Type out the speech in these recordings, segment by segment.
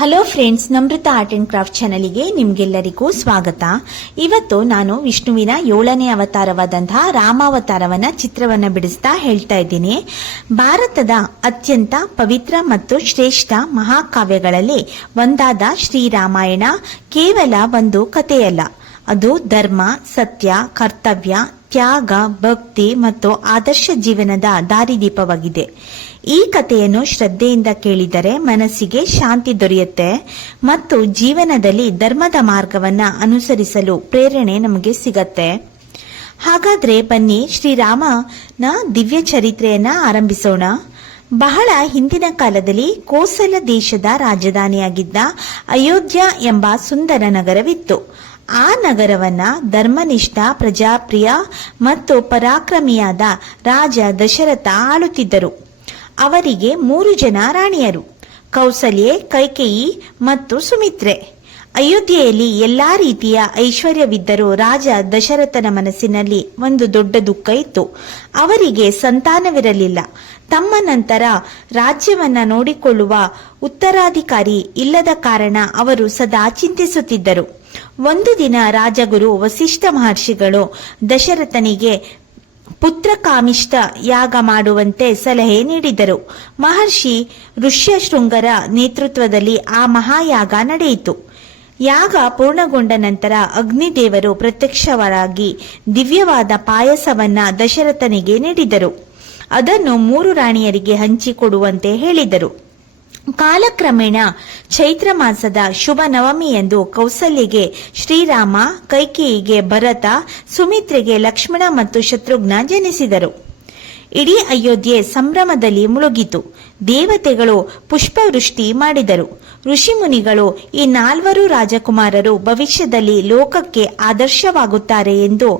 Hello friends, Namrutha art and craft ಚಾನಲ್ಗೆ ನಿಮ್ಗೆಲ್ಲರಿಗೂ ಸ್ವಾಗತ. ಇವತ್ತು ನಾನು ವಿಷ್ಣುವಿನ 7ನೇ ಅವತಾರವಾದಂತಹ ರಾಮಾವತಾರವನ್ನ ಚಿತ್ರವನ್ನ ಬಿಡಿಸ್ತಾ ಹೇಳ್ತಾ ಇದ್ದೀನಿ. ಭಾರತದ ಅತ್ಯಂತ ಪವಿತ್ರ ಮತ್ತು ಶ್ರೇಷ್ಠ ಮಹಾಕಾವ್ಯಗಳಲ್ಲಿ ಒಂದಾದ ಶ್ರೀರಾಮಾಯಣ ಕೇವಲ ಒಂದು ಕಥೆಯಲ್ಲ. ಅದು ಧರ್ಮ, ಸತ್ಯ, ಕರ್ತವ್ಯ, ತ್ಯಾಗ, ಭಕ್ತಿ ಮತ್ತು ಆದರ್ಶ ಜೀವನದ ದಾರಿದೀಪವಾಗಿದೆ. ಈ ಕಥೆಯನ್ನು ಶ್ರದ್ಧೆಯಿಂದ ಕೇಳಿದರೆ ಮನಸ್ಸಿಗೆ ಶಾಂತಿ ದೊರೆಯುತ್ತೆ ಮತ್ತು ಜೀವನದಲ್ಲಿ ಧರ್ಮದ ಮಾರ್ಗವನ್ನ ಅನುಸರಿಸಲು ಪ್ರೇರಣೆ ನಮಗೆ ಸಿಗತ್ತೆ. ಹಾಗಾದ್ರೆ ಬನ್ನಿ ಶ್ರೀರಾಮನ ದಿವ್ಯ ಚರಿತ್ರೆಯನ್ನ ಆರಂಭಿಸೋಣ. ಬಹಳ ಹಿಂದಿನ ಕಾಲದಲ್ಲಿ ಕೋಸಲ ದೇಶದ ರಾಜಧಾನಿಯಾಗಿದ್ದ ಅಯೋಧ್ಯ ಎಂಬ ಸುಂದರ ನಗರವಿತ್ತು. ಆ ನಗರವನ್ನ ಧರ್ಮನಿಷ್ಠ, ಪ್ರಜಾಪ್ರಿಯ ಮತ್ತು ಪರಾಕ್ರಮಿಯಾದ ರಾಜ ದಶರಥ ಆಳುತ್ತಿದ್ದರು. ಅವರಿಗೆ 3 ಜನ ರಾಣಿಯರು: ಕೌಸಲ್ಯೆ, ಕೈಕೇಯಿ ಮತ್ತು ಸುಮಿತ್ರೆ. ಅಯೋಧ್ಯೆಯಲ್ಲಿ ಎಲ್ಲಾ ರೀತಿಯ ಐಶ್ವರ್ಯವಿದ್ದರೂ ರಾಜ ದಶರಥನ ಮನಸ್ಸಿನಲ್ಲಿ ಒಂದು ದೊಡ್ಡ ದುಃಖ ಇತ್ತು. ಅವರಿಗೆ ಸಂತಾನವಿರಲಿಲ್ಲ. ತಮ್ಮ ನಂತರ ರಾಜ್ಯವನ್ನ ನೋಡಿಕೊಳ್ಳುವ ಉತ್ತರಾಧಿಕಾರಿ ಇಲ್ಲದ ಕಾರಣ ಅವರು ಸದಾ ಚಿಂತಿಸುತ್ತಿದ್ದರು. ಒಂದು ದಿನ ರಾಜಗುರು ವಸಿಷ್ಠ ಮಹರ್ಷಿಗಳು ದಶರಥನಿಗೆ ಪುತ್ರಕಾಮಿಷ್ಟ ಯಾಗ ಮಾಡುವಂತೆ ಸಲಹೆ ನೀಡಿದರು. ಮಹರ್ಷಿ ಋಷ್ಯಶೃಂಗರ ನೇತೃತ್ವದಲ್ಲಿ ಆ ಮಹಾಯಾಗ ನಡೆಯಿತು. ಯಾಗ ಪೂರ್ಣಗೊಂಡ ನಂತರ ಅಗ್ನಿದೇವರು ಪ್ರತ್ಯಕ್ಷವಾಗಿ ದಿವ್ಯವಾದ ಪಾಯಸವನ್ನ ದಶರಥನಿಗೆ ನೀಡಿದರು. ಅದನ್ನು 3 ರಾಣಿಯರಿಗೆ ಹಂಚಿಕೊಡುವಂತೆ ಹೇಳಿದರು. ಕಾಲಕ್ರಮೇಣ ಚೈತ್ರ ಮಾಸದ ಶುಭ ನವಮಿಯಂದು ಕೌಸಲ್ಯಗೆ ಶ್ರೀರಾಮ, ಕೈಕೇಯಿಗೆ ಭರತ, ಸುಮಿತ್ರೆಗೆ ಲಕ್ಷ್ಮಣ ಮತ್ತು ಶತ್ರುಘ್ನ ಜನಿಸಿದರು. ಇಡೀ ಅಯೋಧ್ಯೆ ಸಂಭ್ರಮದಲ್ಲಿ ಮುಳುಗಿತು. ದೇವತೆಗಳು ಪುಷ್ಪವೃಷ್ಟಿ ಮಾಡಿದರು. ಋಷಿಮುನಿಗಳು ಈ 4 ರಾಜಕುಮಾರರು ಭವಿಷ್ಯದಲ್ಲಿ ಲೋಕಕ್ಕೆ ಆದರ್ಶವಾಗುತ್ತಾರೆ ಎಂದು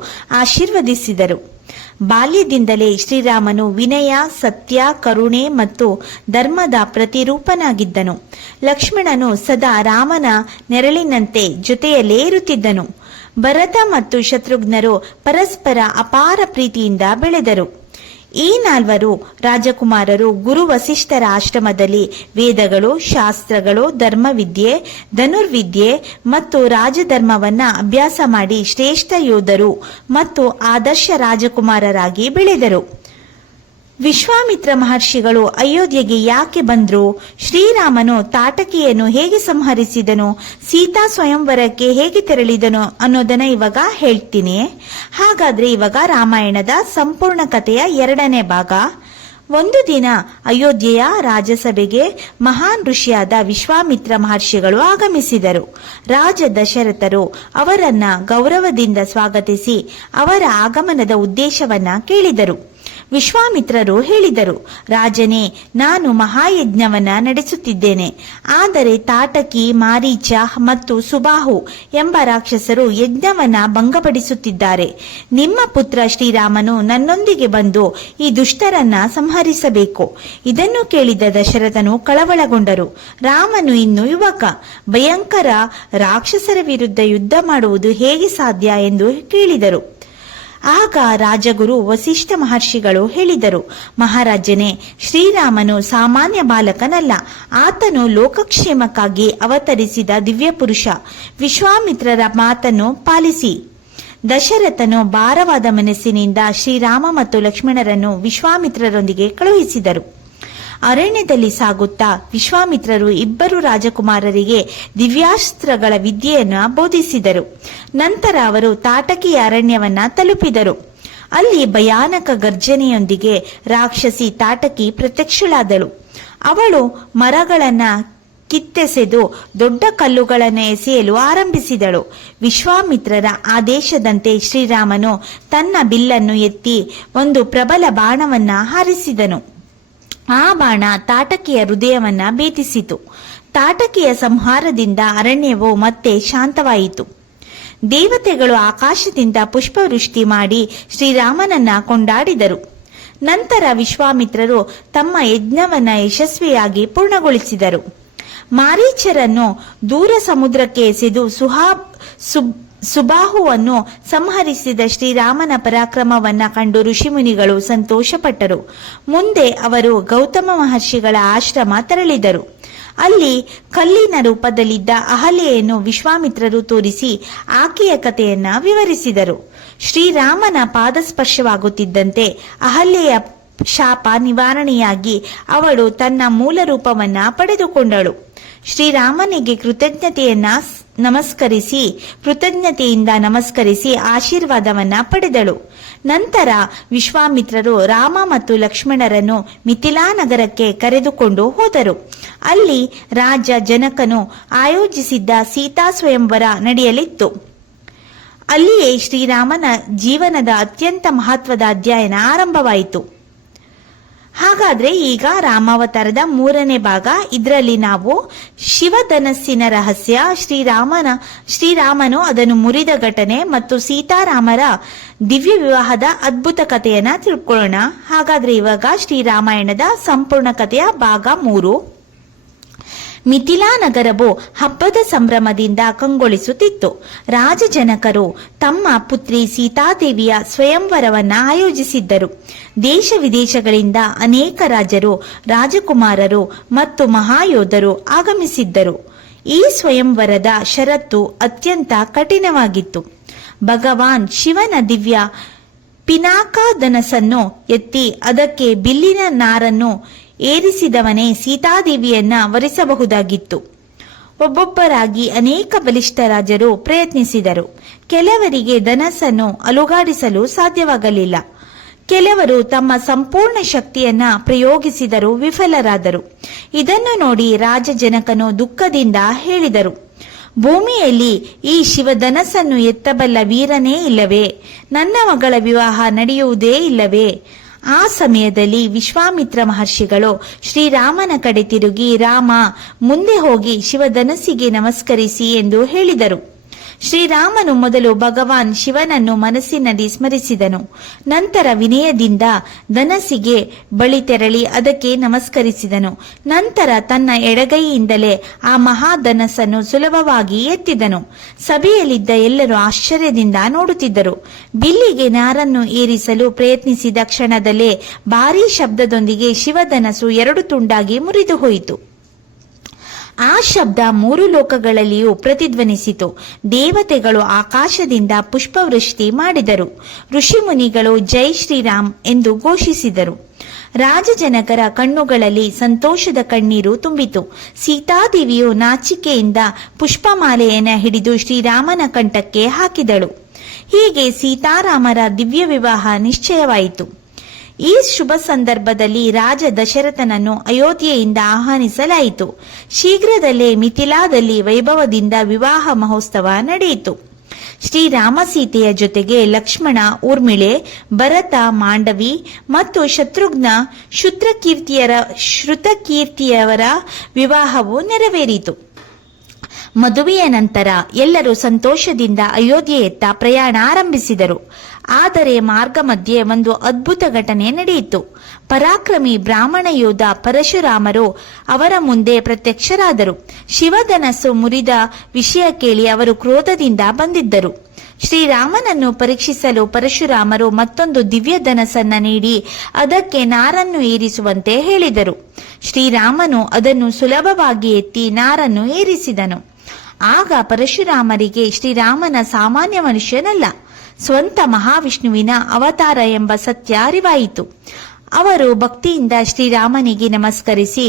ಆಶೀರ್ವದಿಸಿದರು. ಬಾಲ್ಯದಿಂದಲೇ ಶ್ರೀರಾಮನು ವಿನಯ, ಸತ್ಯ, ಕರುಣೆ ಮತ್ತು ಧರ್ಮದ ಪ್ರತಿರೂಪನಾಗಿದ್ದನು. ಲಕ್ಷ್ಮಣನು ಸದಾ ರಾಮನ ನೆರಳಿನಂತೆ ಜೊತೆಯಲ್ಲೇ ಇರುತ್ತಿದ್ದನು. ಭರತ ಮತ್ತು ಶತ್ರುಘ್ನರು ಪರಸ್ಪರ ಅಪಾರ ಪ್ರೀತಿಯಿಂದ ಬೆಳೆದರು. ಈ 4 ರಾಜಕುಮಾರರು ಗುರು ವಸಿಷ್ಠರ ಆಶ್ರಮದಲ್ಲಿ ವೇದಗಳು, ಶಾಸ್ತ್ರಗಳು, ಧರ್ಮವಿದ್ಯೆ, ಧನುರ್ವಿದ್ಯೆ ಮತ್ತು ರಾಜಧರ್ಮವನ್ನ ಅಭ್ಯಾಸ ಮಾಡಿ ಶ್ರೇಷ್ಠ ಯೋಧರು ಮತ್ತು ಆದರ್ಶ ರಾಜಕುಮಾರರಾಗಿ ಬೆಳೆದರು. ವಿಶ್ವಾಮಿತ್ರ ಮಹರ್ಷಿಗಳು ಅಯೋಧ್ಯೆಗೆ ಯಾಕೆ ಬಂದ್ರು? ಶ್ರೀರಾಮನು ತಾಟಕಿಯನ್ನು ಹೇಗೆ ಸಂಹರಿಸಿದನು? ಸೀತಾ ಸ್ವಯಂವರಕ್ಕೆ ಹೇಗೆ ತೆರಳಿದನು ಅನ್ನೋದನ್ನ ಇವಾಗ ಹೇಳ್ತೀನಿ. ಹಾಗಾದ್ರೆ ಇವಾಗ ರಾಮಾಯಣದ ಸಂಪೂರ್ಣ ಕಥೆಯ 2ನೇ ಭಾಗ. ಒಂದು ದಿನ ಅಯೋಧ್ಯೆಯ ರಾಜಸಭೆಗೆ ಮಹಾನ್ ಋಷಿಯಾದ ವಿಶ್ವಾಮಿತ್ರ ಮಹರ್ಷಿಗಳು ಆಗಮಿಸಿದರು. ರಾಜ ದಶರಥರು ಅವರನ್ನ ಗೌರವದಿಂದ ಸ್ವಾಗತಿಸಿ ಅವರ ಆಗಮನದ ಉದ್ದೇಶವನ್ನ ಕೇಳಿದರು. ವಿಶ್ವಾಮಿತ್ರರು ಹೇಳಿದರು, ರಾಜನೇ, ನಾನು ಮಹಾಯಜ್ಞವನ್ನ ನಡೆಸುತ್ತಿದ್ದೇನೆ. ಆದರೆ ತಾಟಕಿ, ಮಾರೀಚ ಮತ್ತು ಸುಬಾಹು ಎಂಬ ರಾಕ್ಷಸರು ಯಜ್ಞವನ್ನ ಭಂಗಪಡಿಸುತ್ತಿದ್ದಾರೆ. ನಿಮ್ಮ ಪುತ್ರ ಶ್ರೀರಾಮನು ನನ್ನೊಂದಿಗೆ ಬಂದು ಈ ದುಷ್ಟರನ್ನ ಸಂಹರಿಸಬೇಕು. ಇದನ್ನು ಕೇಳಿದ ದಶರಥನು ಕಳವಳಗೊಂಡರು. ರಾಮನು ಇನ್ನು ಯುವಕ, ಭಯಂಕರ ರಾಕ್ಷಸರ ವಿರುದ್ಧ ಯುದ್ಧ ಮಾಡುವುದು ಹೇಗೆ ಸಾಧ್ಯ ಎಂದು ಕೇಳಿದರು. ಆಗ ರಾಜಗುರು ವಸಿಷ್ಠ ಮಹರ್ಷಿಗಳು ಹೇಳಿದರು, ಮಹಾರಾಜನೇ, ಶ್ರೀರಾಮನು ಸಾಮಾನ್ಯ ಬಾಲಕನಲ್ಲ. ಆತನು ಲೋಕಕ್ಷೇಮಕ್ಕಾಗಿ ಅವತರಿಸಿದ ದಿವ್ಯ ಪುರುಷ. ವಿಶ್ವಾಮಿತ್ರರ ಮಾತನ್ನು ಪಾಲಿಸಿ. ದಶರಥನು ಭಾರವಾದ ಮನಸ್ಸಿನಿಂದ ಶ್ರೀರಾಮ ಮತ್ತು ಲಕ್ಷ್ಮಣರನ್ನು ವಿಶ್ವಾಮಿತ್ರರೊಂದಿಗೆ ಕಳುಹಿಸಿದರು. ಅರಣ್ಯದಲ್ಲಿ ಸಾಗುತ್ತಾ ವಿಶ್ವಾಮಿತ್ರರು 2 ರಾಜಕುಮಾರರಿಗೆ ದಿವ್ಯಾಸ್ತ್ರಗಳ ವಿದ್ಯೆಯನ್ನು ಬೋಧಿಸಿದರು. ನಂತರ ಅವರು ತಾಟಕಿಯ ಅರಣ್ಯವನ್ನ ತಲುಪಿದರು. ಅಲ್ಲಿ ಭಯಾನಕ ಗರ್ಜನೆಯೊಂದಿಗೆ ರಾಕ್ಷಸಿ ತಾಟಕಿ ಪ್ರತ್ಯಕ್ಷಳಾದಳು. ಅವಳು ಮರಗಳನ್ನ ಕಿತ್ತೆಸೆದು ದೊಡ್ಡ ಕಲ್ಲುಗಳನ್ನು ಎಸೆಯಲು ಆರಂಭಿಸಿದಳು. ವಿಶ್ವಾಮಿತ್ರರ ಆದೇಶದಂತೆ ಶ್ರೀರಾಮನು ತನ್ನ ಬಿಲ್ಲನ್ನು ಎತ್ತಿ ಒಂದು ಪ್ರಬಲ ಬಾಣವನ್ನ ಹಾರಿಸಿದನು. ಆ ಬಾಣ ತಾಟಕಿಯ ಹೃದಯವನ್ನ ಭೇದಿಸಿತು. ತಾಟಕಿಯ ಸಂಹಾರದಿಂದ ಅರಣ್ಯವು ಮತ್ತೆ ಶಾಂತವಾಯಿತು. ದೇವತೆಗಳು ಆಕಾಶದಿಂದ ಪುಷ್ಪವೃಷ್ಟಿ ಮಾಡಿ ಶ್ರೀರಾಮನನ್ನ ಕೊಂಡಾಡಿದರು. ನಂತರ ವಿಶ್ವಾಮಿತ್ರರು ತಮ್ಮ ಯಜ್ಞವನ್ನ ಯಶಸ್ವಿಯಾಗಿ ಪೂರ್ಣಗೊಳಿಸಿದರು. ಮಾರೀಚರನ್ನು ದೂರ ಸಮುದ್ರಕ್ಕೆ ಎಸೆದು ಸುಬಾಹುವನ್ನು ಸಂಹರಿಸಿದ ಶ್ರೀರಾಮನ ಪರಾಕ್ರಮವನ್ನ ಕಂಡು ಋಷಿಮುನಿಗಳು ಸಂತೋಷಪಟ್ಟರು. ಮುಂದೆ ಅವರು ಗೌತಮ ಮಹರ್ಷಿಗಳ ಆಶ್ರಮ ತೆರಳಿದರು. ಅಲ್ಲಿ ಕಲ್ಲಿನ ರೂಪದಲ್ಲಿದ್ದ ಅಹಲ್ಯೆಯನ್ನು ವಿಶ್ವಾಮಿತ್ರರು ತೋರಿಸಿ ಆಕೆಯ ಕಥೆಯನ್ನ ವಿವರಿಸಿದರು. ಶ್ರೀರಾಮನ ಪಾದಸ್ಪರ್ಶವಾಗುತ್ತಿದ್ದಂತೆ ಅಹಲ್ಯೆಯ ಶಾಪ ನಿವಾರಣೆಯಾಗಿ ಅವಳು ತನ್ನ ಮೂಲ ರೂಪವನ್ನ ಪಡೆದುಕೊಂಡಳು. ಶ್ರೀರಾಮನಿಗೆ ಕೃತಜ್ಞತೆಯಿಂದ ನಮಸ್ಕರಿಸಿ ಆಶೀರ್ವಾದವನ್ನ ಪಡೆದಳು. ನಂತರ ವಿಶ್ವಾಮಿತ್ರರು ರಾಮ ಮತ್ತು ಲಕ್ಷ್ಮಣರನ್ನು ಮಿಥಿಲಾ ನಗರಕ್ಕೆ ಕರೆದುಕೊಂಡು ಹೋದರು. ಅಲ್ಲಿ ರಾಜ ಜನಕನು ಆಯೋಜಿಸಿದ್ದ ಸೀತಾ ಸ್ವಯಂವರ ನಡೆಯಲಿತ್ತು. ಅಲ್ಲಿಯೇ ಶ್ರೀರಾಮನ ಜೀವನದ ಅತ್ಯಂತ ಮಹತ್ವದ ಅಧ್ಯಯನ ಆರಂಭವಾಯಿತು. ಹಾಗಾದ್ರೆ ಈಗ ರಾಮಾವತಾರದ 3ನೇ ಭಾಗ. ಇದರಲ್ಲಿ ನಾವು ಶಿವಧನಸ್ಸಿನ ರಹಸ್ಯ, ಶ್ರೀರಾಮನು ಅದನ್ನು ಮುರಿದ ಘಟನೆ ಮತ್ತು ಸೀತಾರಾಮರ ದಿವ್ಯ ವಿವಾಹದ ಅದ್ಭುತ ಕಥೆಯನ್ನ ತಿಳ್ಕೊಳ್ಳೋಣ. ಹಾಗಾದ್ರೆ ಇವಾಗ ಶ್ರೀರಾಮಾಯಣದ ಸಂಪೂರ್ಣ ಕಥೆಯ ಭಾಗ 3. ಮಿಥಿಲಾ ನಗರವು ಹಬ್ಬದ ಸಂಭ್ರಮದಿಂದ ಕಂಗೊಳಿಸುತ್ತಿತ್ತು. ರಾಜ ಜನಕರು ತಮ್ಮ ಪುತ್ರಿ ಸೀತಾದೇವಿಯ ಸ್ವಯಂವರವನ್ನ ಆಯೋಜಿಸಿದ್ದರು. ದೇಶ ವಿದೇಶಗಳಿಂದ ಅನೇಕ ರಾಜರು, ರಾಜಕುಮಾರರು ಮತ್ತು ಮಹಾಯೋಧರು ಆಗಮಿಸಿದ್ದರು. ಈ ಸ್ವಯಂವರದ ಷರತ್ತು ಅತ್ಯಂತ ಕಠಿಣವಾಗಿತ್ತು. ಭಗವಾನ್ ಶಿವನ ದಿವ್ಯ ಪಿನಾಕಧನಸ್ಸನ್ನು ಎತ್ತಿ ಅದಕ್ಕೆ ಬಿಲ್ಲಿನ ನಾರನ್ನು ಏರಿಸಿದವನೇ ಸೀತಾದೇವಿಯನ್ನ ವರಿಸಬಹುದಾಗಿತ್ತು. ಒಬ್ಬೊಬ್ಬರಾಗಿ ಅನೇಕ ಬಲಿಷ್ಠ ರಾಜರು ಪ್ರಯತ್ನಿಸಿದರು. ಕೆಲವರಿಗೆ ಧನಸ್ಸನ್ನು ಅಲುಗಾಡಿಸಲು ಸಾಧ್ಯವಾಗಲಿಲ್ಲ. ಕೆಲವರು ತಮ್ಮ ಸಂಪೂರ್ಣ ಶಕ್ತಿಯನ್ನ ಪ್ರಯೋಗಿಸಿದರೂ ವಿಫಲರಾದರು. ಇದನ್ನು ನೋಡಿ ರಾಜ ಜನಕನು ದುಃಖದಿಂದ ಹೇಳಿದರು, ಭೂಮಿಯಲ್ಲಿ ಈ ಶಿವಧನಸ್ಸನ್ನು ಎತ್ತಬಲ್ಲ ವೀರನೇ ಇಲ್ಲವೇ? ನನ್ನ ಮಗಳ ವಿವಾಹ ನಡೆಯುವುದೇ ಇಲ್ಲವೇ? ಆ ಸಮಯದಲ್ಲಿ ವಿಶ್ವಾಮಿತ್ರ ಮಹರ್ಷಿಗಳು ಶ್ರೀರಾಮನ ಕಡೆ ತಿರುಗಿ, ರಾಮ, ಮುಂದೆ ಹೋಗಿ ಶಿವಧನಸ್ಸಿಗೆ ನಮಸ್ಕರಿಸಿ ಎಂದು ಹೇಳಿದರು. ಶ್ರೀರಾಮನು ಮೊದಲು ಭಗವಾನ್ ಶಿವನನ್ನು ಮನಸ್ಸಿನಲ್ಲಿ ಸ್ಮರಿಸಿದನು. ನಂತರ ವಿನಯದಿಂದ ಧನಸ್ಸಿಗೆ ಬಳಿ ತೆರಳಿ ಅದಕ್ಕೆ ನಮಸ್ಕರಿಸಿದನು. ನಂತರ ತನ್ನ ಎಡಗೈಯಿಂದಲೇ ಆ ಮಹಾಧನಸ್ಸನ್ನು ಸುಲಭವಾಗಿ ಎತ್ತಿದನು. ಸಭೆಯಲ್ಲಿದ್ದ ಎಲ್ಲರೂ ಆಶ್ಚರ್ಯದಿಂದ ನೋಡುತ್ತಿದ್ದರು. ಬಿಲ್ಲಿಗೆ ನಾರನ್ನು ಏರಿಸಲು ಪ್ರಯತ್ನಿಸಿದ ಕ್ಷಣದಲ್ಲೇ ಭಾರೀ ಶಬ್ದದೊಂದಿಗೆ ಶಿವಧನಸ್ಸು 2 ತುಂಡಾಗಿ ಮುರಿದು ಹೋಯಿತು. ಆ ಶಬ್ದ 3 ಲೋಕಗಳಲ್ಲಿಯೂ ಪ್ರತಿಧ್ವನಿಸಿತು. ದೇವತೆಗಳು ಆಕಾಶದಿಂದ ಪುಷ್ಪವೃಷ್ಟಿ ಮಾಡಿದರು. ಋಷಿಮುನಿಗಳು ಜೈ ಶ್ರೀರಾಮ್ ಎಂದು ಘೋಷಿಸಿದರು. ರಾಜಜನಕರ ಕಣ್ಣುಗಳಲ್ಲಿ ಸಂತೋಷದ ಕಣ್ಣೀರು ತುಂಬಿತು. ಸೀತಾದೇವಿಯು ನಾಚಿಕೆಯಿಂದ ಪುಷ್ಪಮಾಲೆಯನ್ನು ಹಿಡಿದು ಶ್ರೀರಾಮನ ಕಂಠಕ್ಕೆ ಹಾಕಿದಳು. ಹೀಗೆ ಸೀತಾರಾಮರ ದಿವ್ಯ ವಿವಾಹ ನಿಶ್ಚಯವಾಯಿತು. ಈ ಶುಭ ಸಂದರ್ಭದಲ್ಲಿ ರಾಜ ದಶರಥನನ್ನು ಅಯೋಧ್ಯೆಯಿಂದ ಆಹ್ವಾನಿಸಲಾಯಿತು. ಶೀಘ್ರದಲ್ಲೇ ಮಿಥಿಲಾದಲ್ಲಿ ವೈಭವದಿಂದ ವಿವಾಹ ಮಹೋತ್ಸವ ನಡೆಯಿತು. ಶ್ರೀರಾಮ ಸೀತೆಯ ಜೊತೆಗೆ ಲಕ್ಷ್ಮಣ, ಊರ್ಮಿಳೆ, ಭರತ, ಮಾಂಡವಿ ಮತ್ತು ಶತ್ರುಘ್ನ, ಶ್ರುತಕೀರ್ತಿಯವರ ವಿವಾಹವು ನೆರವೇರಿತು. ಮದುವೆಯ ನಂತರ ಎಲ್ಲರೂ ಸಂತೋಷದಿಂದ ಅಯೋಧ್ಯೆಯತ್ತ ಪ್ರಯಾಣ ಆರಂಭಿಸಿದರು. ಆದರೆ ಮಾರ್ಗ ಮಧ್ಯೆ ಒಂದು ಅದ್ಭುತ ಘಟನೆ ನಡೆಯಿತು. ಪರಾಕ್ರಮಿ ಬ್ರಾಹ್ಮಣ ಯೋಧ ಪರಶುರಾಮರು ಅವರ ಮುಂದೆ ಪ್ರತ್ಯಕ್ಷರಾದರು. ಶಿವಧನಸ್ಸು ಮುರಿದ ವಿಷಯ ಕೇಳಿ ಅವರು ಕ್ರೋಧದಿಂದ ಬಂದಿದ್ದರು. ಶ್ರೀರಾಮನನ್ನು ಪರೀಕ್ಷಿಸಲು ಪರಶುರಾಮರು ಮತ್ತೊಂದು ದಿವ್ಯ ಧನಸ್ಸನ್ನ ನೀಡಿ ಅದಕ್ಕೆ ನಾರನ್ನು ಏರಿಸುವಂತೆ ಹೇಳಿದರು. ಶ್ರೀರಾಮನು ಅದನ್ನು ಸುಲಭವಾಗಿ ಎತ್ತಿ ನಾರನ್ನು ಏರಿಸಿದನು. ಆಗ ಪರಶುರಾಮರಿಗೆ ಶ್ರೀರಾಮನ ಸಾಮಾನ್ಯ ಮನುಷ್ಯನಲ್ಲ, ಸ್ವಂತ ಮಹಾವಿಷ್ಣುವಿನ ಅವತಾರ ಎಂಬ ಸತ್ಯ ಅರಿವಾಯಿತು. ಅವರು ಭಕ್ತಿಯಿಂದ ಶ್ರೀರಾಮನಿಗೆ ನಮಸ್ಕರಿಸಿ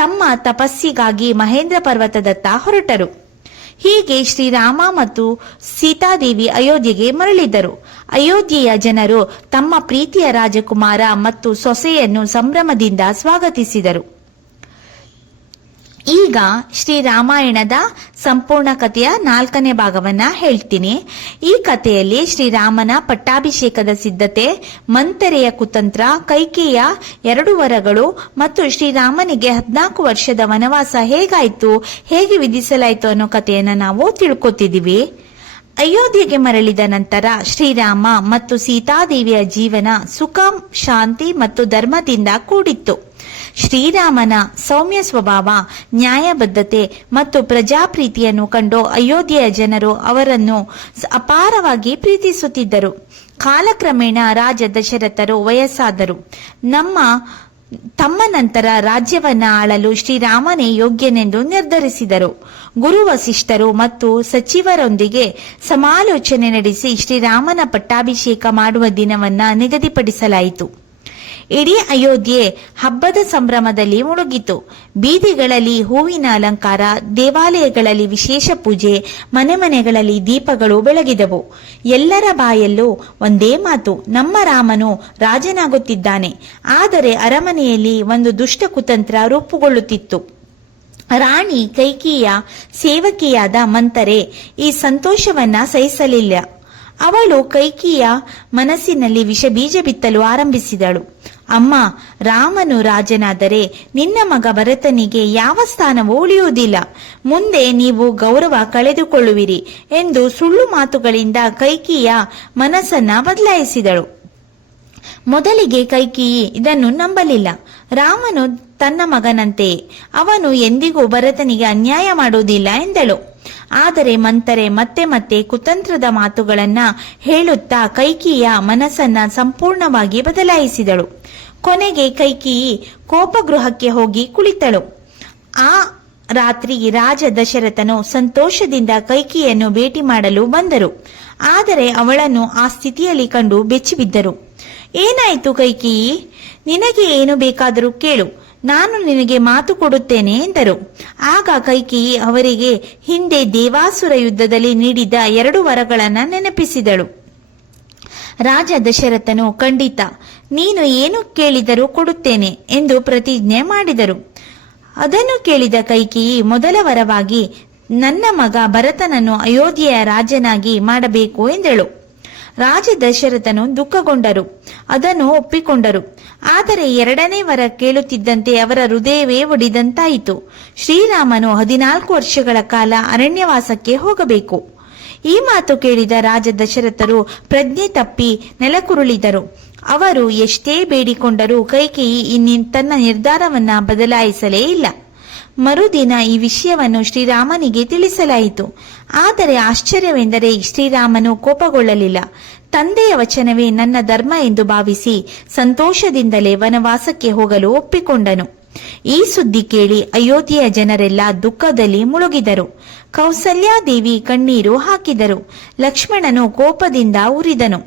ತಮ್ಮ ತಪಸ್ಸಿಗಾಗಿ ಮಹೇಂದ್ರ ಪರ್ವತದತ್ತ ಹೊರಟರು. ಹೀಗೆ ಶ್ರೀರಾಮ ಮತ್ತು ಸೀತಾದೇವಿ ಅಯೋಧ್ಯೆಗೆ ಮರಳಿದರು. ಅಯೋಧ್ಯೆಯ ಜನರು ತಮ್ಮ ಪ್ರೀತಿಯ ರಾಜಕುಮಾರ ಮತ್ತು ಸೊಸೆಯನ್ನು ಸಂಭ್ರಮದಿಂದ ಸ್ವಾಗತಿಸಿದರು. ಈಗ ಶ್ರೀರಾಮಾಯಣದ ಸಂಪೂರ್ಣ ಕಥೆಯ 4ನೇ ಭಾಗವನ್ನ ಹೇಳ್ತೀನಿ. ಈ ಕಥೆಯಲ್ಲಿ ಶ್ರೀರಾಮನ ಪಟ್ಟಾಭಿಷೇಕದ ಸಿದ್ಧತೆ, ಮಂಥರೆಯ ಕುತಂತ್ರ, ಕೈಕೇಯಿಯ 2 ವರಗಳು ಮತ್ತು ಶ್ರೀರಾಮನಿಗೆ 14 ವರ್ಷದ ವನವಾಸ ಹೇಗಾಯ್ತು, ಹೇಗೆ ವಿಧಿಸಲಾಯಿತು ಅನ್ನೋ ಕಥೆಯನ್ನ ನಾವು ತಿಳ್ಕೊತಿದ್ದೀವಿ. ಅಯೋಧ್ಯೆಗೆ ಮರಳಿದ ನಂತರ ಶ್ರೀರಾಮ ಮತ್ತು ಸೀತಾದೇವಿಯ ಜೀವನ ಸುಖ, ಶಾಂತಿ ಮತ್ತು ಧರ್ಮದಿಂದ ಕೂಡಿತ್ತು. ಶ್ರೀರಾಮನ ಸೌಮ್ಯ ಸ್ವಭಾವ, ನ್ಯಾಯಬದ್ಧತೆ ಮತ್ತು ಪ್ರಜಾಪ್ರೀತಿಯನ್ನು ಕಂಡು ಅಯೋಧ್ಯೆಯ ಜನರು ಅವರನ್ನು ಅಪಾರವಾಗಿ ಪ್ರೀತಿಸುತ್ತಿದ್ದರು. ಕಾಲಕ್ರಮೇಣ ರಾಜ ದಶರಥರು ವಯಸ್ಸಾದರು. ತಮ್ಮ ನಂತರ ರಾಜ್ಯವನ್ನ ಆಳಲು ಶ್ರೀರಾಮನೇ ಯೋಗ್ಯನೆಂದು ನಿರ್ಧರಿಸಿದರು. ಗುರು ವಸಿಷ್ಠರು ಮತ್ತು ಸಚಿವರೊಂದಿಗೆ ಸಮಾಲೋಚನೆ ನಡೆಸಿ ಶ್ರೀರಾಮನ ಪಟ್ಟಾಭಿಷೇಕ ಮಾಡುವ ದಿನವನ್ನ ನಿಗದಿಪಡಿಸಲಾಯಿತು. ಇಡೀ ಅಯೋಧ್ಯೆ ಹಬ್ಬದ ಸಂಭ್ರಮದಲ್ಲಿ ಮುಳುಗಿತು. ಬೀದಿಗಳಲ್ಲಿ ಹೂವಿನ ಅಲಂಕಾರ, ದೇವಾಲಯಗಳಲ್ಲಿ ವಿಶೇಷ ಪೂಜೆ, ಮನೆ ಮನೆಗಳಲ್ಲಿ ದೀಪಗಳು ಬೆಳಗಿದವು. ಎಲ್ಲರ ಬಾಯಲ್ಲೂ ಒಂದೇ ಮಾತು, ನಮ್ಮ ರಾಮನು ರಾಜನಾಗುತ್ತಿದ್ದಾನೆ. ಆದರೆ ಅರಮನೆಯಲ್ಲಿ ಒಂದು ದುಷ್ಟ ಕುತಂತ್ರ ರೂಪುಗೊಳ್ಳುತ್ತಿತ್ತು. ರಾಣಿ ಕೈಕೇಯಿಯ ಸೇವಕಿಯಾದ ಮಂತರೆ ಈ ಸಂತೋಷವನ್ನ ಸಹಿಸಲಿಲ್ಲ. ಅವಳು ಕೈಕೇಯಿಯ ಮನಸ್ಸಿನಲ್ಲಿ ವಿಷಬೀಜ ಬಿತ್ತಲು ಆರಂಭಿಸಿದಳು. ಅಮ್ಮ, ರಾಮನು ರಾಜನಾದರೆ ನಿನ್ನ ಮಗ ಭರತನಿಗೆ ಯಾವ ಸ್ಥಾನವೂ ಉಳಿಯುವುದಿಲ್ಲ. ಮುಂದೆ ನೀವು ಗೌರವ ಕಳೆದುಕೊಳ್ಳುವಿರಿ ಎಂದು ಸುಳ್ಳು ಮಾತುಗಳಿಂದ ಕೈಕೇಯಿಯ ಮನಸ್ಸನ್ನ ಬದಲಾಯಿಸಿದಳು. ಮೊದಲಿಗೆ ಕೈಕೇಯಿ ಇದನ್ನು ನಂಬಲಿಲ್ಲ. ರಾಮನು ತನ್ನ ಮಗನಂತೆಯೇ, ಅವನು ಎಂದಿಗೂ ಭರತನಿಗೆ ಅನ್ಯಾಯ ಮಾಡುವುದಿಲ್ಲ ಎಂದಳು. ಆದರೆ ಮಂತರೆ ಮತ್ತೆ ಮತ್ತೆ ಕುತಂತ್ರದ ಮಾತುಗಳನ್ನ ಹೇಳುತ್ತಾ ಕೈಕೇಯಿಯ ಮನಸ್ಸನ್ನ ಸಂಪೂರ್ಣವಾಗಿ ಬದಲಾಯಿಸಿದಳು. ಕೊನೆಗೆ ಕೈಕೇಯಿ ಕೋಪಗೃಹಕ್ಕೆ ಹೋಗಿ ಕುಳಿತಳು. ಆ ರಾತ್ರಿ ರಾಜ ದಶರಥನು ಸಂತೋಷದಿಂದ ಕೈಕೇಯಿಯನ್ನು ಭೇಟಿ ಮಾಡಲು ಬಂದರು. ಆದರೆ ಅವಳನ್ನು ಆ ಸ್ಥಿತಿಯಲ್ಲಿ ಕಂಡು ಬೆಚ್ಚಿಬಿದ್ದರು. ಏನಾಯಿತು ಕೈಕೇಯಿ? ನಿನಗೆ ಏನು ಬೇಕಾದರೂ ಕೇಳು, ನಾನು ನಿನಗೆ ಮಾತು ಕೊಡುತ್ತೇನೆ ಎಂದರು. ಆಗ ಕೈಕೇಯಿ ಅವರಿಗೆ ಹಿಂದೆ ದೇವಾಸುರ ಯುದ್ಧದಲ್ಲಿ ನೀಡಿದ 2 ವರಗಳನ್ನು ನೆನಪಿಸಿದಳು. ರಾಜ ದಶರಥನು ಖಂಡಿತ, ನೀನು ಏನು ಕೇಳಿದರೂ ಕೊಡುತ್ತೇನೆ ಎಂದು ಪ್ರತಿಜ್ಞೆ ಮಾಡಿದರು. ಅದನ್ನು ಕೇಳಿದ ಕೈಕೇಯಿ ಮೊದಲ ವರವಾಗಿ ನನ್ನ ಮಗ ಭರತನನ್ನು ಅಯೋಧ್ಯೆಯ ರಾಜನಾಗಿ ಮಾಡಬೇಕು ಎಂದಳು. ರಾಜ ದಶರಥನು ದುಃಖಗೊಂಡರು, ಅದನ್ನು ಒಪ್ಪಿಕೊಂಡರು. ಆದರೆ 2ನೇ ವರ ಕೇಳುತ್ತಿದ್ದಂತೆ ಅವರ ಹೃದಯವೇ ಒಡಿದಂತಾಯಿತು. ಶ್ರೀರಾಮನು 14 ವರ್ಷಗಳ ಕಾಲ ಅರಣ್ಯವಾಸಕ್ಕೆ ಹೋಗಬೇಕು. ಈ ಮಾತು ಕೇಳಿದ ರಾಜ ದಶರಥರು ಪ್ರಜ್ಞೆ ತಪ್ಪಿ ನೆಲಕುರುಳಿದರು. ಅವರು ಎಷ್ಟೇ ಬೇಡಿಕೊಂಡರೂ ಕೈಕೇಯಿ ತನ್ನ ನಿರ್ಧಾರವನ್ನ ಬದಲಾಯಿಸಲೇ ಇಲ್ಲ. ಮರುದಿನ ಈ ವಿಷಯವನ್ನು ಶ್ರೀರಾಮನಿಗೆ ತಿಳಿಸಲಾಯಿತು. ಆದರೆ ಆಶ್ಚರ್ಯವೆಂದರೆ ಶ್ರೀರಾಮನು ಕೋಪಗೊಳ್ಳಲಿಲ್ಲ. ತಂದೆಯ ವಚನವೇ ನನ್ನ ಧರ್ಮ ಎಂದು ಭಾವಿಸಿ ಸಂತೋಷದಿಂದಲೇ ವನವಾಸಕ್ಕೆ ಹೋಗಲು ಒಪ್ಪಿಕೊಂಡನು. ಈ ಸುದ್ದಿ ಕೇಳಿ ಅಯೋಧ್ಯೆಯ ಜನರೆಲ್ಲ ದುಃಖದಲ್ಲಿ ಮುಳುಗಿದರು. ಕೌಸಲ್ಯಾದೇವಿ ಕಣ್ಣೀರು ಹಾಕಿದರು. ಲಕ್ಷ್ಮಣನು ಕೋಪದಿಂದ ಉರಿದನು.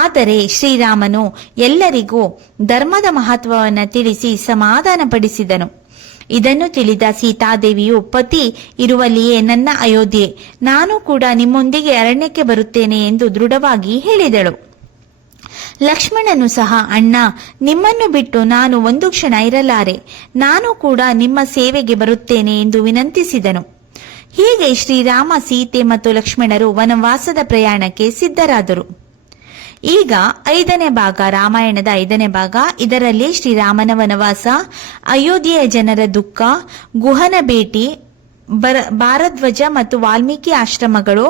ಆದರೆ ಶ್ರೀರಾಮನು ಎಲ್ಲರಿಗೂ ಧರ್ಮದ ಮಹತ್ವವನ್ನು ತಿಳಿಸಿ ಸಮಾಧಾನಪಡಿಸಿದನು. ಇದನ್ನು ತಿಳಿದ ಸೀತಾದೇವಿಯು, ಪತಿ ಇರುವಲ್ಲಿಯೇ ನನ್ನ ಅಯೋಧ್ಯೆ, ನಾನು ಕೂಡ ನಿಮ್ಮೊಂದಿಗೆ ಅರಣ್ಯಕ್ಕೆ ಬರುತ್ತೇನೆ ಎಂದು ದೃಢವಾಗಿ ಹೇಳಿದಳು. ಲಕ್ಷ್ಮಣನು ಸಹ, ಅಣ್ಣ, ನಿಮ್ಮನ್ನು ಬಿಟ್ಟು ನಾನು ಒಂದು ಕ್ಷಣ ಇರಲಾರೆ, ನಾನು ಕೂಡ ನಿಮ್ಮ ಸೇವೆಗೆ ಬರುತ್ತೇನೆ ಎಂದು ವಿನಂತಿಸಿದನು. ಹೀಗೆ ಶ್ರೀರಾಮ, ಸೀತೆ ಮತ್ತು ಲಕ್ಷ್ಮಣರು ವನವಾಸದ ಪ್ರಯಾಣಕ್ಕೆ ಸಿದ್ಧರಾದರು. ಈಗ 5ನೇ ಭಾಗ, ರಾಮಾಯಣದ 5ನೇ ಭಾಗ. ಇದರಲ್ಲಿ ಶ್ರೀರಾಮನ ವನವಾಸ, ಅಯೋಧ್ಯೆಯ ಜನರ ದುಃಖ, ಗುಹನ ಭೇಟಿ, ಭಾರದ್ವಾಜ ಮತ್ತು ವಾಲ್ಮೀಕಿ ಆಶ್ರಮಗಳು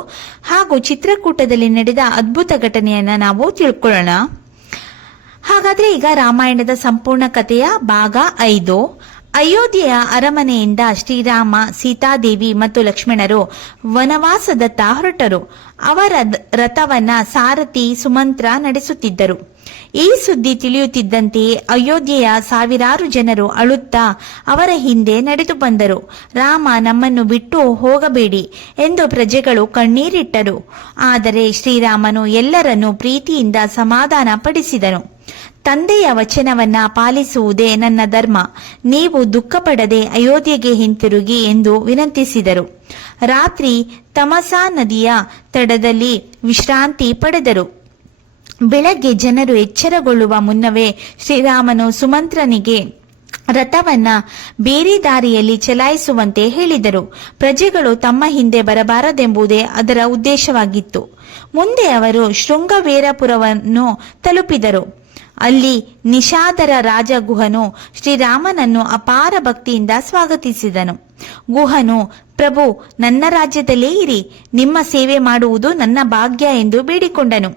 ಹಾಗೂ ಚಿತ್ರಕೂಟದಲ್ಲಿ ನಡೆದ ಅದ್ಭುತ ಘಟನೆಯನ್ನ ನಾವು ತಿಳ್ಕೊಳ್ಳೋಣ. ಹಾಗಾದ್ರೆ ಈಗ ರಾಮಾಯಣದ ಸಂಪೂರ್ಣ ಕಥೆಯ ಭಾಗ 5. ಅಯೋಧ್ಯೆಯ ಅರಮನೆಯಿಂದ ಶ್ರೀರಾಮ, ಸೀತಾದೇವಿ ಮತ್ತು ಲಕ್ಷ್ಮಣರು ವನವಾಸದತ್ತ ಹೊರಟರು. ಅವರ ರಥವನ್ನ ಸಾರಥಿ ಸುಮಂತ್ರ ನಡೆಸುತ್ತಿದ್ದರು. ಈ ಸುದ್ದಿ ತಿಳಿಯುತ್ತಿದ್ದಂತೆಯೇ ಅಯೋಧ್ಯೆಯ ಸಾವಿರಾರು ಜನರು ಅಳುತ್ತಾ ಅವರ ಹಿಂದೆ ನಡೆದು ಬಂದರು. ರಾಮ, ನಮ್ಮನ್ನು ಬಿಟ್ಟು ಹೋಗಬೇಡಿ ಎಂದು ಪ್ರಜೆಗಳು ಕಣ್ಣೀರಿಟ್ಟರು. ಆದರೆ ಶ್ರೀರಾಮನು ಎಲ್ಲರನ್ನೂ ಪ್ರೀತಿಯಿಂದ ಸಮಾಧಾನ ಪಡಿಸಿದನು. ತಂದೆಯ ವಚನವನ್ನ ಪಾಲಿಸುವುದೇ ನನ್ನ ಧರ್ಮ, ನೀವು ದುಃಖಪಡದೆ ಅಯೋಧ್ಯೆಗೆ ಹಿಂತಿರುಗಿ ಎಂದು ವಿನಂತಿಸಿದರು. ರಾತ್ರಿ ತಮಸಾ ನದಿಯ ತಡದಲ್ಲಿ ವಿಶ್ರಾಂತಿ ಪಡೆದರು. ಬೆಳಗ್ಗೆ ಜನರು ಎಚ್ಚರಗೊಳ್ಳುವ ಮುನ್ನವೇ ಶ್ರೀರಾಮನು ಸುಮಂತ್ರನಿಗೆ ರಥವನ್ನ ಬೇರೆ ದಾರಿಯಲ್ಲಿ ಚಲಾಯಿಸುವಂತೆ ಹೇಳಿದರು. ಪ್ರಜೆಗಳು ತಮ್ಮ ಹಿಂದೆ ಬರಬಾರದೆಂಬುದೇ ಅದರ ಉದ್ದೇಶವಾಗಿತ್ತು. ಮುಂದೆ ಅವರು ಶೃಂಗವೇರಪುರವನ್ನು ತಲುಪಿದರು. ಅಲ್ಲಿ ನಿಷಾದರ ರಾಜ ಗುಹನು ಶ್ರೀರಾಮನನ್ನು ಅಪಾರ ಭಕ್ತಿಯಿಂದ ಸ್ವಾಗತಿಸಿದನು. ಗುಹನು, ಪ್ರಭು, ನನ್ನ ರಾಜ್ಯದಲ್ಲೇ ಇರಿ, ನಿಮ್ಮ ಸೇವೆ ಮಾಡುವುದು ನನ್ನ ಭಾಗ್ಯ ಎಂದು ಬೇಡಿಕೊಂಡನು.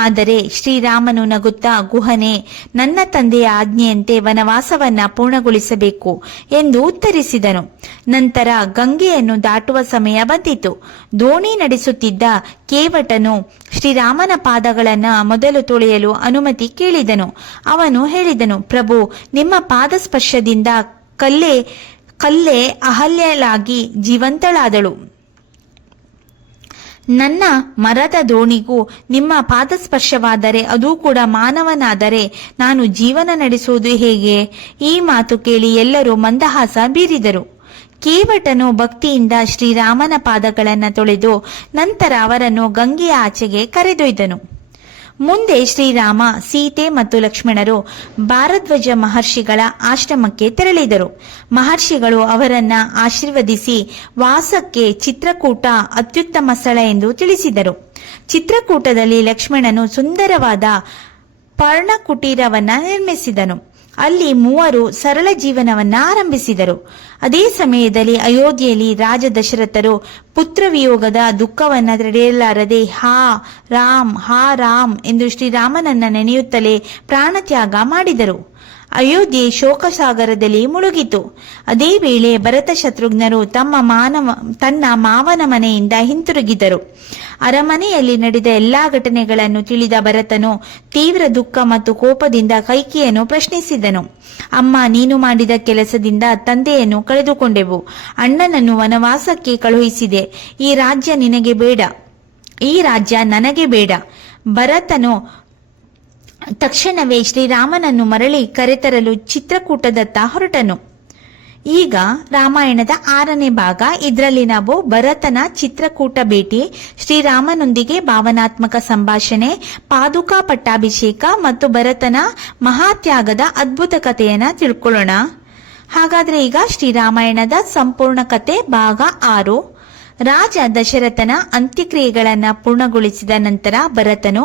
ಆದರೆ ಶ್ರೀರಾಮನು ನಗುತ್ತಾ, ಗುಹನೆ, ನನ್ನ ತಂದೆಯ ಆಜ್ಞೆಯಂತೆ ವನವಾಸವನ್ನ ಪೂರ್ಣಗೊಳಿಸಬೇಕು ಎಂದು ಉತ್ತರಿಸಿದನು. ನಂತರ ಗಂಗೆಯನ್ನು ದಾಟುವ ಸಮಯ ಬಂದಿತು. ದೋಣಿ ನಡೆಸುತ್ತಿದ್ದ ಕೇವಟನು ಶ್ರೀರಾಮನ ಪಾದಗಳನ್ನ ಮೊದಲು ತೊಳೆಯಲು ಅನುಮತಿ ಕೇಳಿದನು. ಅವನು ಹೇಳಿದನು, ಪ್ರಭು, ನಿಮ್ಮ ಪಾದ ಸ್ಪರ್ಶದಿಂದ ಕಲ್ಲೇ ಅಹಲ್ಯಳಾಗಿ ಜೀವಂತಳಾದಳು. ನನ್ನ ಮರದ ದೋಣಿಗೂ ನಿಮ್ಮ ಪಾದಸ್ಪರ್ಶವಾದರೆ, ಅದೂ ಕೂಡ ಮಾನವನಾದರೆ, ನಾನು ಜೀವನ ನಡೆಸುವುದು ಹೇಗೆ? ಈ ಮಾತು ಕೇಳಿ ಎಲ್ಲರೂ ಮಂದಹಾಸ ಬೀರಿದರು. ಕೇವಟನು ಭಕ್ತಿಯಿಂದ ಶ್ರೀರಾಮನ ಪಾದಗಳನ್ನು ತೊಳೆದು ನಂತರ ಅವರನ್ನು ಗಂಗೆಯ ಆಚೆಗೆ ಕರೆದೊಯ್ದನು. ಮುಂದೆ ಶ್ರೀರಾಮ, ಸೀತೆ ಮತ್ತು ಲಕ್ಷ್ಮಣರು ಭಾರದ್ವಾಜ ಮಹರ್ಷಿಗಳ ಆಶ್ರಮಕ್ಕೆ ತೆರಳಿದರು. ಮಹರ್ಷಿಗಳು ಅವರನ್ನ ಆಶೀರ್ವದಿಸಿ ವಾಸಕ್ಕೆ ಚಿತ್ರಕೂಟ ಅತ್ಯುತ್ತಮ ಸ್ಥಳ ಎಂದು ತಿಳಿಸಿದರು. ಚಿತ್ರಕೂಟದಲ್ಲಿ ಲಕ್ಷ್ಮಣನು ಸುಂದರವಾದ ಪರ್ಣಕುಟೀರವನ್ನ ನಿರ್ಮಿಸಿದನು. ಅಲ್ಲಿ ಮೂವರು ಸರಳ ಜೀವನವನ್ನ ಆರಂಭಿಸಿದರು. ಅದೇ ಸಮಯದಲ್ಲಿ ಅಯೋಧ್ಯೆಯಲ್ಲಿ ರಾಜ ದಶರಥರು ಪುತ್ರವಿಯೋಗದ ದುಃಖವನ್ನ ತಡೆಯಲಾರದೆ ಹಾ ರಾಮ್ ಎಂದು ಶ್ರೀರಾಮನನ್ನ ನೆನೆಯುತ್ತಲೇ ಪ್ರಾಣತ್ಯಾಗ ಮಾಡಿದರು. ಅಯೋಧ್ಯೆ ಶೋಕಸಾಗರದಲ್ಲಿ ಮುಳುಗಿತು. ಅದೇ ವೇಳೆ ಭರತ ಶತ್ರುಘ್ನರು ತನ್ನ ಮಾವನ ಮನೆಯಿಂದ ಹಿಂತಿರುಗಿದರು. ಅರಮನೆಯಲ್ಲಿ ನಡೆದ ಎಲ್ಲಾ ಘಟನೆಗಳನ್ನು ತಿಳಿದ ಭರತನು ತೀವ್ರ ದುಃಖ ಮತ್ತು ಕೋಪದಿಂದ ಕೈಕೇಯಿಯನ್ನು ಪ್ರಶ್ನಿಸಿದನು. ಅಮ್ಮ, ನೀನು ಮಾಡಿದ ಕೆಲಸದಿಂದ ತಂದೆಯನ್ನು ಕಳೆದುಕೊಂಡೆವು. ಅಣ್ಣನನ್ನು ವನವಾಸಕ್ಕೆ ಕಳುಹಿಸಿದೆ. ಈ ರಾಜ್ಯ ನಿನಗೆ ಬೇಡ, ಈ ರಾಜ್ಯ ನನಗೆ ಬೇಡ. ಭರತನು ತಕ್ಷಣವೇ ಶ್ರೀರಾಮನನ್ನು ಮರಳಿ ಕರೆತರಲು ಚಿತ್ರಕೂಟದತ್ತ ಹೊರಟನು. ಈಗ ರಾಮಾಯಣದ 6ನೇ ಭಾಗ. ಇದರಲ್ಲಿ ನಾವು ಭರತನ ಚಿತ್ರಕೂಟ ಭೇಟಿ, ಶ್ರೀರಾಮನೊಂದಿಗೆ ಭಾವನಾತ್ಮಕ ಸಂಭಾಷಣೆ, ಪಾದುಕಾ ಪಟ್ಟಾಭಿಷೇಕ ಮತ್ತು ಭರತನ ಮಹಾತ್ಯಾಗದ ಅದ್ಭುತ ಕಥೆಯನ್ನ ತಿಳ್ಕೊಳ್ಳೋಣ. ಹಾಗಾದ್ರೆ ಈಗ ಶ್ರೀರಾಮಾಯಣದ ಸಂಪೂರ್ಣ ಕತೆ ಭಾಗ 6. ರಾಜ ದಶರಥನ ಅಂತ್ಯಕ್ರಿಯೆಗಳನ್ನ ಪೂರ್ಣಗೊಳಿಸಿದ ನಂತರ ಭರತನು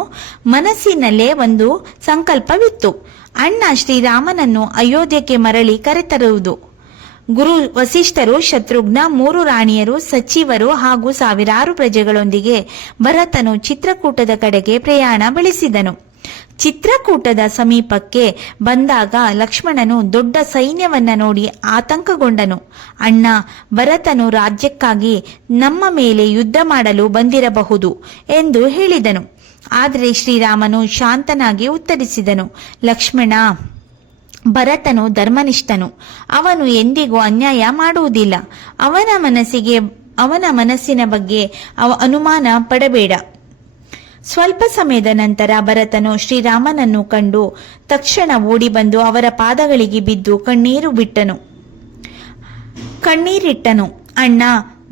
ಮನಸ್ಸಿನಲ್ಲೇ ಒಂದು ಸಂಕಲ್ಪವಿತ್ತು. ಅಣ್ಣ ಶ್ರೀರಾಮನನ್ನು ಅಯೋಧ್ಯೆಗೆ ಮರಳಿ ಕರೆತರುವುದು. ಗುರು ವಸಿಷ್ಠರು, ಶತ್ರುಘ್ನ, 3 ರಾಣಿಯರು, ಸಚಿವರು ಹಾಗೂ ಸಾವಿರಾರು ಪ್ರಜೆಗಳೊಂದಿಗೆ ಭರತನು ಚಿತ್ರಕೂಟದ ಕಡೆಗೆ ಪ್ರಯಾಣ ಬೆಳೆಸಿದನು. ಚಿತ್ರಕೂಟದ ಸಮೀಪಕ್ಕೆ ಬಂದಾಗ ಲಕ್ಷ್ಮಣನು ದೊಡ್ಡ ಸೈನ್ಯವನ್ನ ನೋಡಿ ಆತಂಕಗೊಂಡನು. ಅಣ್ಣ, ಭರತನು ರಾಜ್ಯಕ್ಕಾಗಿ ನಮ್ಮ ಮೇಲೆ ಯುದ್ಧ ಮಾಡಲು ಬಂದಿರಬಹುದು ಎಂದು ಹೇಳಿದನು. ಆದರೆ ಶ್ರೀರಾಮನು ಶಾಂತನಾಗಿ ಉತ್ತರಿಸಿದನು, ಲಕ್ಷ್ಮಣ, ಭರತನು ಧರ್ಮನಿಷ್ಠನು. ಅವನು ಎಂದಿಗೂ ಅನ್ಯಾಯ ಮಾಡುವುದಿಲ್ಲ. ಅವನ ಮನಸ್ಸಿನ ಬಗ್ಗೆ ಅನುಮಾನ ಪಡಬೇಡ. ಸ್ವಲ್ಪ ಸಮಯದ ನಂತರ ಭರತನು ಶ್ರೀರಾಮನನ್ನು ಕಂಡು ತಕ್ಷಣ ಓಡಿ ಬಂದು ಅವರ ಪಾದಗಳಿಗೆ ಬಿದ್ದು ಕಣ್ಣೀರಿಟ್ಟನು. ಅಣ್ಣ,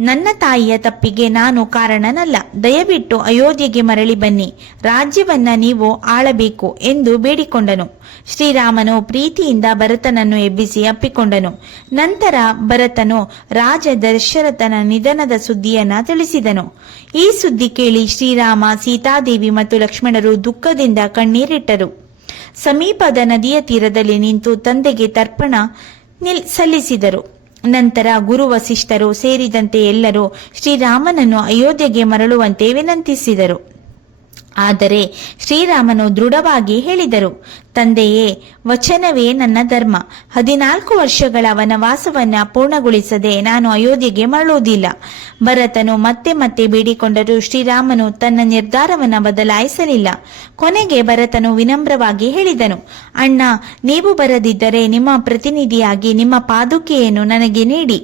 ನನ್ನ ತಾಯಿಯ ತಪ್ಪಿಗೆ ನಾನು ಕಾರಣನಲ್ಲ. ದಯವಿಟ್ಟು ಅಯೋಧ್ಯೆಗೆ ಮರಳಿ ಬನ್ನಿ. ರಾಜ್ಯವನ್ನ ನೀವು ಆಳಬೇಕು ಎಂದು ಬೇಡಿಕೊಂಡನು. ಶ್ರೀರಾಮನು ಪ್ರೀತಿಯಿಂದ ಭರತನನ್ನು ಎಬ್ಬಿಸಿ ಅಪ್ಪಿಕೊಂಡನು. ನಂತರ ಭರತನು ರಾಜ ದಶರಥನ ನಿಧನದ ಸುದ್ದಿಯನ್ನ ತಿಳಿಸಿದನು. ಈ ಸುದ್ದಿ ಕೇಳಿ ಶ್ರೀರಾಮ, ಸೀತಾದೇವಿ ಮತ್ತು ಲಕ್ಷ್ಮಣರು ದುಃಖದಿಂದ ಕಣ್ಣೀರಿಟ್ಟರು. ಸಮೀಪದ ನದಿಯ ತೀರದಲ್ಲಿ ನಿಂತು ತಂದೆಗೆ ತರ್ಪಣ ಸಲ್ಲಿಸಿದರು. ನಂತರ ಗುರು ವಸಿಷ್ಠರು ಸೇರಿದಂತೆ ಎಲ್ಲರೂ ಶ್ರೀರಾಮನನ್ನು ಅಯೋಧ್ಯೆಗೆ ಮರಳುವಂತೆ ವಿನಂತಿಸಿದರು. ಆದರೆ ಶ್ರೀರಾಮನು ದೃಢವಾಗಿ ಹೇಳಿದರು, ತಂದೆಯೇ, ವಚನವೇ ನನ್ನ ಧರ್ಮ. 14 ವರ್ಷಗಳ ವನವಾಸವನ್ನ ಪೂರ್ಣಗೊಳಿಸದೆ ನಾನು ಅಯೋಧ್ಯೆಗೆ ಮರಳುವುದಿಲ್ಲ. ಭರತನು ಮತ್ತೆ ಮತ್ತೆ ಬೇಡಿಕೊಂಡರೂ ಶ್ರೀರಾಮನು ತನ್ನ ನಿರ್ಧಾರವನ್ನು ಬದಲಾಯಿಸಲಿಲ್ಲ. ಕೊನೆಗೆ ಭರತನು ವಿನಮ್ರವಾಗಿ ಹೇಳಿದನು, ಅಣ್ಣ, ನೀವು ಬರದಿದ್ದರೆ ನಿಮ್ಮ ಪ್ರತಿನಿಧಿಯಾಗಿ ನಿಮ್ಮ ಪಾದುಕೆಯನ್ನು ನನಗೆ ನೀಡಿ.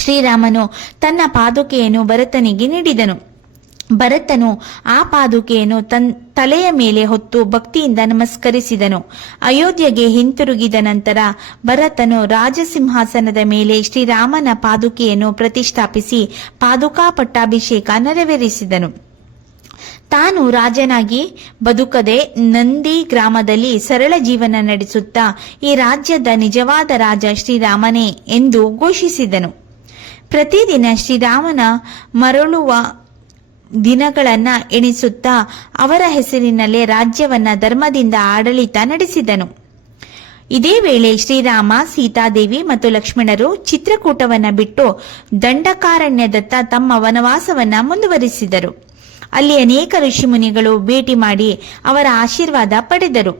ಶ್ರೀರಾಮನು ತನ್ನ ಪಾದುಕೆಯನ್ನು ಭರತನಿಗೆ ನೀಡಿದನು. ಭರತನು ಆ ಪಾದುಕೆಯನ್ನು ತಲೆಯ ಮೇಲೆ ಹೊತ್ತು ಭಕ್ತಿಯಿಂದ ನಮಸ್ಕರಿಸಿದನು. ಅಯೋಧ್ಯೆಗೆ ಹಿಂತಿರುಗಿದ ನಂತರ ಭರತನು ರಾಜಸಿಂಹಾಸನದ ಮೇಲೆ ಶ್ರೀರಾಮನ ಪಾದುಕೆಯನ್ನು ಪ್ರತಿಷ್ಠಾಪಿಸಿ ಪಾದುಕಾ ಪಟ್ಟಾಭಿಷೇಕ ನೆರವೇರಿಸಿದನು. ತಾನು ರಾಜನಾಗಿ ಬದುಕದೆ ನಂದಿ ಗ್ರಾಮದಲ್ಲಿ ಸರಳ ಜೀವನ ನಡೆಸುತ್ತಾ ಈ ರಾಜ್ಯದ ನಿಜವಾದ ರಾಜ ಶ್ರೀರಾಮನೇ ಎಂದು ಘೋಷಿಸಿದನು. ಪ್ರತಿದಿನ ಶ್ರೀರಾಮನ ಮರಳುವ ದಿನಗಳನ್ನ ಎಣಿಸುತ್ತಾ ಅವರ ಹೆಸರಿನಲ್ಲೇ ರಾಜ್ಯವನ್ನ ಧರ್ಮದಿಂದ ಆಡಳಿತ ನಡೆಸಿದನು. ಇದೇ ವೇಳೆ ಶ್ರೀರಾಮ, ಸೀತಾದೇವಿ ಮತ್ತು ಲಕ್ಷ್ಮಣರು ಚಿತ್ರಕೂಟವನ್ನ ಬಿಟ್ಟು ದಂಡಕಾರಣ್ಯದತ್ತ ತಮ್ಮ ವನವಾಸವನ್ನ ಮುಂದುವರಿಸಿದರು. ಅಲ್ಲಿ ಅನೇಕ ಋಷಿಮುನಿಗಳು ಭೇಟಿ ಮಾಡಿ ಅವರ ಆಶೀರ್ವಾದ ಪಡೆದರು.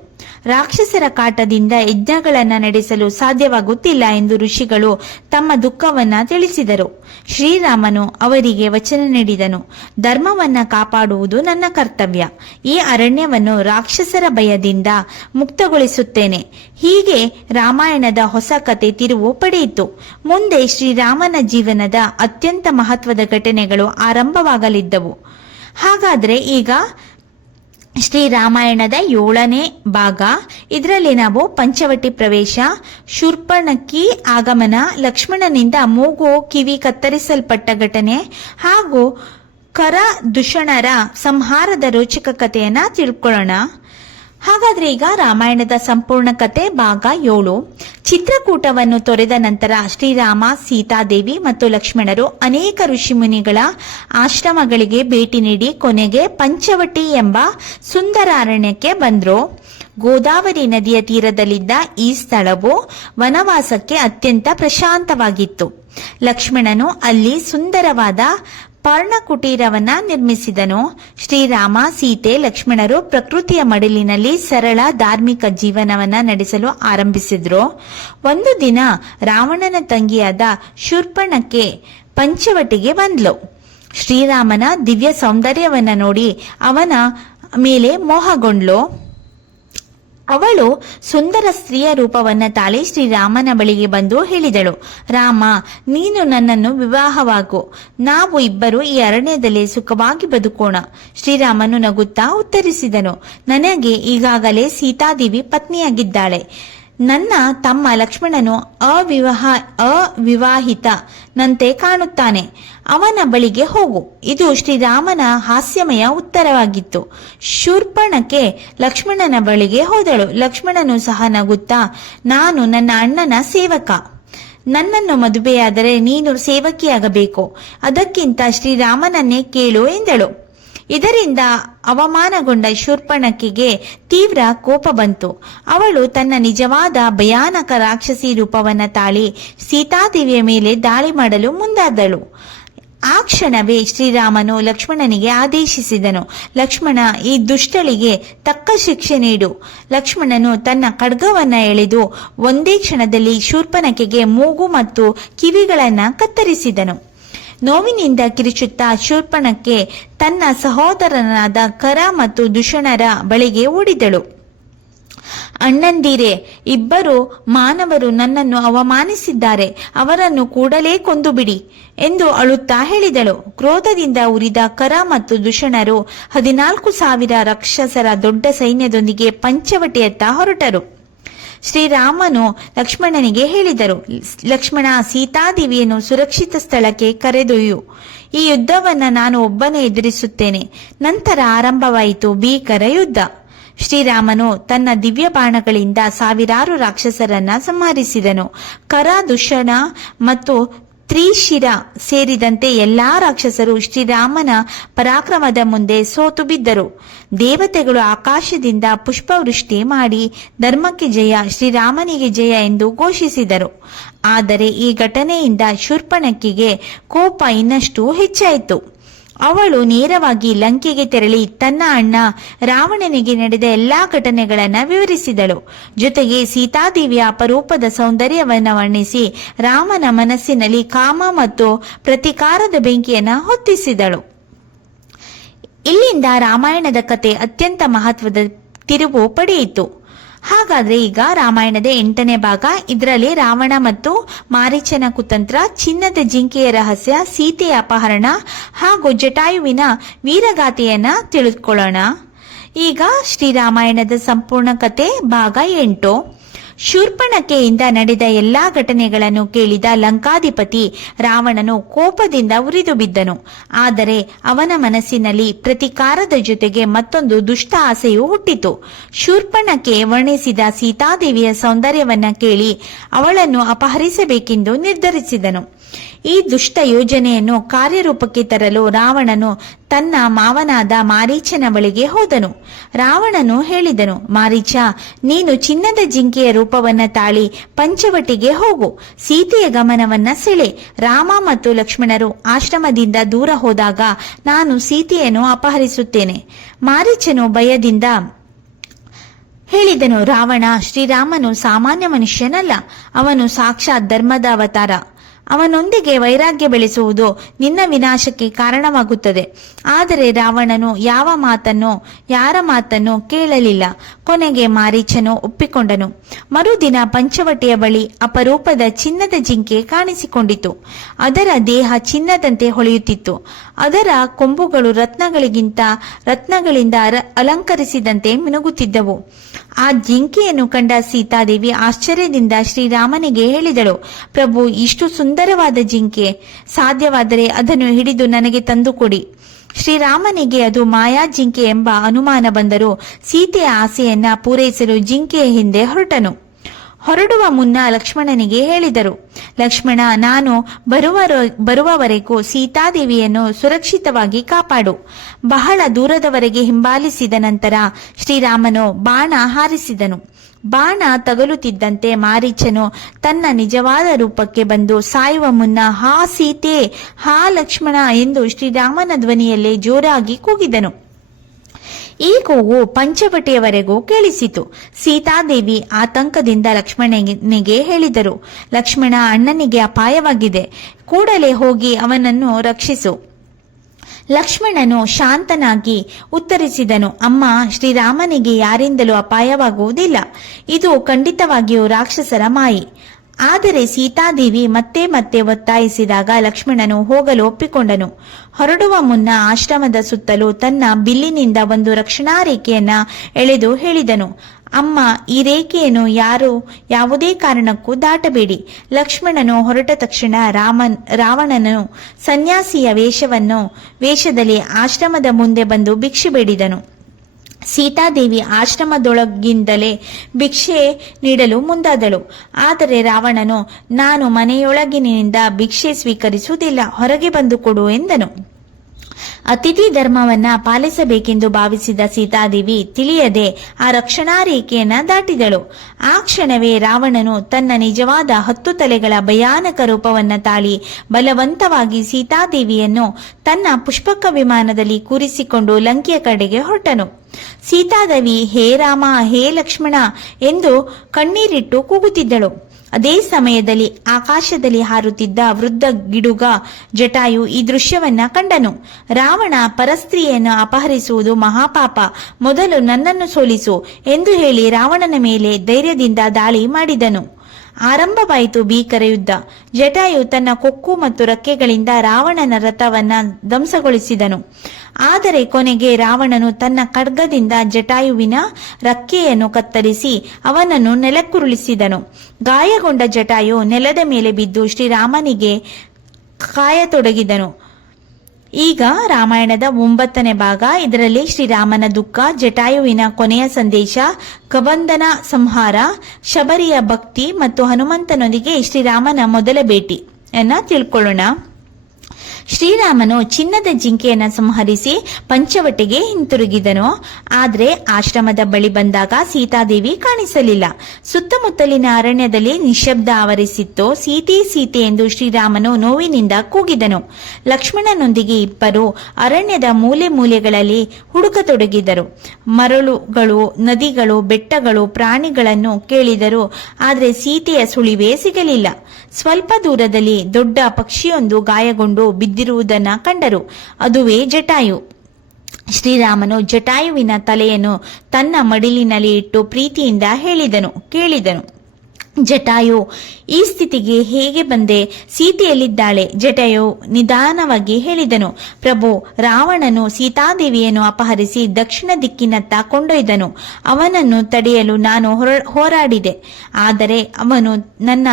ರಾಕ್ಷಸರ ಕಾಟದಿಂದ ಯಜ್ಞಗಳನ್ನು ನಡೆಸಲು ಸಾಧ್ಯವಾಗುತ್ತಿಲ್ಲ ಎಂದು ಋಷಿಗಳು ತಮ್ಮ ದುಃಖವನ್ನ ತಿಳಿಸಿದರು. ಶ್ರೀರಾಮನು ಅವರಿಗೆ ವಚನ ನೀಡಿದನು, ಧರ್ಮವನ್ನ ಕಾಪಾಡುವುದು ನನ್ನ ಕರ್ತವ್ಯ. ಈ ಅರಣ್ಯವನ್ನು ರಾಕ್ಷಸರ ಭಯದಿಂದ ಮುಕ್ತಗೊಳಿಸುತ್ತೇನೆ. ಹೀಗೆ ರಾಮಾಯಣದ ಹೊಸ ಕತೆ ತಿರುವು ಪಡೆಯಿತು. ಮುಂದೆ ಶ್ರೀರಾಮನ ಜೀವನದ ಅತ್ಯಂತ ಮಹತ್ವದ ಘಟನೆಗಳು ಆರಂಭವಾಗಲಿದ್ದವು. ಹಾಗಾದ್ರೆ ಈಗ ಶ್ರೀರಾಮಾಯಣದ 7ನೇ ಭಾಗ. ಇದರಲ್ಲಿ ನಾವು ಪಂಚವಟಿ ಪ್ರವೇಶ, ಶೂರ್ಪಣಖಿ ಆಗಮನ, ಲಕ್ಷ್ಮಣನಿಂದ ಮೂಗು ಕಿವಿ ಕತ್ತರಿಸಲ್ಪಟ್ಟ ಘಟನೆ ಹಾಗೂ ಕರ ದೂಷಣರ ಸಂಹಾರದ ರೋಚಕ ಕಥೆಯನ್ನ ತಿಳ್ಕೊಳ್ಳೋಣ. ಹಾಗಾದ್ರೆ ಈಗ ರಾಮಾಯಣದ ಸಂಪೂರ್ಣ ಕತೆ ಭಾಗ 7. ಚಿತ್ರಕೂಟವನ್ನು ತೊರೆದ ನಂತರ ಶ್ರೀರಾಮ, ಸೀತಾದೇವಿ ಮತ್ತು ಲಕ್ಷ್ಮಣರು ಅನೇಕ ಋಷಿಮುನಿಗಳ ಆಶ್ರಮಗಳಿಗೆ ಭೇಟಿ ನೀಡಿ ಕೊನೆಗೆ ಪಂಚವಟಿ ಎಂಬ ಸುಂದರ ಅರಣ್ಯಕ್ಕೆ ಬಂದ್ರು. ಗೋದಾವರಿ ನದಿಯ ತೀರದಲ್ಲಿದ್ದ ಈ ಸ್ಥಳವು ವನವಾಸಕ್ಕೆ ಅತ್ಯಂತ ಪ್ರಶಾಂತವಾಗಿತ್ತು. ಲಕ್ಷ್ಮಣನು ಅಲ್ಲಿ ಸುಂದರವಾದ ಪರ್ಣಕುಟೀರವನ್ನ ನಿರ್ಮಿಸಿದನು. ಶ್ರೀರಾಮ, ಸೀತೆ, ಲಕ್ಷ್ಮಣರು ಪ್ರಕೃತಿಯ ಮಡಿಲಿನಲ್ಲಿ ಸರಳ ಧಾರ್ಮಿಕ ಜೀವನವನ್ನ ನಡೆಸಲು ಆರಂಭಿಸಿದ್ರು. ಒಂದು ದಿನ ರಾವಣನ ತಂಗಿಯಾದ ಶೂರ್ಪಣಖಿ ಪಂಚವಟಿಗೆ ಬಂದ್ಲು. ಶ್ರೀರಾಮನ ದಿವ್ಯ ಸೌಂದರ್ಯವನ್ನ ನೋಡಿ ಅವನ ಮೇಲೆ ಮೋಹಗೊಂಡ್ಲು. ಅವಳು ಸುಂದರ ಸ್ತ್ರೀಯ ರೂಪವನ್ನ ತಾಳಿ ಶ್ರೀರಾಮನ ಬಳಿಗೆ ಬಂದು ಹೇಳಿದಳು, ರಾಮ, ನೀನು ನನ್ನನ್ನು ವಿವಾಹವಾಗು. ನಾವು ಇಬ್ಬರು ಈ ಅರಣ್ಯದಲ್ಲಿ ಸುಖವಾಗಿ ಬದುಕೋಣ. ಶ್ರೀರಾಮನು ನಗುತ್ತಾ ಉತ್ತರಿಸಿದನು, ನನಗೆ ಈಗಾಗಲೇ ಸೀತಾದೇವಿ ಪತ್ನಿಯಾಗಿದ್ದಾಳೆ. ನನ್ನ ತಮ್ಮ ಲಕ್ಷ್ಮಣನು ಅವಿವಾಹಿತನಂತೆ ಕಾಣುತ್ತಾನೆ. ಅವನ ಬಳಿಗೆ ಹೋಗು. ಇದು ಶ್ರೀರಾಮನ ಹಾಸ್ಯಮಯ ಉತ್ತರವಾಗಿತ್ತು. ಶೂರ್ಪಣಖಿ ಲಕ್ಷ್ಮಣನ ಬಳಿಗೆ ಹೋದಳು. ಲಕ್ಷ್ಮಣನು ಸಹ ನಗುತ್ತಾ, ನಾನು ನನ್ನ ಅಣ್ಣನ ಸೇವಕ. ನನ್ನನ್ನು ಮದುವೆಯಾದರೆ ನೀನು ಸೇವಕಿಯಾಗಬೇಕು. ಅದಕ್ಕಿಂತ ಶ್ರೀರಾಮನನ್ನೇ ಕೇಳು ಎಂದಳು. ಇದರಿಂದ ಅವಮಾನಗೊಂಡ ಶೂರ್ಪಣಖಿಗೆ ತೀವ್ರ ಕೋಪ ಬಂತು. ಅವಳು ತನ್ನ ನಿಜವಾದ ಭಯಾನಕ ರಾಕ್ಷಸಿ ರೂಪವನ್ನ ತಾಳಿ ಸೀತಾದೇವಿಯ ಮೇಲೆ ದಾಳಿ ಮಾಡಲು ಮುಂದಾದಳು. ಆ ಕ್ಷಣವೇ ಶ್ರೀರಾಮನು ಲಕ್ಷ್ಮಣನಿಗೆ ಆದೇಶಿಸಿದನು, ಲಕ್ಷ್ಮಣ, ಈ ದುಷ್ಟಳಿಗೆ ತಕ್ಕ ಶಿಕ್ಷೆ ನೀಡು. ಲಕ್ಷ್ಮಣನು ತನ್ನ ಖಡ್ಗವನ್ನ ಎಳೆದು ಒಂದೇ ಕ್ಷಣದಲ್ಲಿ ಶೂರ್ಪಣಖಿಗೆ ಮೂಗು ಮತ್ತು ಕಿವಿಗಳನ್ನ ಕತ್ತರಿಸಿದನು. ನೋವಿನಿಂದ ಕಿರಿಚುತ್ತಾ ಶೂರ್ಪಣಖಿ ತನ್ನ ಸಹೋದರನಾದ ಕರ ಮತ್ತು ದೂಷಣರ ಬಳಿಗೆ ಓಡಿದಳು. ಅಣ್ಣಂದಿರೇ, ಇಬ್ಬರು ಮಾನವರು ನನ್ನನ್ನು ಅವಮಾನಿಸಿದ್ದಾರೆ. ಅವರನ್ನು ಕೂಡಲೇ ಕೊಂದು ಬಿಡಿ ಎಂದು ಅಳುತ್ತಾ ಹೇಳಿದಳು. ಕ್ರೋಧದಿಂದ ಉರಿದ ಕರ ಮತ್ತು ದೂಷಣರು 14,000 ರಾಕ್ಷಸರ ದೊಡ್ಡ ಸೈನ್ಯದೊಂದಿಗೆ ಪಂಚವಟಿಯತ್ತ ಹೊರಟರು. ಶ್ರೀರಾಮನು ಲಕ್ಷ್ಮಣನಿಗೆ ಹೇಳಿದರು, ಲಕ್ಷ್ಮಣ, ಸೀತಾದೇವಿಯನ್ನು ಸುರಕ್ಷಿತ ಸ್ಥಳಕ್ಕೆ ಕರೆದೊಯ್ಯು. ಈ ಯುದ್ಧವನ್ನ ನಾನು ಒಬ್ಬನೇ ಎದುರಿಸುತ್ತೇನೆ. ನಂತರ ಆರಂಭವಾಯಿತು ಭೀಕರ ಯುದ್ಧ. ಶ್ರೀರಾಮನು ತನ್ನ ದಿವ್ಯ ಬಾಣಗಳಿಂದ ಸಾವಿರಾರು ರಾಕ್ಷಸರನ್ನ ಸಂಹರಿಸಿದನು. ಕರ, ದೂಷಣ ಮತ್ತು ತ್ರಿಶಿರ ಸೇರಿದಂತೆ ಎಲ್ಲಾ ರಾಕ್ಷಸರು ಶ್ರೀರಾಮನ ಪರಾಕ್ರಮದ ಮುಂದೆ ಸೋತು ಬಿದ್ದರು. ದೇವತೆಗಳು ಆಕಾಶದಿಂದ ಪುಷ್ಪವೃಷ್ಟಿ ಮಾಡಿ ಧರ್ಮಕ್ಕೆ ಜಯ, ಶ್ರೀರಾಮನಿಗೆ ಜಯ ಎಂದು ಘೋಷಿಸಿದರು. ಆದರೆ ಈ ಘಟನೆಯಿಂದ ಶೂರ್ಪಣಖಿಗೆ ಕೋಪ ಇನ್ನಷ್ಟು ಹೆಚ್ಚಾಯಿತು. ಅವಳು ನೇರವಾಗಿ ಲಂಕೆಗೆ ತೆರಳಿ ತನ್ನ ಅಣ್ಣ ರಾವಣನಿಗೆ ನಡೆದ ಎಲ್ಲಾ ಘಟನೆಗಳನ್ನ ವಿವರಿಸಿದಳು. ಜೊತೆಗೆ ಸೀತಾದೇವಿಯ ಅಪರೂಪದ ಸೌಂದರ್ಯವನ್ನ ವರ್ಣಿಸಿ ರಾಮನ ಮನಸ್ಸಿನಲ್ಲಿ ಕಾಮ ಮತ್ತು ಪ್ರತೀಕಾರದ ಬೆಂಕಿಯನ್ನ ಹೊತ್ತಿಸಿದಳು. ಇಲ್ಲಿಂದ ರಾಮಾಯಣದ ಕತೆ ಅತ್ಯಂತ ಮಹತ್ವದ ತಿರುವು ಪಡೆಯಿತು. ಹಾಗಾದ್ರೆ ಈಗ ರಾಮಾಯಣದ 8ನೇ ಭಾಗ. ಇದರಲ್ಲಿ ರಾವಣ ಮತ್ತು ಮಾರೀಚನ ಕುತಂತ್ರ, ಚಿನ್ನದ ಜಿಂಕೆಯ ರಹಸ್ಯ, ಸೀತೆಯ ಅಪಹರಣ ಹಾಗೂ ಜಟಾಯುವಿನ ವೀರಗಾಥೆಯನ್ನ ತಿಳಿದುಕೊಳ್ಳೋಣ. ಈಗ ಶ್ರೀರಾಮಾಯಣದ ಸಂಪೂರ್ಣ ಕತೆ ಭಾಗ 8. ಶೂರ್ಪಣಖಿಯಿಂದ ನಡೆದ ಎಲ್ಲಾ ಘಟನೆಗಳನ್ನು ಕೇಳಿದ ಲಂಕಾಧಿಪತಿ ರಾವಣನು ಕೋಪದಿಂದ ಉರಿದು ಬಿದ್ದನು. ಆದರೆ ಅವನ ಮನಸ್ಸಿನಲ್ಲಿ ಪ್ರತೀಕಾರದ ಜೊತೆಗೆ ಮತ್ತೊಂದು ದುಷ್ಟ ಆಸೆಯು ಹುಟ್ಟಿತು. ಶೂರ್ಪಣಖಿ ವರ್ಣಿಸಿದ ಸೀತಾದೇವಿಯ ಸೌಂದರ್ಯವನ್ನ ಕೇಳಿ ಅವಳನ್ನು ಅಪಹರಿಸಬೇಕೆಂದು ನಿರ್ಧರಿಸಿದನು. ಈ ದುಷ್ಟ ಯೋಜನೆಯನ್ನು ಕಾರ್ಯರೂಪಕ್ಕೆ ತರಲು ರಾವಣನು ತನ್ನ ಮಾವನಾದ ಮಾರೀಚನ ಬಳಿಗೆ ಹೋದನು. ರಾವಣನು ಹೇಳಿದನು, ಮಾರೀಚ, ನೀನು ಚಿನ್ನದ ಜಿಂಕೆಯ ರೂಪವನ್ನ ತಾಳಿ ಪಂಚವಟಿಗೆ ಹೋಗು. ಸೀತೆಯ ಗಮನವನ್ನ ಸೆಳೆ. ರಾಮ ಮತ್ತು ಲಕ್ಷ್ಮಣರು ಆಶ್ರಮದಿಂದ ದೂರ ಹೋದಾಗ ನಾನು ಸೀತೆಯನ್ನು ಅಪಹರಿಸುತ್ತೇನೆ. ಮಾರೀಚನು ಭಯದಿಂದ ಹೇಳಿದನು, ರಾವಣ, ಶ್ರೀರಾಮನು ಸಾಮಾನ್ಯ ಮನುಷ್ಯನಲ್ಲ. ಅವನು ಸಾಕ್ಷಾತ್ ಧರ್ಮದ ಅವತಾರ. ಅವನೊಂದಿಗೆ ವೈರಾಗ್ಯ ಬೆಳೆಸುವುದು ನಿನ್ನ ವಿನಾಶಕ್ಕೆ ಕಾರಣವಾಗುತ್ತದೆ. ಆದರೆ ರಾವಣನು ಯಾರ ಮಾತನ್ನು ಕೇಳಲಿಲ್ಲ. ಕೊನೆಗೆ ಮಾರೀಚನು ಒಪ್ಪಿಕೊಂಡನು. ಮರುದಿನ ಪಂಚವಟಿಯ ಬಳಿ ಅಪರೂಪದ ಚಿನ್ನದ ಜಿಂಕೆ ಕಾಣಿಸಿಕೊಂಡಿತು. ಅದರ ದೇಹ ಚಿನ್ನದಂತೆ ಹೊಳೆಯುತ್ತಿತ್ತು. ಅದರ ಕೊಂಬುಗಳು ರತ್ನಗಳಿಂದ ಅಲಂಕರಿಸಿದಂತೆ ಮಿನುಗುತ್ತಿದ್ದವು. ಆ ಜಿಂಕೆಯನ್ನು ಕಂಡ ಸೀತಾದೇವಿ ಆಶ್ಚರ್ಯದಿಂದ ಶ್ರೀರಾಮನಿಗೆ ಹೇಳಿದಳು, ಪ್ರಭು, ಇಷ್ಟು ಸುಂದರವಾದ ಜಿಂಕೆ, ಸಾಧ್ಯವಾದರೆ ಅದನ್ನು ಹಿಡಿದು ನನಗೆ ತಂದುಕೊಡಿ. ಶ್ರೀರಾಮನಿಗೆ ಅದು ಮಾಯಾ ಜಿಂಕೆ ಎಂಬ ಅನುಮಾನ ಬಂದರೂ ಸೀತೆಯ ಆಸೆಯನ್ನ ಪೂರೈಸಲು ಜಿಂಕೆಯ ಹಿಂದೆ ಹೊರಡುವ ಮುನ್ನ ಲಕ್ಷ್ಮಣನಿಗೆ ಹೇಳಿದರು, ಲಕ್ಷ್ಮಣ, ನಾನು ಬರುವವರೆಗೂ ಸೀತಾದೇವಿಯನ್ನು ಸುರಕ್ಷಿತವಾಗಿ ಕಾಪಾಡು. ಬಹಳ ದೂರದವರೆಗೆ ಹಿಂಬಾಲಿಸಿದ ನಂತರ ಶ್ರೀರಾಮನು ಬಾಣ ಹಾರಿಸಿದನು. ಬಾಣ ತಗಲುತ್ತಿದ್ದಂತೆ ಮಾರೀಚನು ತನ್ನ ನಿಜವಾದ ರೂಪಕ್ಕೆ ಬಂದು ಸಾಯುವ ಮುನ್ನ, ಹಾ ಸೀತೆ, ಹಾ ಲಕ್ಷ್ಮಣ ಎಂದು ಶ್ರೀರಾಮನ ಧ್ವನಿಯಲ್ಲೇ ಜೋರಾಗಿ ಕೂಗಿದನು. ಈ ಕೂಗು ಪಂಚವಟಿಯವರೆಗೂ ಕೇಳಿಸಿತು. ಸೀತಾದೇವಿ ಆತಂಕದಿಂದ ಲಕ್ಷ್ಮಣನಿಗೆ ಹೇಳಿದರು, ಲಕ್ಷ್ಮಣ, ಅಣ್ಣನಿಗೆ ಅಪಾಯವಾಗಿದೆ. ಕೂಡಲೇ ಹೋಗಿ ಅವನನ್ನು ರಕ್ಷಿಸು. ಲಕ್ಷ್ಮಣನು ಶಾಂತನಾಗಿ ಉತ್ತರಿಸಿದನು, ಅಮ್ಮ, ಶ್ರೀರಾಮನಿಗೆ ಯಾರಿಂದಲೂ ಅಪಾಯವಾಗುವುದಿಲ್ಲ. ಇದು ಖಂಡಿತವಾಗಿಯೂ ರಾಕ್ಷಸರ ಮಾಯಿ. ಆದರೆ ಸೀತಾದೇವಿ ಮತ್ತೆ ಮತ್ತೆ ಒತ್ತಾಯಿಸಿದಾಗ ಲಕ್ಷ್ಮಣನು ಹೋಗಲು ಒಪ್ಪಿಕೊಂಡನು. ಹೊರಡುವ ಮುನ್ನ ಆಶ್ರಮದ ಸುತ್ತಲೂ ತನ್ನ ಬಿಲ್ಲಿನಿಂದ ಒಂದು ರಕ್ಷಣಾ ರೇಖೆಯನ್ನ ಎಳೆದು ಹೇಳಿದನು, ಅಮ್ಮ, ಈ ರೇಖೆಯನ್ನು ಯಾವುದೇ ಕಾರಣಕ್ಕೂ ದಾಟಬೇಡಿ. ಲಕ್ಷ್ಮಣನು ಹೊರಟ ತಕ್ಷಣ ರಾವಣನು ಸನ್ಯಾಸಿಯ ವೇಷದಲ್ಲಿ ಆಶ್ರಮದ ಮುಂದೆ ಬಂದು ಭಿಕ್ಷೆ ಬೇಡಿದನು. ಸೀತಾದೇವಿ ಆಶ್ರಮದೊಳಗಿಂದಲೇ ಭಿಕ್ಷೆ ನೀಡಲು ಮುಂದಾದಳು. ಆದರೆ ರಾವಣನು, ನಾನು ಮನೆಯೊಳಗಿನಿಂದ ಭಿಕ್ಷೆ ಸ್ವೀಕರಿಸುವುದಿಲ್ಲ, ಹೊರಗೆ ಬಂದು ಕೊಡು ಎಂದನು. ಅತಿಥಿ ಧರ್ಮವನ್ನ ಪಾಲಿಸಬೇಕೆಂದು ಭಾವಿಸಿದ ಸೀತಾದೇವಿ ತಿಳಿಯದೆ ಆ ರಕ್ಷಣಾ ರೇಖೆಯನ್ನ ದಾಟಿದಳು. ಆ ಕ್ಷಣವೇ ರಾವಣನು ತನ್ನ ನಿಜವಾದ 10 ತಲೆಗಳ ಭಯಾನಕ ರೂಪವನ್ನ ತಾಳಿ ಬಲವಂತವಾಗಿ ಸೀತಾದೇವಿಯನ್ನು ತನ್ನ ಪುಷ್ಪಕ ವಿಮಾನದಲ್ಲಿ ಕೂರಿಸಿಕೊಂಡು ಲಂಕೆಯ ಕಡೆಗೆ ಹೊರಟನು. ಸೀತಾದೇವಿ ಹೇ ರಾಮ, ಹೇ ಲಕ್ಷ್ಮಣ ಎಂದು ಕಣ್ಣೀರಿಟ್ಟು ಕೂಗುತ್ತಿದ್ದಳು. ಅದೇ ಸಮಯದಲ್ಲಿ ಆಕಾಶದಲ್ಲಿ ಹಾರುತ್ತಿದ್ದ ವೃದ್ಧ ಗಿಡುಗ ಜಟಾಯು ಈ ದೃಶ್ಯವನ್ನ ಕಂಡನು. ರಾವಣ ಪರಸ್ತ್ರೀಯನ್ನು ಅಪಹರಿಸುವುದು ಮಹಾಪಾಪ, ಮೊದಲು ನನ್ನನ್ನು ಸೋಲಿಸು ಎಂದು ಹೇಳಿ ರಾವಣನ ಮೇಲೆ ಧೈರ್ಯದಿಂದ ದಾಳಿ ಮಾಡಿದನು. ಆರಂಭವಾಯಿತು ಭೀಕರ ಯುದ್ಧ. ಜಟಾಯು ತನ್ನ ಕೊಕ್ಕು ಮತ್ತು ರೆಕ್ಕೆಗಳಿಂದ ರಾವಣನ ರಥವನ್ನ ಧ್ವಂಸಗೊಳಿಸಿದನು. ಆದರೆ ಕೊನೆಗೆ ರಾವಣನು ತನ್ನ ಖಡ್ಗದಿಂದ ಜಟಾಯುವಿನ ರೆಕ್ಕೆಯನ್ನು ಕತ್ತರಿಸಿ ಅವನನ್ನು ನೆಲಕ್ಕುರುಳಿಸಿದನು. ಗಾಯಗೊಂಡ ಜಟಾಯು ನೆಲದ ಮೇಲೆ ಬಿದ್ದು ಶ್ರೀರಾಮನಿಗೆ ಕಾಯತೊಡಗಿದನು. ಈಗ ರಾಮಾಯಣದ 9ನೇ ಭಾಗ. ಇದರಲ್ಲಿ ಶ್ರೀರಾಮನ ದುಃಖ, ಜಟಾಯುವಿನ ಕೊನೆಯ ಸಂದೇಶ, ಕಬಂಧನ ಸಂಹಾರ, ಶಬರಿಯ ಭಕ್ತಿ ಮತ್ತು ಹನುಮಂತನೊಂದಿಗೆ ಶ್ರೀರಾಮನ ಮೊದಲ ಭೇಟಿಯನ್ನ ತಿಳ್ಕೊಳ್ಳೋಣ. ಶ್ರೀರಾಮನು ಚಿನ್ನದ ಜಿಂಕೆಯನ್ನ ಸಂಹರಿಸಿ ಪಂಚವಟಿಗೆ ಹಿಂತಿರುಗಿದನು. ಆದರೆ ಆಶ್ರಮದ ಬಳಿ ಬಂದಾಗ ಸೀತಾದೇವಿ ಕಾಣಿಸಲಿಲ್ಲ. ಸುತ್ತಮುತ್ತಲಿನ ಅರಣ್ಯದಲ್ಲಿ ನಿಶ್ಶಬ್ದ ಆವರಿಸಿತ್ತು. ಸೀತೆ, ಸೀತೆ ಎಂದು ಶ್ರೀರಾಮನು ನೋವಿನಿಂದ ಕೂಗಿದನು. ಲಕ್ಷ್ಮಣನೊಂದಿಗೆ ಇಬ್ಬರು ಅರಣ್ಯದ ಮೂಲೆ ಮೂಲೆಗಳಲ್ಲಿ ಹುಡುಕತೊಡಗಿದರು. ಮರಳುಗಳು, ನದಿಗಳು, ಬೆಟ್ಟಗಳು, ಪ್ರಾಣಿಗಳನ್ನು ಕೇಳಿದರು. ಆದರೆ ಸೀತೆಯ ಸುಳಿವೇ ಸಿಗಲಿಲ್ಲ. ಸ್ವಲ್ಪ ದೂರದಲ್ಲಿ ದೊಡ್ಡ ಪಕ್ಷಿಯೊಂದು ಗಾಯಗೊಂಡು ಬಿದ್ದಿರುವುದನ್ನ ಕಂಡರು. ಅದುವೇ ಜಟಾಯು. ಶ್ರೀರಾಮನು ಜಟಾಯುವಿನ ತಲೆಯನ್ನು ತನ್ನ ಮಡಿಲಿನಲ್ಲಿ ಇಟ್ಟು ಪ್ರೀತಿಯಿಂದ ಕೇಳಿದನು, ಜಟಾಯು, ಈ ಸ್ಥಿತಿಗೆ ಹೇಗೆ ಬಂದೆ? ಸೀತೆಯಲ್ಲಿದ್ದಾಳೆ? ಜಟಾಯು ನಿಧಾನವಾಗಿ ಹೇಳಿದನು, ಪ್ರಭು, ರಾವಣನು ಸೀತಾದೇವಿಯನ್ನು ಅಪಹರಿಸಿ ದಕ್ಷಿಣ ದಿಕ್ಕಿನತ್ತ ಕೊಂಡೊಯ್ದನು. ಅವನನ್ನು ತಡೆಯಲು ನಾನು ಹೋರಾಡಿದೆ. ಆದರೆ ಅವನು ನನ್ನ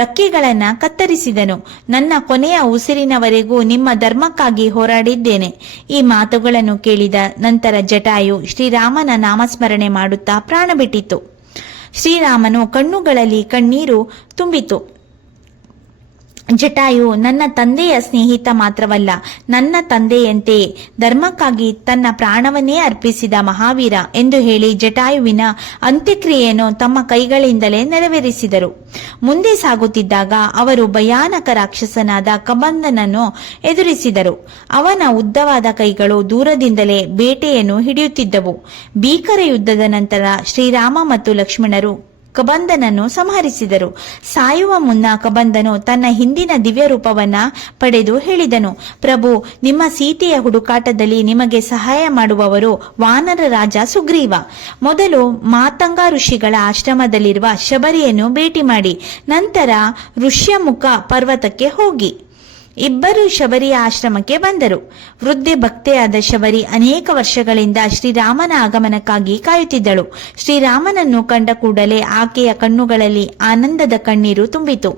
ರೆಕ್ಕೆಗಳನ್ನ ಕತ್ತರಿಸಿದನು. ನನ್ನ ಕೊನೆಯ ಉಸಿರಿನವರೆಗೂ ನಿಮ್ಮ ಧರ್ಮಕ್ಕಾಗಿ ಹೋರಾಡಿದ್ದೇನೆ. ಈ ಮಾತುಗಳನ್ನು ಕೇಳಿದ ನಂತರ ಜಟಾಯು ಶ್ರೀರಾಮನ ನಾಮಸ್ಮರಣೆ ಮಾಡುತ್ತಾ ಪ್ರಾಣ ಬಿಟ್ಟಿತು. ಶ್ರೀರಾಮನು ಕಣ್ಣುಗಳಲ್ಲಿ ಕಣ್ಣೀರು ತುಂಬಿತು. ಜಟಾಯು ನನ್ನ ತಂದೆಯ ಸ್ನೇಹಿತ ಮಾತ್ರವಲ್ಲ, ನನ್ನ ತಂದೆಯಂತೆಯೇ ಧರ್ಮಕ್ಕಾಗಿ ತನ್ನ ಪ್ರಾಣವನ್ನೇ ಅರ್ಪಿಸಿದ ಮಹಾವೀರ ಎಂದು ಹೇಳಿ ಜಟಾಯುವಿನ ಅಂತ್ಯಕ್ರಿಯೆಯನ್ನು ತಮ್ಮ ಕೈಗಳಿಂದಲೇ ನೆರವೇರಿಸಿದರು. ಮುಂದೆ ಸಾಗುತ್ತಿದ್ದಾಗ ಅವರು ಭಯಾನಕ ರಾಕ್ಷಸನಾದ ಕಬಂದನನ್ನು ಎದುರಿಸಿದರು. ಅವನ ಉದ್ದವಾದ ಕೈಗಳು ದೂರದಿಂದಲೇ ಬೇಟೆಯನ್ನು ಹಿಡಿಯುತ್ತಿದ್ದವು. ಭೀಕರ ಯುದ್ಧದ ನಂತರ ಶ್ರೀರಾಮ ಮತ್ತು ಲಕ್ಷ್ಮಣರು ಕಬಂದನನ್ನು ಸಂಹರಿಸಿದರು. ಸಾಯುವ ಮುನ್ನ ಕಬಂದನು ತನ್ನ ಹಿಂದಿನ ದಿವ್ಯ ರೂಪವನ್ನ ಪಡೆದು ಹೇಳಿದನು, ಪ್ರಭು, ನಿಮ್ಮ ಸೀತೆಯ ಹುಡುಕಾಟದಲ್ಲಿ ನಿಮಗೆ ಸಹಾಯ ಮಾಡುವವರು ವಾನರ ರಾಜ ಸುಗ್ರೀವ. ಮೊದಲು ಮಾತಂಗ ಋಷಿಗಳ ಆಶ್ರಮದಲ್ಲಿರುವ ಶಬರಿಯನ್ನು ಭೇಟಿ ಮಾಡಿ ನಂತರ ಋಷ್ಯಮುಖ ಪರ್ವತಕ್ಕೆ ಹೋಗಿ. ಇಬ್ಬರು ಶಬರಿಯ ಆಶ್ರಮಕ್ಕೆ ಬಂದರು. ವೃದ್ಧೆ ಭಕ್ತೆಯಾದ ಶಬರಿ ಅನೇಕ ವರ್ಷಗಳಿಂದ ಶ್ರೀರಾಮನ ಆಗಮನಕ್ಕಾಗಿ ಕಾಯುತ್ತಿದ್ದಳು. ಶ್ರೀರಾಮನನ್ನು ಕಂಡ ಕೂಡಲೇ ಆಕೆಯ ಕಣ್ಣುಗಳಲ್ಲಿ ಆನಂದದ ಕಣ್ಣೀರು ತುಂಬಿತು.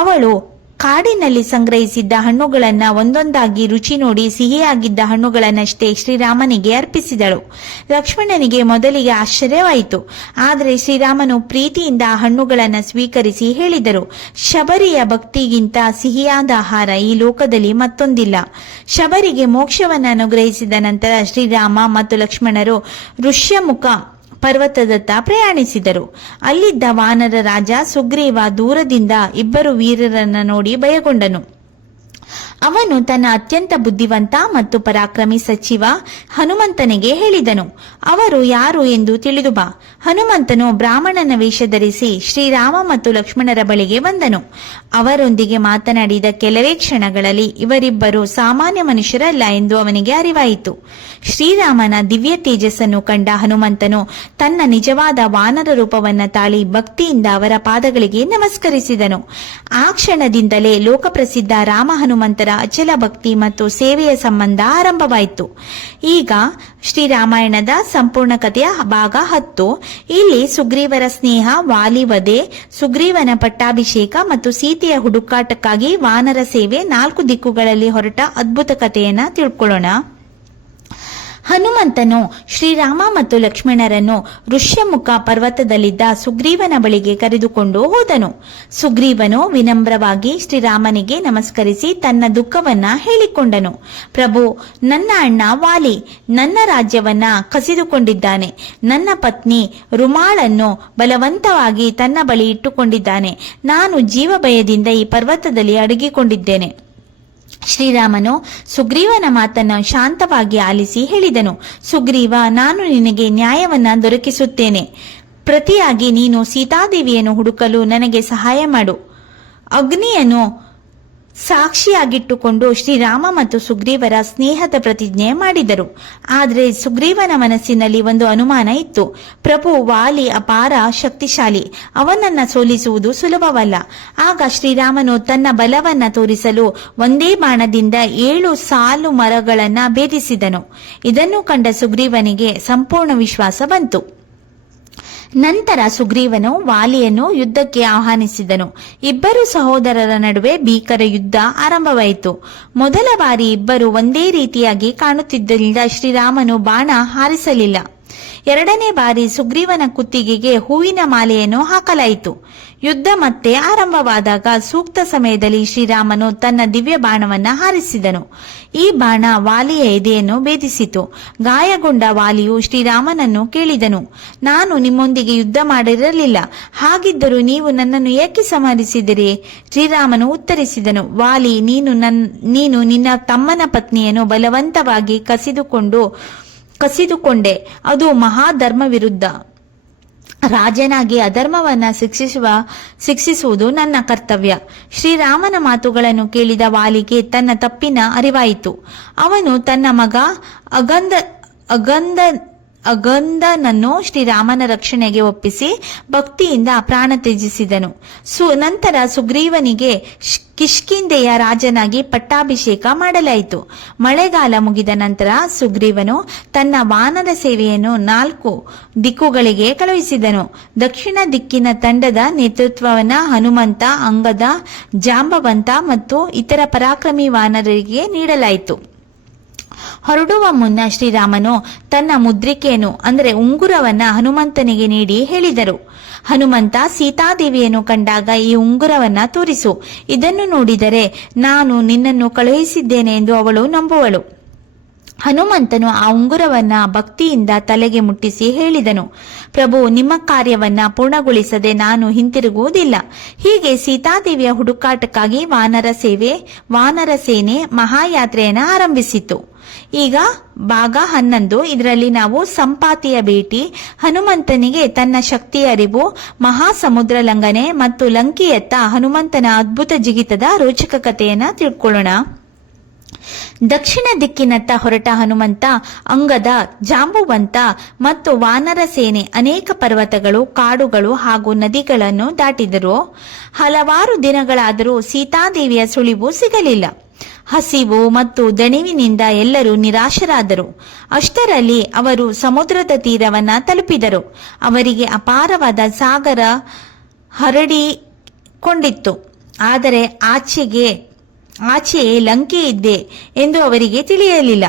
ಅವಳು ಕಾಡಿನಲ್ಲಿ ಸಂಗ್ರಹಿಸಿದ್ದ ಹಣ್ಣುಗಳನ್ನ ಒಂದೊಂದಾಗಿ ರುಚಿ ನೋಡಿ ಸಿಹಿಯಾಗಿದ್ದ ಹಣ್ಣುಗಳನ್ನಷ್ಟೇ ಶ್ರೀರಾಮನಿಗೆ ಅರ್ಪಿಸಿದಳು. ಲಕ್ಷ್ಮಣನಿಗೆ ಮೊದಲಿಗೆ ಆಶ್ಚರ್ಯವಾಯಿತು. ಆದರೆ ಶ್ರೀರಾಮನು ಪ್ರೀತಿಯಿಂದ ಆ ಹಣ್ಣುಗಳನ್ನು ಸ್ವೀಕರಿಸಿ ಹೇಳಿದರು, ಶಬರಿಯ ಭಕ್ತಿಗಿಂತ ಸಿಹಿಯಾದ ಆಹಾರ ಈ ಲೋಕದಲ್ಲಿ ಮತ್ತೊಂದಿಲ್ಲ. ಶಬರಿಗೆ ಮೋಕ್ಷವನ್ನು ಅನುಗ್ರಹಿಸಿದ ನಂತರ ಶ್ರೀರಾಮ ಮತ್ತು ಲಕ್ಷ್ಮಣರು ಋಷ್ಯಮುಖ ಪರ್ವತದತ್ತ ಪ್ರಯಾಣಿಸಿದರು. ಅಲ್ಲಿದ್ದ ವಾನರ ರಾಜ ಸುಗ್ರೀವ ದೂರದಿಂದ ಇಬ್ಬರು ವೀರರನ್ನ ನೋಡಿ ಭಯಗೊಂಡನು. ಅವನು ತನ್ನ ಅತ್ಯಂತ ಬುದ್ಧಿವಂತ ಮತ್ತು ಪರಾಕ್ರಮಿ ಸಚಿವ ಹನುಮಂತನಿಗೆ ಹೇಳಿದನು, ಅವರು ಯಾರು ಎಂದು ತಿಳಿದು ಬಾ. ಹನುಮಂತನು ಬ್ರಾಹ್ಮಣನ ವೇಷ ಧರಿಸಿ ಶ್ರೀರಾಮ ಮತ್ತು ಲಕ್ಷ್ಮಣರ ಬಳಿಗೆ ಬಂದನು. ಅವರೊಂದಿಗೆ ಮಾತನಾಡಿದ ಕೆಲವೇ ಕ್ಷಣಗಳಲ್ಲಿ ಇವರಿಬ್ಬರು ಸಾಮಾನ್ಯ ಮನುಷ್ಯರಲ್ಲ ಎಂದು ಅವನಿಗೆ ಅರಿವಾಯಿತು. ಶ್ರೀರಾಮನ ದಿವ್ಯ ತೇಜಸ್ಸನ್ನು ಕಂಡ ಹನುಮಂತನು ತನ್ನ ನಿಜವಾದ ವಾನರ ರೂಪವನ್ನ ತಾಳಿ ಭಕ್ತಿಯಿಂದ ಅವರ ಪಾದಗಳಿಗೆ ನಮಸ್ಕರಿಸಿದನು. ಆ ಕ್ಷಣದಿಂದಲೇ ಲೋಕಪ್ರಸಿದ್ಧ ರಾಮ ಹನುಮಂತರ ಅಚಲ ಭಕ್ತಿ ಮತ್ತು ಸೇವೆಯ ಸಂಬಂಧ ಆರಂಭವಾಯಿತು. ಈಗ ಶ್ರೀರಾಮಾಯಣದ ಸಂಪೂರ್ಣ ಕಥೆಯ ಭಾಗ 10. ಇಲ್ಲಿ ಸುಗ್ರೀವರ ಸ್ನೇಹ, ವಾಲಿವಧೆ, ಸುಗ್ರೀವನ ಪಟ್ಟಾಭಿಷೇಕ ಮತ್ತು ಸೀತೆಯ ಹುಡುಕಾಟಕ್ಕಾಗಿ ವಾನರ ಸೇವೆ, 4 ದಿಕ್ಕುಗಳಲ್ಲಿ ಹೊರಟ ಅದ್ಭುತ ಕಥೆಯನ್ನ ತಿಳ್ಕೊಳ್ಳೋಣ. ಹನುಮಂತನು ಶ್ರೀರಾಮ ಮತ್ತು ಲಕ್ಷ್ಮಣರನ್ನು ಋಷ್ಯಮುಖ ಪರ್ವತದಲ್ಲಿದ್ದ ಸುಗ್ರೀವನ ಬಳಿಗೆ ಕರೆದುಕೊಂಡು ಹೋದನು. ಸುಗ್ರೀವನು ವಿನಮ್ರವಾಗಿ ಶ್ರೀರಾಮನಿಗೆ ನಮಸ್ಕರಿಸಿ ತನ್ನ ದುಃಖವನ್ನ ಹೇಳಿಕೊಂಡನು. ಪ್ರಭು, ನನ್ನ ಅಣ್ಣ ವಾಲಿ ನನ್ನ ರಾಜ್ಯವನ್ನ ಕಸಿದುಕೊಂಡಿದ್ದಾನೆ. ನನ್ನ ಪತ್ನಿ ರುಮಾಳನ್ನು ಬಲವಂತವಾಗಿ ತನ್ನ ಬಳಿ ಇಟ್ಟುಕೊಂಡಿದ್ದಾನೆ. ನಾನು ಜೀವ ಭಯದಿಂದ ಈ ಪರ್ವತದಲ್ಲಿ ಅಡಗಿಕೊಂಡಿದ್ದೇನೆ. ಶ್ರೀರಾಮನು ಸುಗ್ರೀವನ ಮಾತನ್ನು ಶಾಂತವಾಗಿ ಆಲಿಸಿ ಹೇಳಿದನು, ಸುಗ್ರೀವ, ನಾನು ನಿನಗೆ ನ್ಯಾಯವನ್ನ ದೊರಕಿಸುತ್ತೇನೆ. ಪ್ರತಿಯಾಗಿ ನೀನು ಸೀತಾದೇವಿಯನ್ನು ಹುಡುಕಲು ನನಗೆ ಸಹಾಯ ಮಾಡು. ಅಗ್ನಿಯನ್ನು ಸಾಕ್ಷಿಯಾಗಿಟ್ಟುಕೊಂಡು ಶ್ರೀರಾಮ ಮತ್ತು ಸುಗ್ರೀವರ ಸ್ನೇಹದ ಪ್ರತಿಜ್ಞೆ ಮಾಡಿದರು. ಆದರೆ ಸುಗ್ರೀವನ ಮನಸ್ಸಿನಲ್ಲಿ ಒಂದು ಅನುಮಾನ ಇತ್ತು. ಪ್ರಭು ವಾಲಿ ಅಪಾರ ಶಕ್ತಿಶಾಲಿ, ಅವನನ್ನ ಸೋಲಿಸುವುದು ಸುಲಭವಲ್ಲ. ಆಗ ಶ್ರೀರಾಮನು ತನ್ನ ಬಲವನ್ನ ತೋರಿಸಲು ಒಂದೇ ಬಾಣದಿಂದ 7 ಸಾಲು ಮರಗಳನ್ನ ಭೇದಿಸಿದನು. ಇದನ್ನು ಕಂಡ ಸುಗ್ರೀವನಿಗೆ ಸಂಪೂರ್ಣ ವಿಶ್ವಾಸ ಬಂತು. ನಂತರ ಸುಗ್ರೀವನು ವಾಲಿಯನ್ನು ಯುದ್ಧಕ್ಕೆ ಆಹ್ವಾನಿಸಿದನು. ಇಬ್ಬರು ಸಹೋದರರ ನಡುವೆ ಭೀಕರ ಯುದ್ಧ ಆರಂಭವಾಯಿತು. ಮೊದಲ ಬಾರಿ ಇಬ್ಬರು ಒಂದೇ ರೀತಿಯಾಗಿ ಕಾಣುತ್ತಿದ್ದರಿಂದ ಶ್ರೀರಾಮನು ಬಾಣ ಹಾರಿಸಲಿಲ್ಲ. ಎರಡನೇ ಬಾರಿ ಸುಗ್ರೀವನ ಕುತ್ತಿಗೆಗೆ ಹೂವಿನ ಮಾಲೆಯನ್ನು ಹಾಕಲಾಯಿತು. ಯುದ್ಧ ಮತ್ತೆ ಆರಂಭವಾದಾಗ ಸೂಕ್ತ ಸಮಯದಲ್ಲಿ ಶ್ರೀರಾಮನು ತನ್ನ ದಿವ್ಯ ಬಾಣವನ್ನ ಹಾರಿಸಿದನು. ಈ ಬಾಣ ವಾಲಿಯ ಎದೆಯನ್ನು ಭೇದಿಸಿತು. ಗಾಯಗೊಂಡ ವಾಲಿಯು ಶ್ರೀರಾಮನನ್ನು ಕೇಳಿದನು, ನಾನು ನಿಮ್ಮೊಂದಿಗೆ ಯುದ್ಧ ಮಾಡಿರಲಿಲ್ಲ, ಹಾಗಿದ್ದರೂ ನೀವು ನನ್ನನ್ನು ಏಕೆ ಸಂಹರಿಸಿದಿರಿ? ಶ್ರೀರಾಮನು ಉತ್ತರಿಸಿದನು, ವಾಲಿ, ನೀನು ನಿನ್ನ ತಮ್ಮನ ಪತ್ನಿಯನ್ನು ಬಲವಂತವಾಗಿ ಕಸಿದುಕೊಂಡೆ. ಅದು ಮಹಾಧರ್ಮ ವಿರುದ್ಧ. ರಾಜನಾಗಿ ಅಧರ್ಮವನ್ನ ಶಿಕ್ಷಿಸುವುದು ನನ್ನ ಕರ್ತವ್ಯ. ಶ್ರೀರಾಮನ ಮಾತುಗಳನ್ನು ಕೇಳಿದ ವಾಲಿಗೆ ತನ್ನ ತಪ್ಪಿನ ಅರಿವಾಯಿತು. ಅವನು ತನ್ನ ಮಗ ಅಗಂಧನನ್ನು ಶ್ರೀರಾಮನ ರಕ್ಷಣೆಗೆ ಒಪ್ಪಿಸಿ ಭಕ್ತಿಯಿಂದ ಪ್ರಾಣ ತ್ಯಜಿಸಿದನು. ನಂತರ ಸುಗ್ರೀವನಿಗೆ ಕಿಷ್ಕಿಂಧೆಯ ರಾಜನಾಗಿ ಪಟ್ಟಾಭಿಷೇಕ ಮಾಡಲಾಯಿತು. ಮಳೆಗಾಲ ಮುಗಿದ ನಂತರ ಸುಗ್ರೀವನು ತನ್ನ ವಾನರ ಸೇವೆಯನ್ನು 4 ದಿಕ್ಕುಗಳಿಗೆ ಕಳುಹಿಸಿದನು. ದಕ್ಷಿಣ ದಿಕ್ಕಿನ ತಂಡದ ನೇತೃತ್ವವನ್ನು ಹನುಮಂತ, ಅಂಗದ, ಜಾಂಬವಂತ ಮತ್ತು ಇತರ ಪರಾಕ್ರಮಿ ವಾನರರಿಗೆ ನೀಡಲಾಯಿತು. ಹೊರಡುವ ಮುನ್ನ ಶ್ರೀರಾಮನು ತನ್ನ ಮುದ್ರಿಕೆಯನ್ನು ಅಂದರೆ ಉಂಗುರವನ್ನ ಹನುಮಂತನಿಗೆ ನೀಡಿ ಹೇಳಿದರು. ಹನುಮಂತ ಸೀತಾದೇವಿಯನ್ನು ಕಂಡಾಗ ಈ ಉಂಗುರವನ್ನ ತೋರಿಸು, ಇದನ್ನು ನೋಡಿದರೆ ನಾನು ನಿನ್ನನ್ನು ಕಳುಹಿಸಿದ್ದೇನೆ ಎಂದು ಅವಳು ನಂಬುವಳು. ಹನುಮಂತನು ಆ ಉಂಗುರವನ್ನ ಭಕ್ತಿಯಿಂದ ತಲೆಗೆ ಮುಟ್ಟಿಸಿ ಹೇಳಿದನು, ಪ್ರಭು, ನಿಮ್ಮ ಕಾರ್ಯವನ್ನ ಪೂರ್ಣಗೊಳಿಸದೆ ನಾನು ಹಿಂತಿರುಗುವುದಿಲ್ಲ. ಹೀಗೆ ಸೀತಾದೇವಿಯ ಹುಡುಕಾಟಕ್ಕಾಗಿ ವಾನರ ಸೇನೆ ಮಹಾಯಾತ್ರೆಯನ್ನ ಆರಂಭಿಸಿತು. ಈಗ ಭಾಗ 11. ಇದರಲ್ಲಿ ನಾವು ಸಂಪಾತಿಯ ಭೇಟಿ, ಹನುಮಂತನಿಗೆ ತನ್ನ ಶಕ್ತಿಯ ಅರಿವು, ಮಹಾಸಮುದ್ರ ಲಂಘನೆ ಮತ್ತು ಲಂಕೆಯತ್ತ ಹನುಮಂತನ ಅದ್ಭುತ ಜಿಗಿತದ ರೋಚಕ ಕಥೆಯನ್ನ ತಿಳ್ಕೊಳ್ಳೋಣ. ದಕ್ಷಿಣ ದಿಕ್ಕಿನತ್ತ ಹೊರಟ ಹನುಮಂತ ಅಂಗದ, ಜಾಂಬುವಂತ ಮತ್ತು ವಾನರ ಸೇನೆ ಅನೇಕ ಪರ್ವತಗಳು, ಕಾಡುಗಳು ಹಾಗೂ ನದಿಗಳನ್ನು ದಾಟಿದರು. ಹಲವಾರು ದಿನಗಳಾದರೂ ಸೀತಾದೇವಿಯ ಸುಳಿವು ಸಿಗಲಿಲ್ಲ. ಹಸಿವು ಮತ್ತು ದಣಿವಿನಿಂದ ಎಲ್ಲರೂ ನಿರಾಶರಾದರು. ಅಷ್ಟರಲ್ಲಿ ಅವರು ಸಮುದ್ರದ ತೀರವನ್ನ ತಲುಪಿದರು. ಅವರಿಗೆ ಅಪಾರವಾದ ಸಾಗರ ಹರಡಿಕೊಂಡಿತ್ತು. ಆದರೆ ಆಚೆಯೇ ಲಂಕೆ ಇದ್ದೆ ಎಂದು ಅವರಿಗೆ ತಿಳಿಯಲಿಲ್ಲ.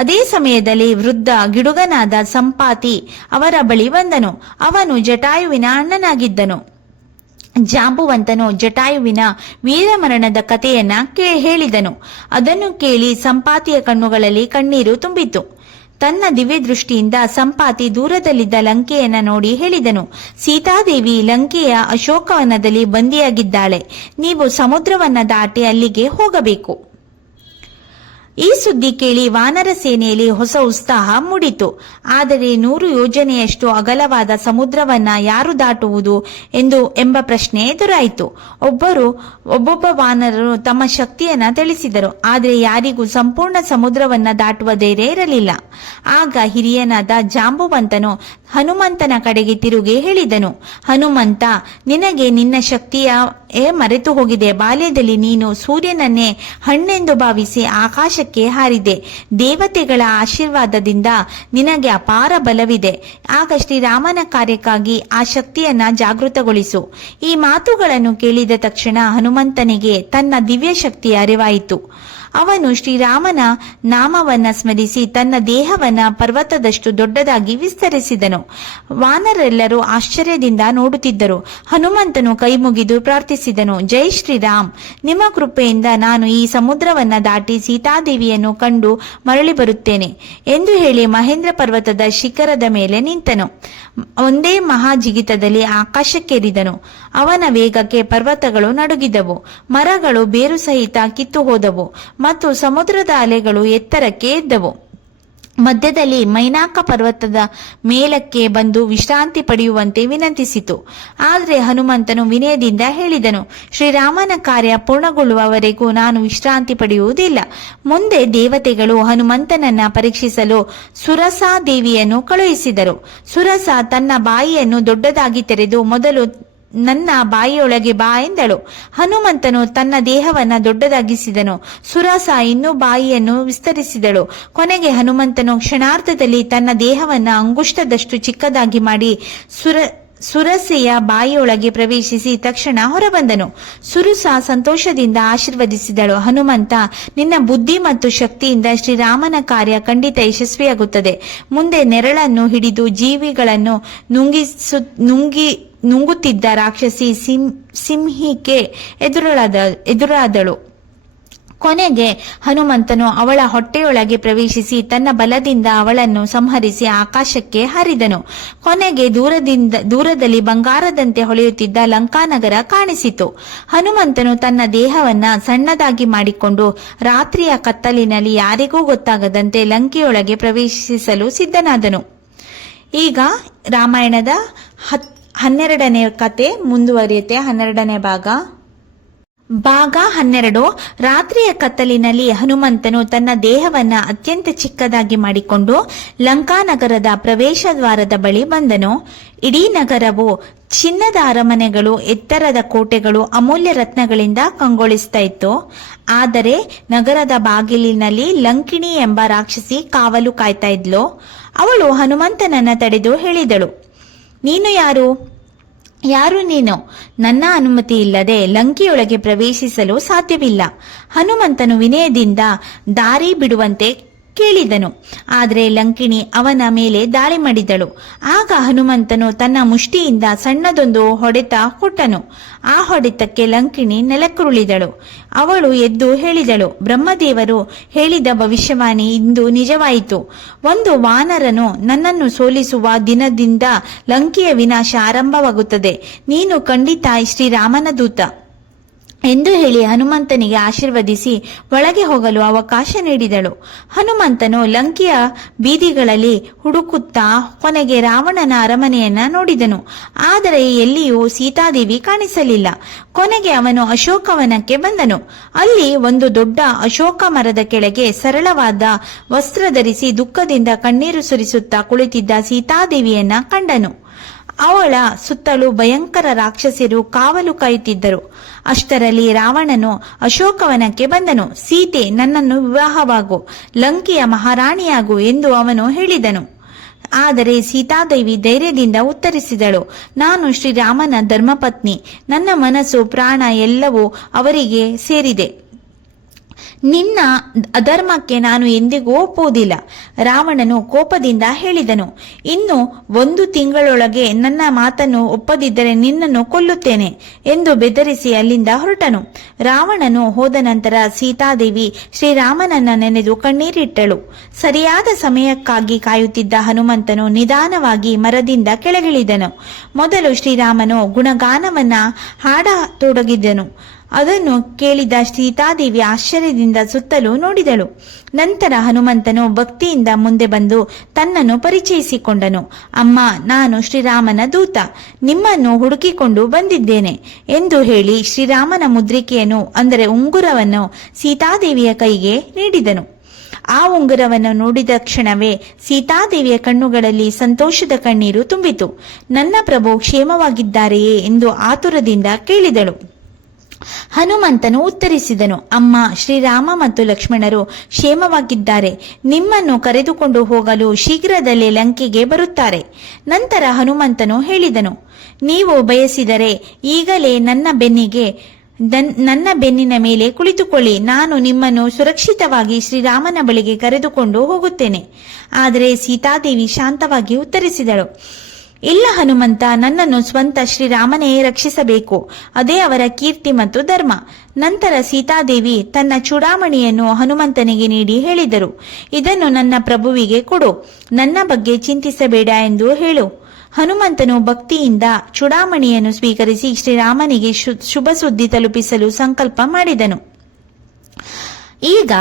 ಅದೇ ಸಮಯದಲ್ಲಿ ವೃದ್ಧ ಗಿಡುಗನಾದ ಸಂಪಾತಿ ಅವರ ಬಳಿ ಬಂದನು. ಅವನು ಜಟಾಯುವಿನ ಅಣ್ಣನಾಗಿದ್ದನು. ಜಾಂಬುವಂತನು ಜಟಾಯುವಿನ ವೀರಮರಣದ ಕಥೆಯನ್ನ ಹೇಳಿದನು. ಅದನ್ನು ಕೇಳಿ ಸಂಪಾತಿಯ ಕಣ್ಣುಗಳಲ್ಲಿ ಕಣ್ಣೀರು ತುಂಬಿತು. ತನ್ನ ದಿವ್ಯ ದೃಷ್ಟಿಯಿಂದ ಸಂಪಾತಿ ದೂರದಲ್ಲಿದ್ದ ಲಂಕೆಯನ್ನ ನೋಡಿ ಹೇಳಿದನು, ಸೀತಾದೇವಿ ಲಂಕೆಯ ಅಶೋಕವನದಲ್ಲಿ ಬಂದಿಯಾಗಿದ್ದಾಳೆ. ನೀವು ಸಮುದ್ರವನ್ನ ದಾಟಿ ಅಲ್ಲಿಗೆ ಹೋಗಬೇಕು. ಈ ಸುದ್ದಿ ಕೇಳಿ ವಾನರ ಸೇನೆಯಲ್ಲಿ ಹೊಸ ಉತ್ಸಾಹ ಮೂಡಿತು. ಆದರೆ 100 ಯೋಜನೆಯಷ್ಟು ಅಗಲವಾದ ಸಮುದ್ರವನ್ನ ಯಾರು ದಾಟುವುದು ಎಂಬ ಪ್ರಶ್ನೆ ಎದುರಾಯಿತು. ಒಬ್ಬೊಬ್ಬ ವಾನರರು ತಮ್ಮ ಶಕ್ತಿಯನ್ನ ತಿಳಿಸಿದರು. ಆದರೆ ಯಾರಿಗೂ ಸಂಪೂರ್ಣ ಸಮುದ್ರವನ್ನ ದಾಟುವ ಧೈರ್ಯ ಇರಲಿಲ್ಲ. ಆಗ ಹಿರಿಯನಾದ ಜಾಂಬುವಂತನು ಹನುಮಂತನ ಕಡೆಗೆ ತಿರುಗಿ ಹೇಳಿದನು, ಹನುಮಂತ, ನಿನಗೆ ನಿನ್ನ ಶಕ್ತಿಯ ಮರೆತು ಹೋಗಿದೆ. ಬಾಲ್ಯದಲ್ಲಿ ನೀನು ಸೂರ್ಯನನ್ನೇ ಹಣ್ಣೆಂದು ಭಾವಿಸಿ ಆಕಾಶಕ್ಕೆ ಹಾರಿದೆ. ದೇವತೆಗಳ ಆಶೀರ್ವಾದದಿಂದ ನಿನಗೆ ಅಪಾರ ಬಲವಿದೆ. ಆಗ ಶ್ರೀರಾಮನ ಕಾರ್ಯಕ್ಕಾಗಿ ಆ ಶಕ್ತಿಯನ್ನ ಜಾಗೃತಗೊಳಿಸು. ಈ ಮಾತುಗಳನ್ನು ಕೇಳಿದ ತಕ್ಷಣ ಹನುಮಂತನಿಗೆ ತನ್ನ ದಿವ್ಯ ಶಕ್ತಿಯ ಅರಿವಾಯಿತು. ಅವನು ಶ್ರೀರಾಮನ ನಾಮವನ್ನ ಸ್ಮರಿಸಿ ತನ್ನ ದೇಹವನ್ನ ಪರ್ವತದಷ್ಟು ದೊಡ್ಡದಾಗಿ ವಿಸ್ತರಿಸಿದನು. ವಾನರೆಲ್ಲರೂ ಆಶ್ಚರ್ಯದಿಂದ ನೋಡುತ್ತಿದ್ದರು. ಹನುಮಂತನು ಕೈಮುಗಿದು ಪ್ರಾರ್ಥಿಸಿದನು, ಜೈ ಶ್ರೀರಾಮ್, ನಿಮ್ಮ ಕೃಪೆಯಿಂದ ನಾನು ಈ ಸಮುದ್ರವನ್ನ ದಾಟಿ ಸೀತಾದೇವಿಯನ್ನು ಕಂಡು ಮರಳಿ ಬರುತ್ತೇನೆ ಎಂದು ಹೇಳಿ ಮಹೇಂದ್ರ ಪರ್ವತದ ಶಿಖರದ ಮೇಲೆ ನಿಂತನು. ಒಂದೇ ಮಹಾ ಜಿಗಿತದಲ್ಲಿ ಆಕಾಶಕ್ಕೇರಿದನು. ಅವನ ವೇಗಕ್ಕೆ ಪರ್ವತಗಳು ನಡುಗಿದವು, ಮರಗಳು ಬೇರು ಸಹಿತ ಕಿತ್ತು ಹೋದವು ಮತ್ತು ಸಮುದ್ರದ ಅಲೆಗಳು ಎತ್ತರಕ್ಕೆ ಎದ್ದವು. ಮಧ್ಯದಲ್ಲಿ ಮೈನಾಕ ಪರ್ವತದ ಮೇಲಕ್ಕೆ ಬಂದು ವಿಶ್ರಾಂತಿ ಪಡೆಯುವಂತೆ ವಿನಂತಿಸಿತು. ಆದರೆ ಹನುಮಂತನು ವಿನಯದಿಂದ ಹೇಳಿದನು, ಶ್ರೀರಾಮನ ಕಾರ್ಯ ಪೂರ್ಣಗೊಳ್ಳುವವರೆಗೂ ನಾನು ವಿಶ್ರಾಂತಿ ಪಡೆಯುವುದಿಲ್ಲ. ಮುಂದೆ ದೇವತೆಗಳು ಹನುಮಂತನನ್ನ ಪರೀಕ್ಷಿಸಲು ಸುರಸಾ ದೇವಿಯನ್ನು ಕಳುಹಿಸಿದರು. ಸುರಸ ತನ್ನ ಬಾಯಿಯನ್ನು ದೊಡ್ಡದಾಗಿ ತೆರೆದು ಮೊದಲು ನನ್ನ ಬಾಯಿಯೊಳಗೆ ಬಾ ಎಂದಳು. ಹನುಮಂತನು ತನ್ನ ದೇಹವನ್ನ ದೊಡ್ಡದಾಗಿಸಿದನು. ಸುರಸ ಇನ್ನೂ ಬಾಯಿಯನ್ನು ವಿಸ್ತರಿಸಿದಳು. ಕೊನೆಗೆ ಹನುಮಂತನು ಕ್ಷಣಾರ್ಧದಲ್ಲಿ ತನ್ನ ದೇಹವನ್ನ ಅಂಗುಷ್ಟದಷ್ಟು ಚಿಕ್ಕದಾಗಿ ಮಾಡಿ ಸುರಸೆಯ ಬಾಯಿಯೊಳಗೆ ಪ್ರವೇಶಿಸಿ ತಕ್ಷಣ ಹೊರಬಂದನು. ಸುರಸ ಸಂತೋಷದಿಂದ ಆಶೀರ್ವದಿಸಿದಳು, ಹನುಮಂತ, ನಿನ್ನ ಬುದ್ಧಿ ಮತ್ತು ಶಕ್ತಿಯಿಂದ ಶ್ರೀರಾಮನ ಕಾರ್ಯ ಖಂಡಿತ ಯಶಸ್ವಿಯಾಗುತ್ತದೆ. ಮುಂದೆ ನೆರಳನ್ನು ಹಿಡಿದು ಜೀವಿಗಳನ್ನು ನುಂಗುತ್ತಿದ್ದ ರಾಕ್ಷಸಿ ಸಿಂಹಿಕೆ ಎದುರಾದಳು. ಕೊನೆಗೆ ಹನುಮಂತನು ಅವಳ ಹೊಟ್ಟೆಯೊಳಗೆ ಪ್ರವೇಶಿಸಿ ತನ್ನ ಬಲದಿಂದ ಅವಳನ್ನು ಸಂಹರಿಸಿ ಆಕಾಶಕ್ಕೆ ಹಾರಿದನು. ಕೊನೆಗೆ ದೂರದಲ್ಲಿ ಬಂಗಾರದಂತೆ ಹೊಳೆಯುತ್ತಿದ್ದ ಲಂಕಾನಗರ ಕಾಣಿಸಿತು. ಹನುಮಂತನು ತನ್ನ ದೇಹವನ್ನ ಸಣ್ಣದಾಗಿ ಮಾಡಿಕೊಂಡು ರಾತ್ರಿಯ ಕತ್ತಲಿನಲ್ಲಿ ಯಾರಿಗೂ ಗೊತ್ತಾಗದಂತೆ ಲಂಕೆಯೊಳಗೆ ಪ್ರವೇಶಿಸಲು ಸಿದ್ಧನಾದನು. ಈಗ ರಾಮಾಯಣದ 12ನೇ ಕತೆ ಮುಂದುವರಿಯುತ್ತೆ. 12ನೇ ಭಾಗ 12. ರಾತ್ರಿಯ ಕತ್ತಲಿನಲ್ಲಿ ಹನುಮಂತನು ತನ್ನ ದೇಹವನ್ನ ಅತ್ಯಂತ ಚಿಕ್ಕದಾಗಿ ಮಾಡಿಕೊಂಡು ಲಂಕಾನಗರದ ಪ್ರವೇಶ ದ್ವಾರದ ಬಳಿ ಬಂದನು. ಇಡೀ ನಗರವು ಚಿನ್ನದ ಅರಮನೆಗಳು, ಎತ್ತರದ ಕೋಟೆಗಳು, ಅಮೂಲ್ಯ ರತ್ನಗಳಿಂದ ಕಂಗೊಳಿಸ್ತಾ ಇತ್ತು. ಆದರೆ ನಗರದ ಬಾಗಿಲಿನಲ್ಲಿ ಲಂಕಿಣಿ ಎಂಬ ರಾಕ್ಷಸಿ ಕಾವಲು ಕಾಯ್ತಾ ಇದ್ಲು. ಅವಳು ಹನುಮಂತನನ್ನ ತಡೆದು ಹೇಳಿದಳು, ನೀನು ಯಾರು ನೀನು? ನನ್ನ ಅನುಮತಿ ಇಲ್ಲದೆ ಲಂಕೆಯೊಳಗೆ ಪ್ರವೇಶಿಸಲು ಸಾಧ್ಯವಿಲ್ಲ. ಹನುಮಂತನು ವಿನಯದಿಂದ ದಾರಿ ಬಿಡುವಂತೆ ಕೇಳಿದನು. ಆದರೆ ಲಂಕಿಣಿ ಅವನ ಮೇಲೆ ದಾಳಿ ಮಾಡಿದಳು. ಆಗ ಹನುಮಂತನು ತನ್ನ ಮುಷ್ಟಿಯಿಂದ ಸಣ್ಣದೊಂದು ಹೊಡೆತ ಕೊಟ್ಟನು. ಆ ಹೊಡೆತಕ್ಕೆ ಲಂಕಿಣಿ ನೆಲಕ್ಕುರುಳಿದಳು. ಅವಳು ಎದ್ದು ಹೇಳಿದಳು, ಬ್ರಹ್ಮದೇವರು ಹೇಳಿದ ಭವಿಷ್ಯವಾಣಿ ಇಂದು ನಿಜವಾಯಿತು. ಒಂದು ವಾನರನು ನನ್ನನ್ನು ಸೋಲಿಸುವ ದಿನದಿಂದ ಲಂಕೆಯ ವಿನಾಶ ಆರಂಭವಾಗುತ್ತದೆ. ನೀನು ಖಂಡಿತ ಶ್ರೀರಾಮನ ದೂತ ಎಂದು ಹೇಳಿ ಹನುಮಂತನಿಗೆ ಆಶೀರ್ವದಿಸಿ ಒಳಗೆ ಹೋಗಲು ಅವಕಾಶ ನೀಡಿದಳು. ಹನುಮಂತನು ಲಂಕೆಯ ಬೀದಿಗಳಲ್ಲಿ ಹುಡುಕುತ್ತಾ ಕೊನೆಗೆ ರಾವಣನ ಅರಮನೆಯನ್ನ ನೋಡಿದನು. ಆದರೆ ಎಲ್ಲಿಯೂ ಸೀತಾದೇವಿ ಕಾಣಿಸಲಿಲ್ಲ. ಕೊನೆಗೆ ಅವನು ಅಶೋಕವನಕ್ಕೆ ಬಂದನು. ಅಲ್ಲಿ ಒಂದು ದೊಡ್ಡ ಅಶೋಕ ಮರದ ಕೆಳಗೆ ಸರಳವಾದ ವಸ್ತ್ರ ಧರಿಸಿ ದುಃಖದಿಂದ ಕಣ್ಣೀರು ಸುರಿಸುತ್ತಾ ಕುಳಿತಿದ್ದ ಸೀತಾದೇವಿಯನ್ನ ಕಂಡನು. ಅವಳ ಸುತ್ತಲೂ ಭಯಂಕರ ರಾಕ್ಷಸರು ಕಾವಲು ಕಾಯುತ್ತಿದ್ದರು. ಅಷ್ಟರಲ್ಲಿ ರಾವಣನು ಅಶೋಕವನಕ್ಕೆ ಬಂದನು. ಸೀತೆ, ನನ್ನನ್ನು ವಿವಾಹವಾಗು, ಲಂಕೆಯ ಮಹಾರಾಣಿಯಾಗು ಎಂದು ಅವನು ಹೇಳಿದನು. ಆದರೆ ಸೀತಾದೇವಿ ಧೈರ್ಯದಿಂದ ಉತ್ತರಿಸಿದಳು, ನಾನು ಶ್ರೀರಾಮನ ಧರ್ಮಪತ್ನಿ. ನನ್ನ ಮನಸ್ಸು ಪ್ರಾಣ ಎಲ್ಲವೂ ಅವರಿಗೆ ಸೇರಿದೆ. ನಿನ್ನ ಅಧರ್ಮಕ್ಕೆ ನಾನು ಎಂದಿಗೂ ಒಪ್ಪುವುದಿಲ್ಲ. ರಾವಣನು ಕೋಪದಿಂದ ಹೇಳಿದನು, ಇನ್ನು 1 ತಿಂಗಳೊಳಗೆ ನನ್ನ ಮಾತನ್ನು ಒಪ್ಪದಿದ್ದರೆ ನಿನ್ನನ್ನು ಕೊಲ್ಲುತ್ತೇನೆ ಎಂದು ಬೆದರಿಸಿ ಅಲ್ಲಿಂದ ಹೊರಟನು. ರಾವಣನು ಹೋದ ನಂತರ ಸೀತಾದೇವಿ ಶ್ರೀರಾಮನನ್ನ ನೆನೆದು ಕಣ್ಣೀರಿಟ್ಟಳು. ಸರಿಯಾದ ಸಮಯಕ್ಕಾಗಿ ಕಾಯುತ್ತಿದ್ದ ಹನುಮಂತನು ನಿಧಾನವಾಗಿ ಮರದಿಂದ ಕೆಳಗಿಳಿದನು. ಮೊದಲು ಶ್ರೀರಾಮನು ಗುಣಗಾನವನ್ನ ಹಾಡತೊಡಗಿದನು. ಅದನ್ನು ಕೇಳಿದ ಸೀತಾದೇವಿ ಆಶ್ಚರ್ಯದಿಂದ ಸುತ್ತಲೂ ನೋಡಿದಳು. ನಂತರ ಹನುಮಂತನು ಭಕ್ತಿಯಿಂದ ಮುಂದೆ ಬಂದು ತನ್ನನ್ನು ಪರಿಚಯಿಸಿಕೊಂಡನು. ಅಮ್ಮ, ನಾನು ಶ್ರೀರಾಮನ ದೂತ, ನಿಮ್ಮನ್ನು ಹುಡುಕಿಕೊಂಡು ಬಂದಿದ್ದೇನೆ ಎಂದು ಹೇಳಿ ಶ್ರೀರಾಮನ ಮುದ್ರಿಕೆಯನ್ನು ಅಂದರೆ ಉಂಗುರವನ್ನು ಸೀತಾದೇವಿಯ ಕೈಗೆ ನೀಡಿದನು. ಆ ಉಂಗುರವನ್ನು ನೋಡಿದ ಕ್ಷಣವೇ ಸೀತಾದೇವಿಯ ಕಣ್ಣುಗಳಲ್ಲಿ ಸಂತೋಷದ ಕಣ್ಣೀರು ತುಂಬಿತು. ನನ್ನ ಪ್ರಭು ಕ್ಷೇಮವಾಗಿದ್ದಾರೆಯೇ ಎಂದು ಆತುರದಿಂದ ಕೇಳಿದಳು. ಹನುಮಂತನು ಉತ್ತರಿಸಿದನು, ಅಮ್ಮ, ಶ್ರೀರಾಮ ಮತ್ತು ಲಕ್ಷ್ಮಣರು ಕ್ಷೇಮವಾಗಿದ್ದಾರೆ. ನಿಮ್ಮನ್ನು ಕರೆದುಕೊಂಡು ಹೋಗಲು ಶೀಘ್ರದಲ್ಲೇ ಲಂಕೆಗೆ ಬರುತ್ತಾರೆ. ನಂತರ ಹನುಮಂತನು ಹೇಳಿದನು, ನೀವು ಬಯಸಿದರೆ ಈಗಲೇ ನನ್ನ ಬೆನ್ನಿನ ಮೇಲೆ ಕುಳಿತುಕೊಳ್ಳಿ. ನಾನು ನಿಮ್ಮನ್ನು ಸುರಕ್ಷಿತವಾಗಿ ಶ್ರೀರಾಮನ ಬಳಿಗೆ ಕರೆದುಕೊಂಡು ಹೋಗುತ್ತೇನೆ. ಆದರೆ ಸೀತಾದೇವಿ ಶಾಂತವಾಗಿ ಉತ್ತರಿಸಿದಳು, ಇಲ್ಲ ಹನುಮಂತ, ನನ್ನನ್ನು ಸ್ವಂತ ಶ್ರೀರಾಮನೇ ರಕ್ಷಿಸಬೇಕು. ಅದೇ ಅವರ ಕೀರ್ತಿ ಮತ್ತು ಧರ್ಮ. ನಂತರ ಸೀತಾದೇವಿ ತನ್ನ ಚೂಡಾಮಣಿಯನ್ನು ಹನುಮಂತನಿಗೆ ನೀಡಿ ಹೇಳಿದರು, ಇದನ್ನು ನನ್ನ ಪ್ರಭುವಿಗೆ ಕೊಡು, ನನ್ನ ಬಗ್ಗೆ ಚಿಂತಿಸಬೇಡ ಎಂದು ಹೇಳು. ಹನುಮಂತನು ಭಕ್ತಿಯಿಂದ ಚೂಡಾಮಣಿಯನ್ನು ಸ್ವೀಕರಿಸಿ ಶ್ರೀರಾಮನಿಗೆ ಶುಭ ಸುದ್ದಿ ತಲುಪಿಸಲು ಸಂಕಲ್ಪ ಮಾಡಿದನು. ಈಗ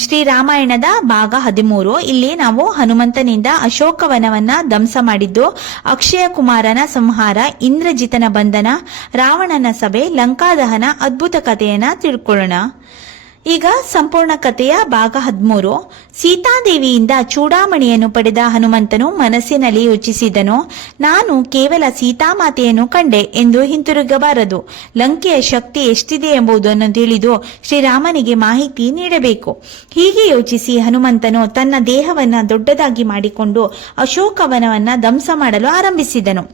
ಶ್ರೀರಾಮಾಯಣದ ಭಾಗ 13. ಇಲ್ಲಿ ನಾವು ಹನುಮಂತನಿಂದ ಅಶೋಕವನವನ್ನ ಧ್ವಂಸ ಮಾಡಿದ್ದು, ಅಕ್ಷಯ ಕುಮಾರನ ಸಂಹಾರ, ಇಂದ್ರಜಿತನ ಬಂಧನ, ರಾವಣನ ಸಭೆ, ಲಂಕಾದಹನ ಅದ್ಭುತ ಕಥೆಯನ್ನ ತಿಳ್ಕೊಳ್ಳೋಣ. ಈಗ ಸಂಪೂರ್ಣ ಕಥೆಯ ಭಾಗ 13. ಸೀತಾದೇವಿಯಿಂದ ಚೂಡಾಮಣಿಯನ್ನು ಪಡೆದ ಹನುಮಂತನು ಮನಸ್ಸಿನಲ್ಲಿ ಯೋಚಿಸಿದನು, ನಾನು ಕೇವಲ ಸೀತಾಮಾತೆಯನ್ನು ಕಂಡೆ ಎಂದು ಹಿಂತಿರುಗಬಾರದು. ಲಂಕೆಯ ಶಕ್ತಿ ಎಷ್ಟಿದೆ ಎಂಬುದನ್ನು ತಿಳಿದು ಶ್ರೀರಾಮನಿಗೆ ಮಾಹಿತಿ ನೀಡಬೇಕು. ಹೀಗೆ ಯೋಚಿಸಿ ಹನುಮಂತನು ತನ್ನ ದೇಹವನ್ನ ದೊಡ್ಡದಾಗಿ ಮಾಡಿಕೊಂಡು ಅಶೋಕವನವನ್ನ ಧ್ವಂಸ ಮಾಡಲು ಆರಂಭಿಸಿದನು.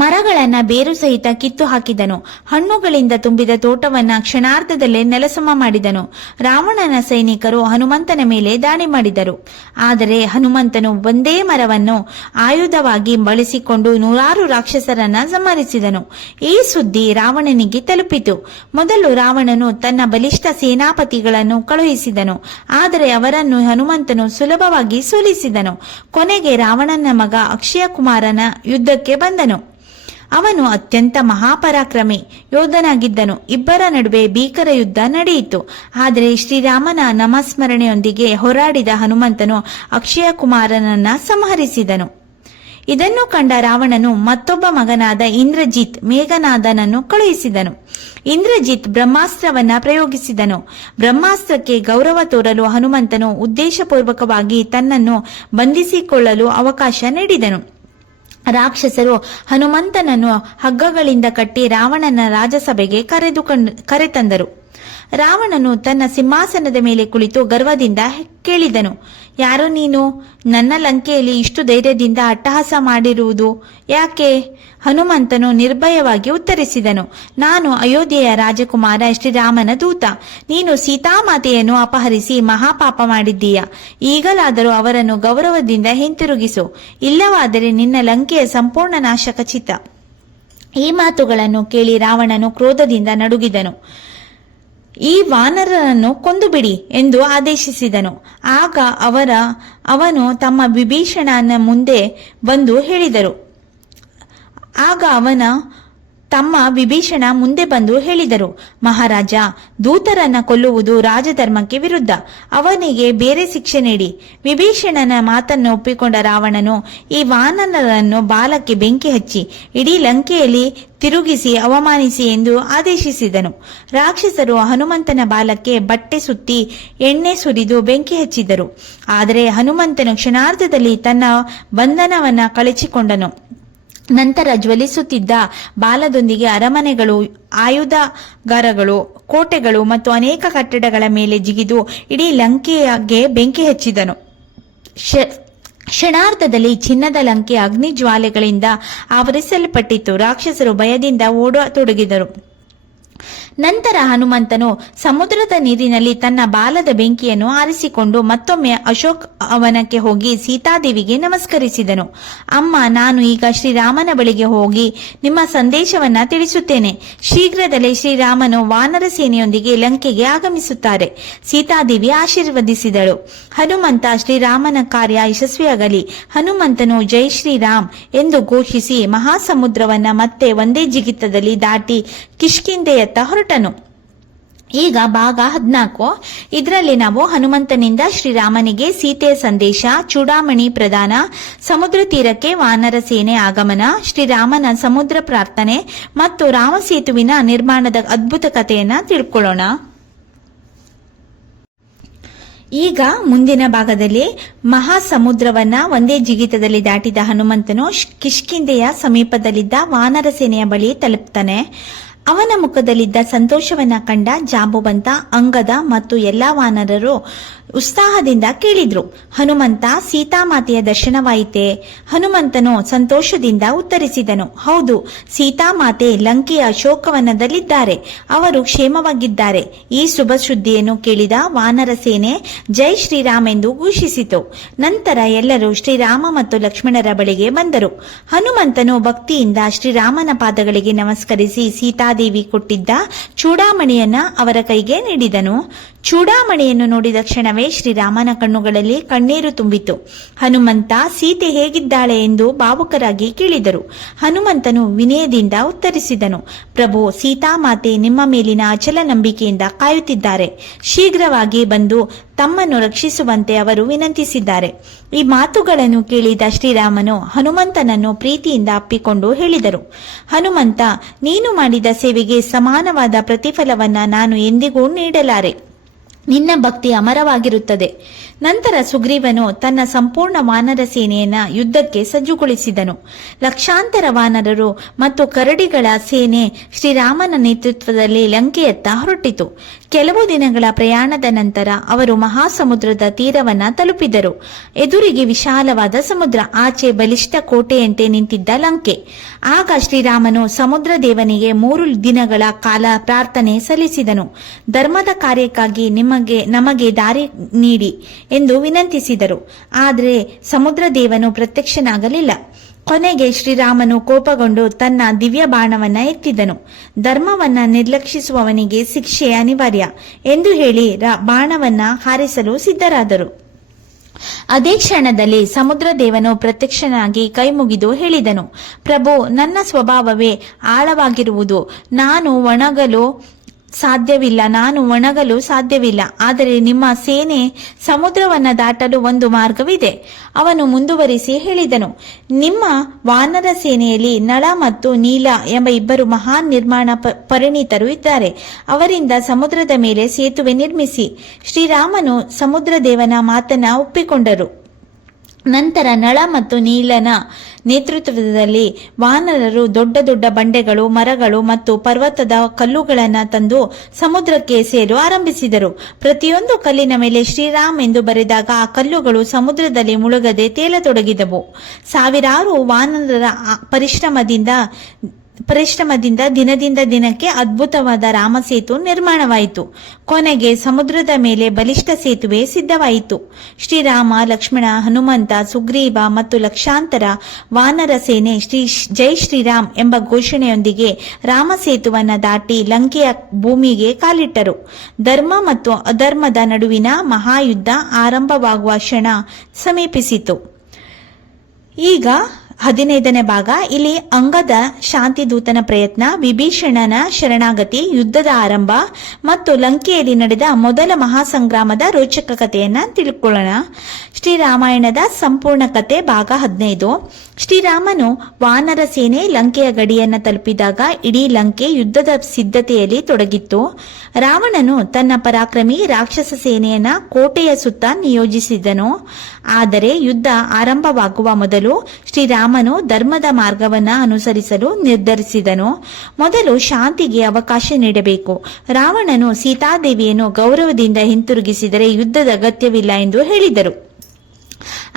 ಮರಗಳನ್ನ ಬೇರು ಸಹಿತ ಕಿತ್ತು ಹಾಕಿದನು. ಹಣ್ಣುಗಳಿಂದ ತುಂಬಿದ ತೋಟವನ್ನ ಕ್ಷಣಾರ್ಧದಲ್ಲೇ ನೆಲಸಮ ಮಾಡಿದನು. ರಾವಣನ ಸೈನಿಕರು ಹನುಮಂತನ ಮೇಲೆ ದಾಳಿ ಮಾಡಿದರು. ಆದರೆ ಹನುಮಂತನು ಒಂದೇ ಮರವನ್ನು ಆಯುಧವಾಗಿ ಬಳಸಿಕೊಂಡು 100 ರಾಕ್ಷಸರನ್ನ ಸಂಹರಿಸಿದನು. ಈ ಸುದ್ದಿ ರಾವಣನಿಗೆ ತಲುಪಿತು. ಮೊದಲು ರಾವಣನು ತನ್ನ ಬಲಿಷ್ಠ ಸೇನಾಪತಿಗಳನ್ನು ಕಳುಹಿಸಿದನು. ಆದರೆ ಅವರನ್ನು ಹನುಮಂತನು ಸುಲಭವಾಗಿ ಸೋಲಿಸಿದನು. ಕೊನೆಗೆ ರಾವಣನ ಮಗ ಅಕ್ಷಯ ಕುಮಾರನ ಯುದ್ಧಕ್ಕೆ ಬಂದನು. ಅವನು ಅತ್ಯಂತ ಮಹಾಪರಾಕ್ರಮಿ ಯೋಧನಾಗಿದ್ದನು. ಇಬ್ಬರ ನಡುವೆ ಭೀಕರ ಯುದ್ಧ ನಡೆಯಿತು. ಆದರೆ ಶ್ರೀರಾಮನ ನಾಮಸ್ಮರಣೆಯೊಂದಿಗೆ ಹೋರಾಡಿದ ಹನುಮಂತನು ಅಕ್ಷಯ ಕುಮಾರನನ್ನ ಸಂಹರಿಸಿದನು. ಇದನ್ನು ಕಂಡ ರಾವಣನು ಮತ್ತೊಬ್ಬ ಮಗನಾದ ಇಂದ್ರಜಿತ್ ಮೇಘನಾದನನ್ನು ಕಳುಹಿಸಿದನು. ಇಂದ್ರಜಿತ್ ಬ್ರಹ್ಮಾಸ್ತ್ರವನ್ನ ಪ್ರಯೋಗಿಸಿದನು. ಬ್ರಹ್ಮಾಸ್ತ್ರಕ್ಕೆ ಗೌರವ ತೋರಲು ಹನುಮಂತನು ಉದ್ದೇಶಪೂರ್ವಕವಾಗಿ ತನ್ನನ್ನು ಬಂಧಿಸಿಕೊಳ್ಳಲು ಅವಕಾಶ ನೀಡಿದನು. ರಾಕ್ಷಸರು ಹನುಮಂತನನ್ನು ಹಗ್ಗಗಳಿಂದ ಕಟ್ಟಿ ರಾವಣನ ರಾಜಸಭೆಗೆ ಕರೆತಂದರು. ರಾವಣನು ತನ್ನ ಸಿಂಹಾಸನದ ಮೇಲೆ ಕುಳಿತು ಗರ್ವದಿಂದ ಕೇಳಿದನು, ಯಾರು ನೀನು? ನನ್ನ ಲಂಕೆಯಲ್ಲಿ ಇಷ್ಟು ಧೈರ್ಯದಿಂದ ಅಟ್ಟಹಾಸ ಮಾಡಿರುವುದು ಯಾಕೆ? ಹನುಮಂತನು ನಿರ್ಭಯವಾಗಿ ಉತ್ತರಿಸಿದನು, ನಾನು ಅಯೋಧ್ಯೆಯ ರಾಜಕುಮಾರ ಶ್ರೀರಾಮನ ದೂತ. ನೀನು ಸೀತಾಮಾತೆಯನ್ನು ಅಪಹರಿಸಿ ಮಹಾಪಾಪ ಮಾಡಿದ್ದೀಯ. ಈಗಲಾದರೂ ಅವರನ್ನು ಗೌರವದಿಂದ ಹಿಂತಿರುಗಿಸು, ಇಲ್ಲವಾದರೆ ನಿನ್ನ ಲಂಕೆಯ ಸಂಪೂರ್ಣ ನಾಶ ಖಚಿತ. ಈ ಮಾತುಗಳನ್ನು ಕೇಳಿ ರಾವಣನು ಕ್ರೋಧದಿಂದ ನಡುಗಿದನು. ಈ ವಾನರನನ್ನು ಕೊಂದುಬಿಡಿ ಎಂದು ಆದೇಶಿಸಿದನು. ಆಗ ಅವನು ತಮ್ಮ ವಿಭೀಷಣನ ಮುಂದೆ ಬಂದು ಹೇಳಿದರು, ಮಹಾರಾಜ, ದೂತರನ್ನ ಕೊಲ್ಲುವುದು ರಾಜಧರ್ಮಕ್ಕೆ ವಿರುದ್ಧ. ಅವನಿಗೆ ಬೇರೆ ಶಿಕ್ಷೆ ನೀಡಿ. ವಿಭೀಷಣನ ಮಾತನ್ನು ಒಪ್ಪಿಕೊಂಡ ರಾವಣನು ಈ ವಾನರರನ್ನು ಬಾಲಕ್ಕೆ ಬೆಂಕಿ ಹಚ್ಚಿ ಇಡೀ ಲಂಕೆಯಲ್ಲಿ ತಿರುಗಿಸಿ ಅವಮಾನಿಸಿ ಎಂದು ಆದೇಶಿಸಿದನು. ರಾಕ್ಷಸರು ಹನುಮಂತನ ಬಾಲಕ್ಕೆ ಬಟ್ಟೆ ಸುತ್ತಿ ಎಣ್ಣೆ ಸುರಿದು ಬೆಂಕಿ ಹಚ್ಚಿದರು. ಆದರೆ ಹನುಮಂತನು ಕ್ಷಣಾರ್ಧದಲ್ಲಿ ತನ್ನ ಬಂಧನವನ್ನ ಕಳಚಿಕೊಂಡನು. ನಂತರ ಜ್ವಲಿಸುತ್ತಿದ್ದ ಬಾಲದೊಂದಿಗೆ ಅರಮನೆಗಳು, ಆಯುಧಾಗಾರಗಳು, ಕೋಟೆಗಳು ಮತ್ತು ಅನೇಕ ಕಟ್ಟಡಗಳ ಮೇಲೆ ಜಿಗಿದು ಇಡೀ ಲಂಕೆಗೆ ಬೆಂಕಿ ಹಚ್ಚಿದನು. ಕ್ಷಣಾರ್ಧದಲ್ಲಿ ಚಿನ್ನದ ಲಂಕೆ ಅಗ್ನಿ ಜ್ವಾಲೆಗಳಿಂದ ಆವರಿಸಲ್ಪಟ್ಟಿತು. ರಾಕ್ಷಸರು ಭಯದಿಂದ ಓಡತೊಡಗಿದರು. ನಂತರ ಹನುಮಂತನು ಸಮುದ್ರದ ನೀರಿನಲ್ಲಿ ತನ್ನ ಬಾಲದ ಬೆಂಕಿಯನ್ನು ಆರಿಸಿಕೊಂಡು ಮತ್ತೊಮ್ಮೆ ಅಶೋಕ್ ಅವನಕ್ಕೆ ಹೋಗಿ ಸೀತಾದೇವಿಗೆ ನಮಸ್ಕರಿಸಿದನು. ಅಮ್ಮ, ನಾನು ಈಗ ಶ್ರೀರಾಮನ ಬಳಿಗೆ ಹೋಗಿ ನಿಮ್ಮ ಸಂದೇಶವನ್ನ ತಿಳಿಸುತ್ತೇನೆ. ಶೀಘ್ರದಲ್ಲೇ ಶ್ರೀರಾಮನು ವಾನರ ಸೇನೆಯೊಂದಿಗೆ ಲಂಕೆಗೆ ಆಗಮಿಸುತ್ತಾರೆ. ಸೀತಾದೇವಿ ಆಶೀರ್ವದಿಸಿದಳು. ಹನುಮಂತ, ಶ್ರೀರಾಮನ ಕಾರ್ಯ ಯಶಸ್ವಿಯಾಗಲಿ. ಹನುಮಂತನು ಜೈ ಶ್ರೀರಾಮ್ ಎಂದು ಘೋಷಿಸಿ ಮಹಾಸಮುದ್ರವನ್ನ ಮತ್ತೆ ಒಂದೇ ಜಿಗಿತದಲ್ಲಿ ದಾಟಿ ಕಿಷ್ಕಿಂಧೆಯತ್ತ ಹೊರಟನು. ಈಗ ಭಾಗ 14. ಇದರಲ್ಲಿ ನಾವು ಹನುಮಂತನಿಂದ ಶ್ರೀರಾಮನಿಗೆ ಸೀತೆಯ ಸಂದೇಶ, ಚೂಡಾಮಣಿ ಪ್ರದಾನ, ಸಮುದ್ರ ತೀರಕ್ಕೆ ವಾನರ ಸೇನೆ ಆಗಮನ, ಶ್ರೀರಾಮನ ಸಮುದ್ರ ಪ್ರಾರ್ಥನೆ ಮತ್ತು ರಾಮಸೇತುವಿನ ನಿರ್ಮಾಣದ ಅದ್ಭುತ ಕಥೆಯನ್ನ ತಿಳ್ಕೊಳ್ಳೋಣ. ಈಗ ಮುಂದಿನ ಭಾಗದಲ್ಲಿ ಮಹಾಸಮುದ್ರವನ್ನ ಒಂದೇ ಜಿಗಿತದಲ್ಲಿ ದಾಟಿದ ಹನುಮಂತನು ಕಿಷ್ಕಿಂಧೆಯ ಸಮೀಪದಲ್ಲಿದ್ದ ವಾನರ ಸೇನೆಯ ಬಳಿ ತಲುಪ್ತಾನೆ. ಅವನ ಮುಖದಲ್ಲಿದ್ದ ಸಂತೋಷವನ್ನ ಕಂಡ ಜಾಂಬವಂತ, ಅಂಗದ ಮತ್ತು ಎಲ್ಲಾ ವಾನರರು ಉತ್ಸಾಹದಿಂದ ಕೇಳಿದ್ರು, ಹನುಮಂತ, ಸೀತಾಮಾತೆಯ ದರ್ಶನವಾಯಿತೆ? ಹನುಮಂತನು ಸಂತೋಷದಿಂದ ಉತ್ತರಿಸಿದನು, ಹೌದು, ಸೀತಾಮಾತೆ ಲಂಕೆಯ ಅಶೋಕವನದಲ್ಲಿದ್ದಾರೆ. ಅವರು ಕ್ಷೇಮವಾಗಿದ್ದಾರೆ. ಈ ಶುಭ ಸುದ್ದಿಯನ್ನು ಕೇಳಿದ ವಾನರ ಸೇನೆ ಜೈ ಶ್ರೀರಾಮ್ ಎಂದು ಘೋಷಿಸಿತು. ನಂತರ ಎಲ್ಲರೂ ಶ್ರೀರಾಮ ಮತ್ತು ಲಕ್ಷ್ಮಣರ ಬಳಿಗೆ ಬಂದರು. ಹನುಮಂತನು ಭಕ್ತಿಯಿಂದ ಶ್ರೀರಾಮನ ಪಾದಗಳಿಗೆ ನಮಸ್ಕರಿಸಿ ಸೀತಾದೇವಿ ಕೊಟ್ಟಿದ್ದ ಚೂಡಾಮಣಿಯನ್ನ ಅವರ ಕೈಗೆ ನೀಡಿದನು. ಚೂಡಾಮಣಿಯನ್ನು ನೋಡಿದ ಕ್ಷಣವೇ ಶ್ರೀರಾಮನ ಕಣ್ಣುಗಳಲ್ಲಿ ಕಣ್ಣೀರು ತುಂಬಿತು. ಹನುಮಂತ, ಸೀತೆ ಹೇಗಿದ್ದಾಳೆ ಎಂದು ಭಾವುಕರಾಗಿ ಕೇಳಿದರು. ಹನುಮಂತನು ವಿನಯದಿಂದ ಉತ್ತರಿಸಿದನು, ಪ್ರಭು, ಸೀತಾಮಾತೆ ನಿಮ್ಮ ಮೇಲಿನ ಅಚಲ ನಂಬಿಕೆಯಿಂದ ಕಾಯುತ್ತಿದ್ದಾರೆ. ಶೀಘ್ರವಾಗಿ ಬಂದು ತಮ್ಮನ್ನು ರಕ್ಷಿಸುವಂತೆ ಅವರು ವಿನಂತಿಸಿದ್ದಾರೆ. ಈ ಮಾತುಗಳನ್ನು ಕೇಳಿದ ಶ್ರೀರಾಮನು ಹನುಮಂತನನ್ನು ಪ್ರೀತಿಯಿಂದ ಅಪ್ಪಿಕೊಂಡು ಹೇಳಿದರು, ಹನುಮಂತ, ನೀನು ಮಾಡಿದ ಸೇವೆಗೆ ಸಮಾನವಾದ ಪ್ರತಿಫಲವನ್ನ ನಾನು ಎಂದಿಗೂ ನೀಡಲಾರೆ. ನಿನ್ನ ಭಕ್ತಿ ಅಮರವಾಗಿರುತ್ತದೆ. ನಂತರ ಸುಗ್ರೀವನು ತನ್ನ ಸಂಪೂರ್ಣ ವಾನರ ಸೇನೆಯನ್ನ ಯುದ್ಧಕ್ಕೆ ಸಜ್ಜುಗೊಳಿಸಿದನು. ಲಕ್ಷಾಂತರ ವಾನರರು ಮತ್ತು ಕರಡಿಗಳ ಸೇನೆ ಶ್ರೀರಾಮನ ನೇತೃತ್ವದಲ್ಲಿ ಲಂಕೆಯತ್ತ ಹೊರಟಿತು. ಕೆಲವು ದಿನಗಳ ಪ್ರಯಾಣದ ನಂತರ ಅವರು ಮಹಾಸಮುದ್ರದ ತೀರವನ್ನ ತಲುಪಿದರು. ಎದುರಿಗೆ ವಿಶಾಲವಾದ ಸಮುದ್ರ, ಆಚೆ ಬಲಿಷ್ಠ ಕೋಟೆಯಂತೆ ನಿಂತಿದ್ದ ಲಂಕೆ. ಆಗ ಶ್ರೀರಾಮನು ಸಮುದ್ರ ದೇವನಿಗೆ 3 ದಿನಗಳ ಕಾಲ ಪ್ರಾರ್ಥನೆ ಸಲ್ಲಿಸಿದನು. ಧರ್ಮದ ಕಾರ್ಯಕ್ಕಾಗಿ ನಮಗೆ ದಾರಿ ನೀಡಿ ಎಂದು ವಿನಂತಿಸಿದರು. ಆದರೆ ಸಮುದ್ರ ದೇವನು ಪ್ರತ್ಯಕ್ಷನಾಗಲಿಲ್ಲ. ಕೊನೆಗೆ ಶ್ರೀರಾಮನು ಕೋಪಗೊಂಡು ತನ್ನ ದಿವ್ಯ ಬಾಣವನ್ನ ಎತ್ತಿದನು. ಧರ್ಮವನ್ನ ನಿರ್ಲಕ್ಷಿಸುವವನಿಗೆ ಶಿಕ್ಷೆ ಅನಿವಾರ್ಯ ಎಂದು ಹೇಳಿ ಬಾಣವನ್ನ ಹಾರಿಸಲು ಸಿದ್ಧರಾದರು. ಅದೇ ಕ್ಷಣದಲ್ಲಿ ಸಮುದ್ರ ದೇವನು ಪ್ರತ್ಯಕ್ಷನಾಗಿ ಕೈಮುಗಿದು ಹೇಳಿದನು, ಪ್ರಭು, ನನ್ನ ಸ್ವಭಾವವೇ ಆಳವಾಗಿರುವುದು. ನಾನು ಒಣಗಲು ಸಾಧ್ಯವಿಲ್ಲ. ಆದರೆ ನಿಮ್ಮ ಸೇನೆ ಸಮುದ್ರವನ್ನ ದಾಟಲು ಒಂದು ಮಾರ್ಗವಿದೆ. ಅವನು ಮುಂದುವರಿಸಿ ಹೇಳಿದನು, ನಿಮ್ಮ ವಾನರ ಸೇನೆಯಲ್ಲಿ ನಳ ಮತ್ತು ನೀಲ ಎಂಬ 2 ಮಹಾನ್ ನಿರ್ಮಾಣ ಪರಿಣಿತರು ಇದ್ದಾರೆ. ಅವರಿಂದ ಸಮುದ್ರದ ಮೇಲೆ ಸೇತುವೆ ನಿರ್ಮಿಸಿ. ಶ್ರೀರಾಮನು ಸಮುದ್ರ ದೇವನ ಮಾತನ್ನ ಒಪ್ಪಿಕೊಂಡರು. ನಂತರ ನಳ ಮತ್ತು ನೀಲನ ನೇತೃತ್ವದಲ್ಲಿ ವಾನರರು ದೊಡ್ಡ ದೊಡ್ಡ ಬಂಡೆಗಳು, ಮರಗಳು ಮತ್ತು ಪರ್ವತದ ಕಲ್ಲುಗಳನ್ನು ತಂದು ಸಮುದ್ರಕ್ಕೆ ಎಸೆಯಲು ಆರಂಭಿಸಿದರು. ಪ್ರತಿಯೊಂದು ಕಲ್ಲಿನ ಮೇಲೆ ಶ್ರೀರಾಮ್ ಎಂದು ಬರೆದಾಗ ಆ ಕಲ್ಲುಗಳು ಸಮುದ್ರದಲ್ಲಿ ಮುಳುಗದೆ ತೇಲತೊಡಗಿದವು. ಸಾವಿರಾರು ವಾನರರ ಪರಿಶ್ರಮದಿಂದ ದಿನದಿಂದ ದಿನಕ್ಕೆ ಅದ್ಭುತವಾದ ರಾಮಸೇತು ನಿರ್ಮಾಣವಾಯಿತು. ಕೊನೆಗೆ ಸಮುದ್ರದ ಮೇಲೆ ಬಲಿಷ್ಠ ಸೇತುವೆ ಸಿದ್ಧವಾಯಿತು. ಶ್ರೀರಾಮ, ಲಕ್ಷ್ಮಣ, ಹನುಮಂತ, ಸುಗ್ರೀವ ಮತ್ತು ಲಕ್ಷಾಂತರ ವಾನರ ಸೇನೆ ಜೈ ಶ್ರೀರಾಮ್ ಎಂಬ ಘೋಷಣೆಯೊಂದಿಗೆ ರಾಮಸೇತುವನ್ನು ದಾಟಿ ಲಂಕೆಯ ಭೂಮಿಗೆ ಕಾಲಿಟ್ಟರು. ಧರ್ಮ ಮತ್ತು ಅಧರ್ಮದ ನಡುವಿನ ಮಹಾಯುದ್ಧ ಆರಂಭವಾಗುವ ಕ್ಷಣ ಸಮೀಪಿಸಿತು. ಈಗ 15ನೇ ಭಾಗ. ಇಲ್ಲಿ ಅಂಗದ ಶಾಂತಿದೂತನ ಪ್ರಯತ್ನ, ವಿಭೀಷಣನ ಶರಣಾಗತಿ, ಯುದ್ಧದ ಆರಂಭ ಮತ್ತು ಲಂಕೆಯಲ್ಲಿ ನಡೆದ ಮೊದಲ ಮಹಾಸಂಗ್ರಾಮದ ರೋಚಕ ಕಥೆಯನ್ನ ತಿಳ್ಕೊಳ್ಳೋಣ. ಶ್ರೀರಾಮಾಯಣದ ಸಂಪೂರ್ಣ ಕಥೆ ಭಾಗ 15. ಶ್ರೀರಾಮನು ವಾನರ ಸೇನೆ ಲಂಕೆಯ ಗಡಿಯನ್ನ ತಲುಪಿದಾಗ ಇಡೀ ಲಂಕೆ ಯುದ್ಧದ ಸಿದ್ಧತೆಯಲ್ಲಿ ತೊಡಗಿತ್ತು. ರಾವಣನು ತನ್ನ ಪರಾಕ್ರಮಿ ರಾಕ್ಷಸ ಸೇನೆಯನ್ನ ಕೋಟೆಯ ಸುತ್ತ ನಿಯೋಜಿಸಿದನು. ಆದರೆ ಯುದ್ಧ ಆರಂಭವಾಗುವ ಮೊದಲು ಶ್ರೀರಾಮನು ಧರ್ಮದ ಮಾರ್ಗವನ್ನು ಅನುಸರಿಸಲು ನಿರ್ಧರಿಸಿದನು. ಮೊದಲು ಶಾಂತಿಗೆ ಅವಕಾಶ ನೀಡಬೇಕು. ರಾವಣನು ಸೀತಾದೇವಿಯನ್ನು ಗೌರವದಿಂದ ಹಿಂತಿರುಗಿಸಿದರೆ ಯುದ್ಧದ ಅಗತ್ಯವಿಲ್ಲ ಎಂದು ಹೇಳಿದರು.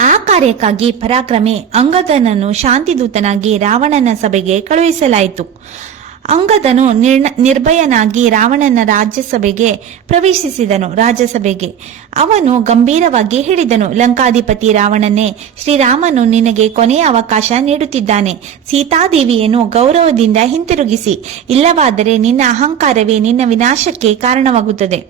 ಆ ಕಾರ್ಯಕ್ಕಾಗಿ ಪರಾಕ್ರಮಿ ಅಂಗದನನ್ನು ಶಾಂತಿದೂತನಾಗಿ ರಾವಣನ ಸಭೆಗೆ ಕಳುಹಿಸಲಾಯಿತು. ಅಂಗದನು ನಿರ್ಭಯನಾಗಿ ರಾವಣನ ರಾಜ್ಯಸಭೆಗೆ ಪ್ರವೇಶಿಸಿದನು. ಅವನು ಗಂಭೀರವಾಗಿ ಹೇಳಿದನು, ಲಂಕಾಧಿಪತಿ ರಾವಣನೇ, ಶ್ರೀರಾಮನು ನಿನಗೆ ಕೊನೆಯ ಅವಕಾಶ ನೀಡುತ್ತಿದ್ದಾನೆ. ಸೀತಾದೇವಿಯನ್ನು ಗೌರವದಿಂದ ಹಿಂತಿರುಗಿಸಿ, ಇಲ್ಲವಾದರೆ ನಿನ್ನ ಅಹಂಕಾರವೇ ನಿನ್ನ ವಿನಾಶಕ್ಕೆ ಕಾರಣವಾಗುತ್ತದೆ.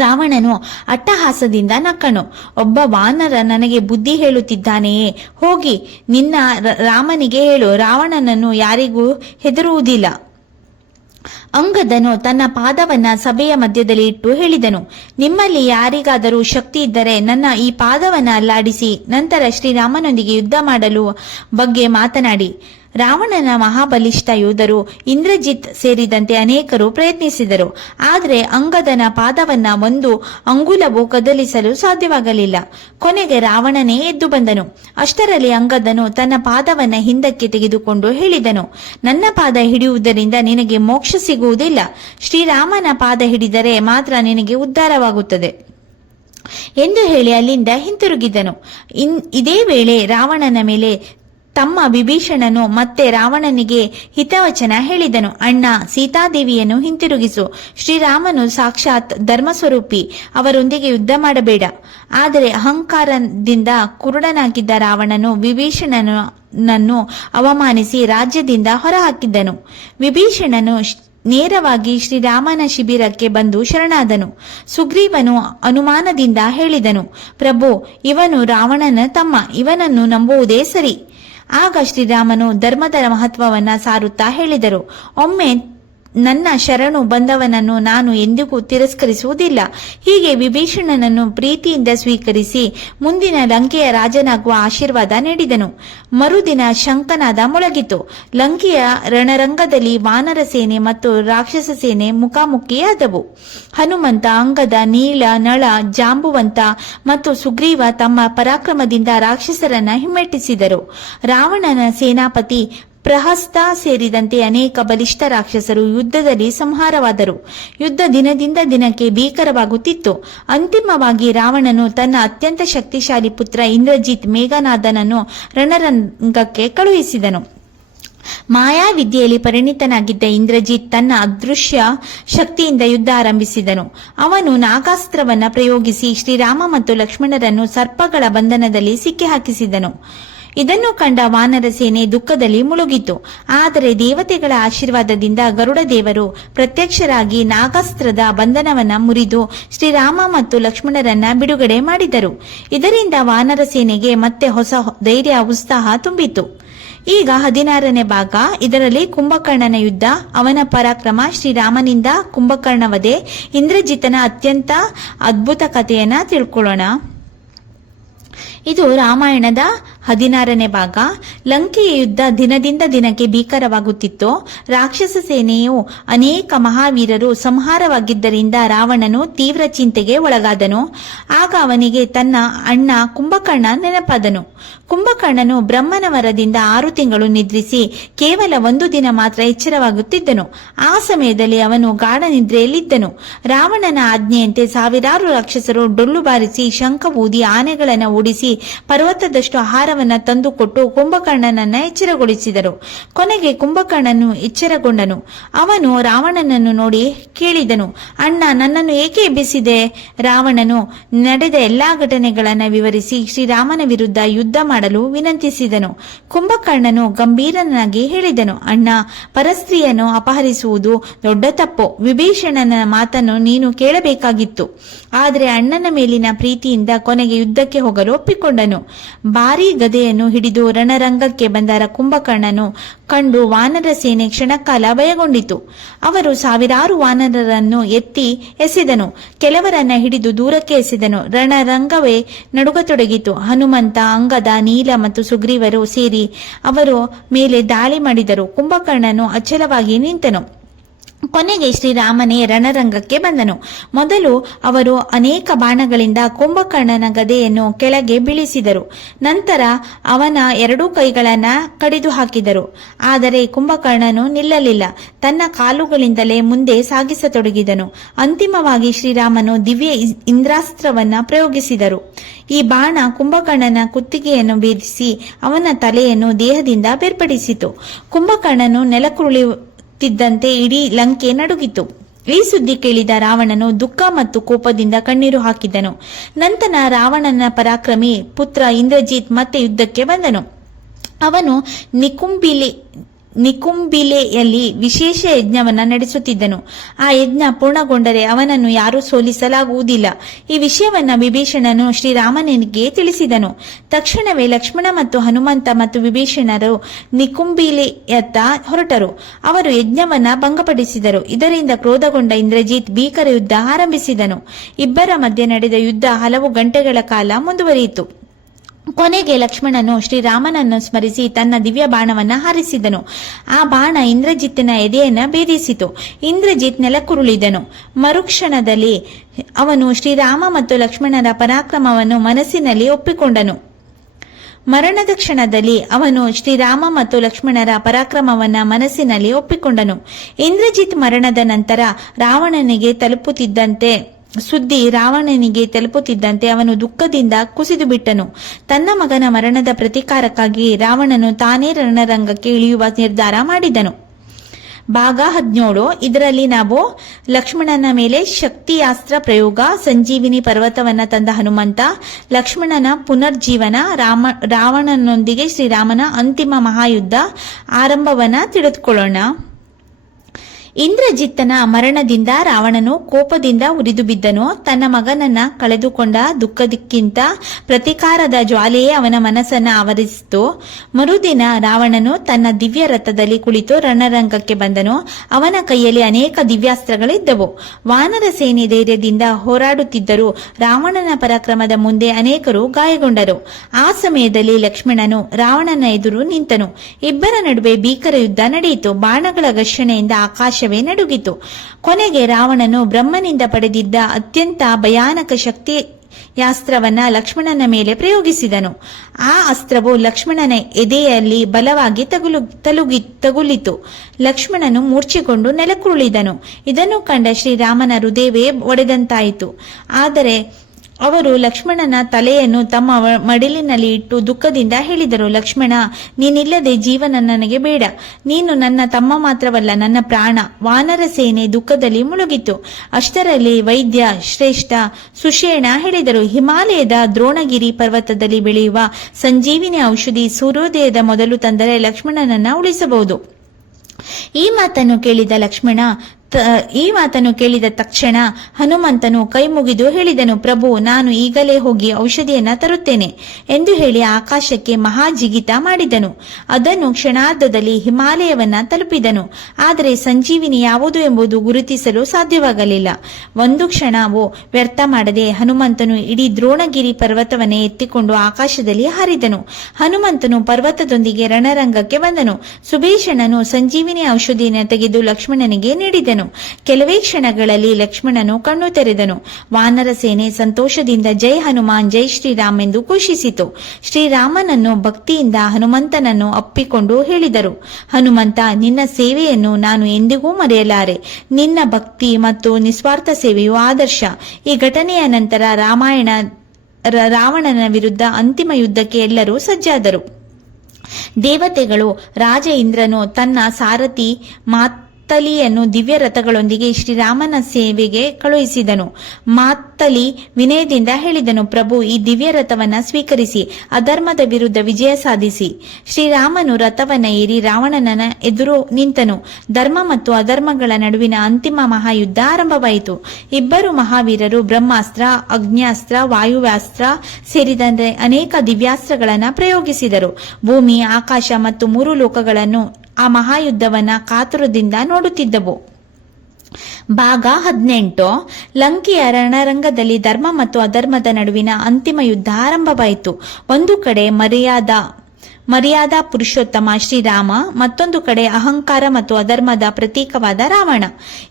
ರಾವಣನು ಅಟ್ಟಹಾಸದಿಂದ ನಕ್ಕನು. ಒಬ್ಬ ವಾನರ ನನಗೆ ಬುದ್ಧಿ ಹೇಳುತ್ತಿದ್ದಾನೆಯೇ? ಹೋಗಿ ನಿನ್ನ ರಾಮನಿಗೆ ಹೇಳು, ರಾವಣನನ್ನು ಯಾರಿಗೂ ಹೆದರುವುದಿಲ್ಲ. ಅಂಗದನು ತನ್ನ ಪಾದವನ್ನ ಸಭೆಯ ಮಧ್ಯದಲ್ಲಿ ಇಟ್ಟು ಹೇಳಿದನು, ನಿಮ್ಮಲ್ಲಿ ಯಾರಿಗಾದರೂ ಶಕ್ತಿ ಇದ್ದರೆ ನನ್ನ ಈ ಪಾದವನ್ನ ಅಲ್ಲಾಡಿಸಿ ನಂತರ ಶ್ರೀರಾಮನೊಂದಿಗೆ ಯುದ್ಧ ಮಾಡಲು ಬಗ್ಗೆ ಮಾತನಾಡಿ. ರಾವಣನ ಮಹಾಬಲಿಷ್ಠ ಯೋಧರು ಇಂದ್ರಜಿತ್ ಸೇರಿದಂತೆ ಅನೇಕರು ಪ್ರಯತ್ನಿಸಿದರು. ಆದರೆ ಅಂಗದನ ಪಾದವನ್ನ ಒಂದು ಅಂಗುಲವೂ ಕದಲಿಸಲು ಸಾಧ್ಯವಾಗಲಿಲ್ಲ. ಕೊನೆಗೆ ರಾವಣನೇ ಎದ್ದು ಬಂದನು. ಅಷ್ಟರಲ್ಲಿ ಅಂಗದನು ತನ್ನ ಪಾದವನ್ನ ಹಿಂದಕ್ಕೆ ತೆಗೆದುಕೊಂಡು ಹೇಳಿದನು, ನನ್ನ ಪಾದ ಹಿಡಿಯುವುದರಿಂದ ನಿನಗೆ ಮೋಕ್ಷ ಸಿಗುವುದಿಲ್ಲ. ಶ್ರೀರಾಮನ ಪಾದ ಹಿಡಿದರೆ ಮಾತ್ರ ನಿನಗೆ ಉದ್ಧಾರವಾಗುತ್ತದೆ ಎಂದು ಹೇಳಿ ಅಲ್ಲಿಂದ ಹಿಂತಿರುಗಿದನು. ಇದೇ ವೇಳೆ ರಾವಣನ ಮೇಲೆ ತಮ್ಮ ವಿಭೀಷಣನು ಮತ್ತೆ ರಾವಣನಿಗೆ ಹಿತವಚನ ಹೇಳಿದನು. ಅಣ್ಣ, ಸೀತಾದೇವಿಯನ್ನು ಹಿಂತಿರುಗಿಸು. ಶ್ರೀರಾಮನು ಸಾಕ್ಷಾತ್ ಧರ್ಮಸ್ವರೂಪಿ, ಅವರೊಂದಿಗೆ ಯುದ್ಧ ಮಾಡಬೇಡ. ಆದರೆ ಅಹಂಕಾರದಿಂದ ಕುರುಡನಾಗಿದ್ದ ರಾವಣನು ವಿಭೀಷಣನನ್ನು ಅವಮಾನಿಸಿ ರಾಜ್ಯದಿಂದ ಹೊರಹಾಕಿದ್ದನು. ವಿಭೀಷಣನು ನೇರವಾಗಿ ಶ್ರೀರಾಮನ ಶಿಬಿರಕ್ಕೆ ಬಂದು ಶರಣಾದನು. ಸುಗ್ರೀವನು ಅನುಮಾನದಿಂದ ಹೇಳಿದನು, ಪ್ರಭು, ಇವನು ರಾವಣನ ತಮ್ಮ, ಇವನನ್ನು ನಂಬುವುದೇ ಸರಿ. ಆಗ ಶ್ರೀರಾಮನು ಧರ್ಮದ ಮಹತ್ವವನ್ನ ಸಾರುತ್ತಾ ಹೇಳಿದರು, ಒಮ್ಮೆ ನನ್ನ ಶರಣು ಬಂದವನನ್ನು ನಾನು ಎಂದಿಗೂ ತಿರಸ್ಕರಿಸುವುದಿಲ್ಲ. ಹೀಗೆ ವಿಭೀಷಣನನ್ನು ಪ್ರೀತಿಯಿಂದ ಸ್ವೀಕರಿಸಿ ಮುಂದಿನ ಲಂಕೆಯ ರಾಜನಾಗುವ ಆಶೀರ್ವಾದ ನೀಡಿದನು. ಮರುದಿನ ಶಂಖನಾದ ಮೊಳಗಿತು. ಲಂಕೆಯ ರಣರಂಗದಲ್ಲಿ ವಾನರ ಸೇನೆ ಮತ್ತು ರಾಕ್ಷಸ ಸೇನೆ ಮುಖಾಮುಖಿಯಾದವು. ಹನುಮಂತ, ಅಂಗದ, ನೀಲ, ನಳ, ಜಾಂಬುವಂತ ಮತ್ತು ಸುಗ್ರೀವ ತಮ್ಮ ಪರಾಕ್ರಮದಿಂದ ರಾಕ್ಷಸರನ್ನ ಹಿಮ್ಮೆಟ್ಟಿಸಿದರು. ರಾವಣನ ಸೇನಾಪತಿ ಪ್ರಹಸ್ತ ಸೇರಿದಂತೆ ಅನೇಕ ಬಲಿಷ್ಠ ರಾಕ್ಷಸರು ಯುದ್ಧದಲ್ಲಿ ಸಂಹಾರವಾದರು. ಯುದ್ಧ ದಿನದಿಂದ ದಿನಕ್ಕೆ ಭೀಕರವಾಗುತ್ತಿತ್ತು. ಅಂತಿಮವಾಗಿ ರಾವಣನು ತನ್ನ ಅತ್ಯಂತ ಶಕ್ತಿಶಾಲಿ ಪುತ್ರ ಇಂದ್ರಜಿತ್ ಮೇಘನಾದನನ್ನು ರಣರಂಗಕ್ಕೆ ಕಳುಹಿಸಿದನು. ಮಾಯಾವಿದ್ಯೆಯಲ್ಲಿ ಪರಿಣಿತನಾಗಿದ್ದ ಇಂದ್ರಜಿತ್ ತನ್ನ ಅದೃಶ್ಯ ಶಕ್ತಿಯಿಂದ ಯುದ್ಧ ಆರಂಭಿಸಿದನು. ಅವನು ನಾಗಾಸ್ತ್ರವನ್ನ ಪ್ರಯೋಗಿಸಿ ಶ್ರೀರಾಮ ಮತ್ತು ಲಕ್ಷ್ಮಣರನ್ನು ಸರ್ಪಗಳ ಬಂಧನದಲ್ಲಿ ಸಿಕ್ಕಿಹಾಕಿಸಿದನು. ಇದನ್ನು ಕಂಡ ವಾನರ ಸೇನೆ ದುಃಖದಲ್ಲಿ ಮುಳುಗಿತು. ಆದರೆ ದೇವತೆಗಳ ಆಶೀರ್ವಾದದಿಂದ ಗರುಡ ದೇವರು ಪ್ರತ್ಯಕ್ಷರಾಗಿ ನಾಗಾಸ್ತ್ರದ ಬಂಧನವನ್ನ ಮುರಿದು ಶ್ರೀರಾಮ ಮತ್ತು ಲಕ್ಷ್ಮಣರನ್ನ ಬಿಡುಗಡೆ ಮಾಡಿದರು. ಇದರಿಂದ ವಾನರ ಸೇನೆಗೆ ಮತ್ತೆ ಹೊಸ ಧೈರ್ಯ, ಉತ್ಸಾಹ ತುಂಬಿತು. ಈಗ 16ನೇ ಭಾಗ. ಇದರಲ್ಲಿ ಕುಂಭಕರ್ಣನ ಯುದ್ಧ, ಅವನ ಪರಾಕ್ರಮ, ಶ್ರೀರಾಮನಿಂದ ಕುಂಭಕರ್ಣ ವಧೆ, ಇಂದ್ರಜಿತನ ಅತ್ಯಂತ ಅದ್ಭುತ ಕಥೆಯನ್ನ ತಿಳ್ಕೊಳ್ಳೋಣ. ಇದು ರಾಮಾಯಣದ 16ನೇ ಭಾಗ. ಲಂಕೆಯ ಯುದ್ಧ ದಿನದಿಂದ ದಿನಕ್ಕೆ ಭೀಕರವಾಗುತ್ತಿತ್ತು. ರಾಕ್ಷಸ ಸೇನೆಯು ಅನೇಕ ಮಹಾವೀರರು ಸಂಹಾರವಾಗಿದ್ದರಿಂದ ರಾವಣನು ತೀವ್ರ ಚಿಂತೆಗೆ ಒಳಗಾದನು. ಆಗ ಅವನಿಗೆ ತನ್ನ ಅಣ್ಣ ಕುಂಭಕರ್ಣ ನೆನಪಾದನು. ಕುಂಭಕರ್ಣನು ಬ್ರಹ್ಮನ ವರದಿಂದ 6 ತಿಂಗಳು ನಿದ್ರಿಸಿ ಕೇವಲ 1 ದಿನ ಮಾತ್ರ ಎಚ್ಚರವಾಗುತ್ತಿದ್ದನು. ಆ ಸಮಯದಲ್ಲಿ ಅವನು ಗಾಢ ನಿದ್ರೆಯಲ್ಲಿದ್ದನು. ರಾವಣನ ಆಜ್ಞೆಯಂತೆ ಸಾವಿರಾರು ರಾಕ್ಷಸರು ಡೊಳ್ಳು ಬಾರಿಸಿ ಶಂಖ ಊದಿ ಆನೆಗಳನ್ನು ಓಡಿಸಿ ಪರ್ವತದಷ್ಟು ಆಹಾರವನ್ನು ತಂದುಕೊಟ್ಟು ಕುಂಭಕರ್ಣನನ್ನ ಎಚ್ಚರಗೊಳಿಸಿದರು. ಕೊನೆಗೆ ಕುಂಭಕರ್ಣನು ಎಚ್ಚರಗೊಂಡನು. ಅವನು ರಾವಣನನ್ನು ನೋಡಿ ಕೇಳಿದನು, ಅಣ್ಣ, ನನ್ನನ್ನು ಏಕೆ ಎಬ್ಬಿಸಿದೆ? ರಾವಣನು ನಡೆದ ಎಲ್ಲಾ ಘಟನೆಗಳನ್ನು ವಿವರಿಸಿ ಶ್ರೀರಾಮನ ವಿರುದ್ಧ ಯುದ್ಧ ಮಾಡಲು ವಿನಂತಿಸಿದನು. ಕುಂಭಕರ್ಣನು ಗಂಭೀರನಾಗಿ ಹೇಳಿದನು, ಅಣ್ಣ, ಪರಸ್ತ್ರೀಯನ್ನು ಅಪಹರಿಸುವುದು ದೊಡ್ಡ ತಪ್ಪು. ವಿಭೀಷಣನ ಮಾತನ್ನು ನೀನು ಕೇಳಬೇಕಾಗಿತ್ತು. ಆದರೆ ಅಣ್ಣನ ಮೇಲಿನ ಪ್ರೀತಿಯಿಂದ ಕೊನೆಗೆ ಯುದ್ಧಕ್ಕೆ ಹೋಗಲು ಒಪ್ಪಿಕೊಂಡನು. ಭಾರೀ ಗದೆಯನ್ನು ಹಿಡಿದು ರಣರಂಗಕ್ಕೆ ಬಂದ ಕುಂಭಕರ್ಣನು ಕಂಡು ವಾನರ ಸೇನೆ ಕ್ಷಣಕಾಲ ಭಯಗೊಂಡಿತು. ಅವರು ಸಾವಿರಾರು ವಾನರರನ್ನು ಎತ್ತಿ ಎಸೆದನು. ಕೆಲವರನ್ನ ಹಿಡಿದು ದೂರಕ್ಕೆ ಎಸೆದನು. ರಣರಂಗವೇ ನಡುಗತೊಡಗಿತು. ಹನುಮಂತ, ಅಂಗದ, ನೀಲ ಮತ್ತು ಸುಗ್ರೀವರು ಸೇರಿ ಅವರ ಮೇಲೆ ದಾಳಿ ಮಾಡಿದರು. ಕುಂಭಕರ್ಣನು ಅಚಲವಾಗಿ ನಿಂತನು. ಕೊನೆಗೆ ಶ್ರೀರಾಮನೇ ರಣರಂಗಕ್ಕೆ ಬಂದನು. ಮೊದಲು ಅವರು ಅನೇಕ ಬಾಣಗಳಿಂದ ಕುಂಭಕರ್ಣನ ಗದೆಯನ್ನು ಕೆಳಗೆ ಬೀಳಿಸಿದರು. ನಂತರ ಅವನ 2 ಕೈಗಳನ್ನ ಕಡಿದು ಹಾಕಿದರು. ಆದರೆ ಕುಂಭಕರ್ಣನು ನಿಲ್ಲಲಿಲ್ಲ. ತನ್ನ ಕಾಲುಗಳಿಂದಲೇ ಮುಂದೆ ಸಾಗಿಸತೊಡಗಿದನು. ಅಂತಿಮವಾಗಿ ಶ್ರೀರಾಮನು ದಿವ್ಯ ಇಂದ್ರಾಸ್ತ್ರವನ್ನ ಪ್ರಯೋಗಿಸಿದರು. ಈ ಬಾಣ ಕುಂಭಕರ್ಣನ ಕುತ್ತಿಗೆಯನ್ನು ಭೇದಿಸಿ ಅವನ ತಲೆಯನ್ನು ದೇಹದಿಂದ ಬೇರ್ಪಡಿಸಿತು. ಕುಂಭಕರ್ಣನು ನೆಲಕ್ಕುರುಳಿದಂತೆ ಇಡೀ ಲಂಕೆ ನಡುಗಿತು. ಈ ಸುದ್ದಿ ಕೇಳಿದ ರಾವಣನು ದುಃಖ ಮತ್ತು ಕೋಪದಿಂದ ಕಣ್ಣೀರು ಹಾಕಿದನು. ನಂತರ ರಾವಣನ ಪರಾಕ್ರಮಿ ಪುತ್ರ ಇಂದ್ರಜಿತ್ ಮತ್ತೆ ಯುದ್ಧಕ್ಕೆ ಬಂದನು. ಅವನು ನಿಕುಂಬಿಲೆಯಲ್ಲಿ ವಿಶೇಷ ಯಜ್ಞವನ್ನ ನಡೆಸುತ್ತಿದ್ದನು. ಆ ಯಜ್ಞ ಪೂರ್ಣಗೊಂಡರೆ ಅವನನ್ನು ಯಾರೂ ಸೋಲಿಸಲಾಗುವುದಿಲ್ಲ. ಈ ವಿಷಯವನ್ನ ವಿಭೀಷಣನು ಶ್ರೀರಾಮನಿಗೆ ತಿಳಿಸಿದನು. ತಕ್ಷಣವೇ ಲಕ್ಷ್ಮಣ ಮತ್ತು ಹನುಮಂತ ಮತ್ತು ವಿಭೀಷಣರು ನಿಕುಂಬಿಲೆಯತ್ತ ಹೊರಟರು. ಅವರು ಯಜ್ಞವನ್ನ ಭಂಗಪಡಿಸಿದರು. ಇದರಿಂದ ಕ್ರೋಧಗೊಂಡ ಇಂದ್ರಜಿತ್ ಭೀಕರ ಯುದ್ಧ ಆರಂಭಿಸಿದನು. ಇಬ್ಬರ ಮಧ್ಯೆ ನಡೆದ ಯುದ್ಧ ಹಲವು ಗಂಟೆಗಳ ಕಾಲ ಮುಂದುವರಿಯಿತು. ಕೊನೆಗೆ ಲಕ್ಷ್ಮಣನು ಶ್ರೀರಾಮನನ್ನು ಸ್ಮರಿಸಿ ತನ್ನ ದಿವ್ಯ ಬಾಣವನ್ನ ಹಾರಿಸಿದನು. ಆ ಬಾಣ ಇಂದ್ರಜಿತ್ತಿನ ಎದೆಯನ್ನ ಭೇದಿಸಿತು. ಇಂದ್ರಜಿತ್ ನೆಲಕ್ಕುರುಳಿದನು. ಮರುಕ್ಷಣದಲ್ಲಿ ಅವನು ಶ್ರೀರಾಮ ಮತ್ತು ಲಕ್ಷ್ಮಣರ ಪರಾಕ್ರಮವನ್ನು ಮನಸ್ಸಿನಲ್ಲಿ ಒಪ್ಪಿಕೊಂಡನು. ಮರಣದ ಕ್ಷಣದಲ್ಲಿ ಅವನು ಶ್ರೀರಾಮ ಮತ್ತು ಲಕ್ಷ್ಮಣರ ಪರಾಕ್ರಮವನ್ನ ಮನಸ್ಸಿನಲ್ಲಿ ಒಪ್ಪಿಕೊಂಡನು. ಇಂದ್ರಜಿತ್ ಮರಣದ ನಂತರ ರಾವಣನಿಗೆ ತಲುಪುತ್ತಿದ್ದಂತೆ ಅವನು ದುಃಖದಿಂದ ಕುಸಿದು ಬಿಟ್ಟನು. ತನ್ನ ಮಗನ ಮರಣದ ಪ್ರತೀಕಾರಕ್ಕಾಗಿ ರಾವಣನು ತಾನೇ ರಣರಂಗಕ್ಕೆ ಇಳಿಯುವ ನಿರ್ಧಾರ ಮಾಡಿದನು. ಭಾಗ 17. ಇದರಲ್ಲಿ ನಾವು ಲಕ್ಷ್ಮಣನ ಮೇಲೆ ಶಕ್ತಿಯಾಸ್ತ್ರ ಪ್ರಯೋಗ, ಸಂಜೀವಿನಿ ಪರ್ವತವನ್ನ ತಂದ ಹನುಮಂತ, ಲಕ್ಷ್ಮಣನ ಪುನರ್ಜೀವನ, ರಾವಣನೊಂದಿಗೆ ಶ್ರೀರಾಮನ ಅಂತಿಮ ಮಹಾಯುದ್ಧ ಆರಂಭವನ್ನ ತಿಳಿದುಕೊಳ್ಳೋಣ. ಇಂದ್ರಜಿತ್ತನ ಮರಣದಿಂದ ರಾವಣನು ಕೋಪದಿಂದ ಉರಿದು ಬಿದ್ದನು. ತನ್ನ ಮಗನನ್ನ ಕಳೆದುಕೊಂಡ ದುಃಖಕ್ಕಿಂತ ಪ್ರತೀಕಾರದ ಜ್ವಾಲೆಯೇ ಅವನ ಮನಸ್ಸನ್ನ ಆವರಿಸಿತು. ಮರುದಿನ ರಾವಣನು ತನ್ನ ದಿವ್ಯ ರಥದಲ್ಲಿ ಕುಳಿತು ರಣರಂಗಕ್ಕೆ ಬಂದನು. ಅವನ ಕೈಯಲ್ಲಿ ಅನೇಕ ದಿವ್ಯಾಸ್ತ್ರಗಳಿದ್ದವು. ವಾನರ ಸೇನೆ ಧೈರ್ಯದಿಂದ ಹೋರಾಡುತ್ತಿದ್ದರೂ ರಾವಣನ ಪರಾಕ್ರಮದ ಮುಂದೆ ಅನೇಕರು ಗಾಯಗೊಂಡರು. ಆ ಸಮಯದಲ್ಲಿ ಲಕ್ಷ್ಮಣನು ರಾವಣನ ಎದುರು ನಿಂತನು. ಇಬ್ಬರ ನಡುವೆ ಭೀಕರ ಯುದ್ಧ ನಡೆಯಿತು. ಬಾಣಗಳ ಘರ್ಷಣೆಯಿಂದ ಆಕಾಶ ನಡುಗಿತು. ಕೊನೆಗೆ ರಾವಣನು ಬ್ರಹ್ಮನಿಂದ ಪಡೆದಿದ್ದ ಅತ್ಯಂತ ಭಯಾನಕ ಶಕ್ತಿಯಾಸ್ತ್ರವನ್ನ ಲಕ್ಷ್ಮಣನ ಮೇಲೆ ಪ್ರಯೋಗಿಸಿದನು. ಆ ಅಸ್ತ್ರವು ಲಕ್ಷ್ಮಣನ ಎದೆಯಲ್ಲಿ ಬಲವಾಗಿ ತಗುಲಿತು. ಲಕ್ಷ್ಮಣನು ಮೂರ್ಛೆಗೊಂಡು ನೆಲಕ್ಕುರುಳಿದನು. ಇದನ್ನು ಕಂಡ ಶ್ರೀರಾಮನ ಹೃದಯವೇ ಒಡೆದಂತಾಯಿತು. ಆದರೆ ಅವರು ಲಕ್ಷ್ಮಣನ ತಲೆಯನ್ನು ತಮ್ಮ ಮಡಿಲಿನಲ್ಲಿ ಇಟ್ಟು ದುಃಖದಿಂದ ಹೇಳಿದರು, ಲಕ್ಷ್ಮಣ, ನೀನಿಲ್ಲದೆ ಜೀವನ ನನಗೆ ಬೇಡ. ನೀನು ನನ್ನ ತಮ್ಮ ಮಾತ್ರವಲ್ಲ, ನನ್ನ ಪ್ರಾಣ. ವಾನರ ಸೇನೆ ದುಃಖದಲ್ಲಿ ಮುಳುಗಿತು. ಅಷ್ಟರಲ್ಲಿ ವೈದ್ಯ ಶ್ರೇಷ್ಠ ಸುಷೇಣ ಹೇಳಿದರು, ಹಿಮಾಲಯದ ದ್ರೋಣಗಿರಿ ಪರ್ವತದಲ್ಲಿ ಬೆಳೆಯುವ ಸಂಜೀವಿನಿ ಔಷಧಿ ಸೂರ್ಯೋದಯದ ಮೊದಲು ತಂದರೆ ಲಕ್ಷ್ಮಣನನ್ನ ಉಳಿಸಬಹುದು. ಈ ಮಾತನ್ನು ಕೇಳಿದ ಲಕ್ಷ್ಮಣ ಈ ಮಾತನ್ನು ಕೇಳಿದ ತಕ್ಷಣ ಹನುಮಂತನು ಕೈ ಮುಗಿದು ಹೇಳಿದನು, ಪ್ರಭು, ನಾನು ಈಗಲೇ ಹೋಗಿ ಔಷಧಿಯನ್ನ ತರುತ್ತೇನೆ ಎಂದು ಹೇಳಿ ಆಕಾಶಕ್ಕೆ ಮಹಾ ಜಿಗಿತ ಮಾಡಿದನು. ಅದನ್ನು ಕ್ಷಣಾರ್ಧದಲ್ಲಿ ಹಿಮಾಲಯವನ್ನ ತಲುಪಿದನು. ಆದರೆ ಸಂಜೀವಿನಿ ಯಾವುದು ಎಂಬುದು ಗುರುತಿಸಲು ಸಾಧ್ಯವಾಗಲಿಲ್ಲ. ಒಂದು ಕ್ಷಣವೂ ವ್ಯರ್ಥ ಮಾಡದೆ ಹನುಮಂತನು ಇಡೀ ದ್ರೋಣಗಿರಿ ಪರ್ವತವನ್ನೇ ಎತ್ತಿಕೊಂಡು ಆಕಾಶದಲ್ಲಿ ಹಾರಿದನು. ಹನುಮಂತನು ಪರ್ವತದೊಂದಿಗೆ ರಣರಂಗಕ್ಕೆ ಬಂದನು. ಸುಭೀಷಣನು ಸಂಜೀವಿನಿ ಔಷಧಿಯನ್ನು ತೆಗೆದು ಲಕ್ಷ್ಮಣನಿಗೆ ನೀಡಿದನು. ಕೆಲವೇ ಕ್ಷಣಗಳಲ್ಲಿ ಲಕ್ಷ್ಮಣನು ಕಣ್ಣು ತೆರೆದನು. ವಾನರ ಸೇನೆ ಸಂತೋಷದಿಂದ ಜೈ ಹನುಮಾನ್, ಜೈ ಶ್ರೀರಾಮ್ ಎಂದು ಘೋಷಿಸಿತು. ಶ್ರೀರಾಮನನ್ನು ಭಕ್ತಿಯಿಂದ ಹನುಮಂತನನ್ನು ಅಪ್ಪಿಕೊಂಡು ಹೇಳಿದರು, ಹನುಮಂತ, ನಿನ್ನ ಸೇವೆಯನ್ನು ನಾನು ಎಂದಿಗೂ ಮರೆಯಲಾರೆ. ನಿನ್ನ ಭಕ್ತಿ ಮತ್ತು ನಿಸ್ವಾರ್ಥ ಸೇವೆಯು ಆದರ್ಶ. ಈ ಘಟನೆಯ ನಂತರ ರಾವಣನ ವಿರುದ್ಧ ಅಂತಿಮ ಯುದ್ಧಕ್ಕೆ ಎಲ್ಲರೂ ಸಜ್ಜಾದರು. ದೇವತೆಗಳು ರಾಜ ಇಂದ್ರನು ತನ್ನ ಸಾರಥಿ ಮಾತ್ತಲಿಯನ್ನು ದಿವ್ಯ ರಥಗಳೊಂದಿಗೆ ಶ್ರೀರಾಮನ ಸೇವೆಗೆ ಕಳುಹಿಸಿದನು. ಮಾತ್ತಲಿ ವಿನಯದಿಂದ ಹೇಳಿದನು, ಪ್ರಭು, ಈ ದಿವ್ಯ ರಥವನ್ನ ಸ್ವೀಕರಿಸಿ ಅಧರ್ಮದ ವಿರುದ್ಧ ವಿಜಯ ಸಾಧಿಸಿ. ಶ್ರೀರಾಮನು ರಥವನ್ನ ಏರಿ ರಾವಣನ ಎದುರು ನಿಂತನು. ಧರ್ಮ ಮತ್ತು ಅಧರ್ಮಗಳ ನಡುವಿನ ಅಂತಿಮ ಮಹಾಯುದ್ಧ ಆರಂಭವಾಯಿತು. ಇಬ್ಬರು ಮಹಾವೀರರು ಬ್ರಹ್ಮಾಸ್ತ್ರ, ಅಗ್ನ್ಯಾಸ್ತ್ರ, ವಾಯುವ್ಯಾಸ್ತ್ರ ಸೇರಿದಂತೆ ಅನೇಕ ದಿವ್ಯಾಸ್ತ್ರಗಳನ್ನು ಪ್ರಯೋಗಿಸಿದರು. ಭೂಮಿ, ಆಕಾಶ ಮತ್ತು 3 ಲೋಕಗಳನ್ನು ಆ ಮಹಾಯುದ್ಧವನ್ನ ಕಾತುರದಿಂದ ನೋಡುತ್ತಿದ್ದವು. ಭಾಗ 18. ಲಂಕೆಯ ರಣರಂಗದಲ್ಲಿ ಧರ್ಮ ಮತ್ತು ಅಧರ್ಮದ ನಡುವಿನ ಅಂತಿಮ ಯುದ್ಧ ಆರಂಭವಾಯಿತು. ಒಂದು ಕಡೆ ಮರ್ಯಾದಾ ಪುರುಷೋತ್ತಮ ಶ್ರೀರಾಮ, ಮತ್ತೊಂದು ಕಡೆ ಅಹಂಕಾರ ಮತ್ತು ಅಧರ್ಮದ ಪ್ರತೀಕವಾದ ರಾವಣ.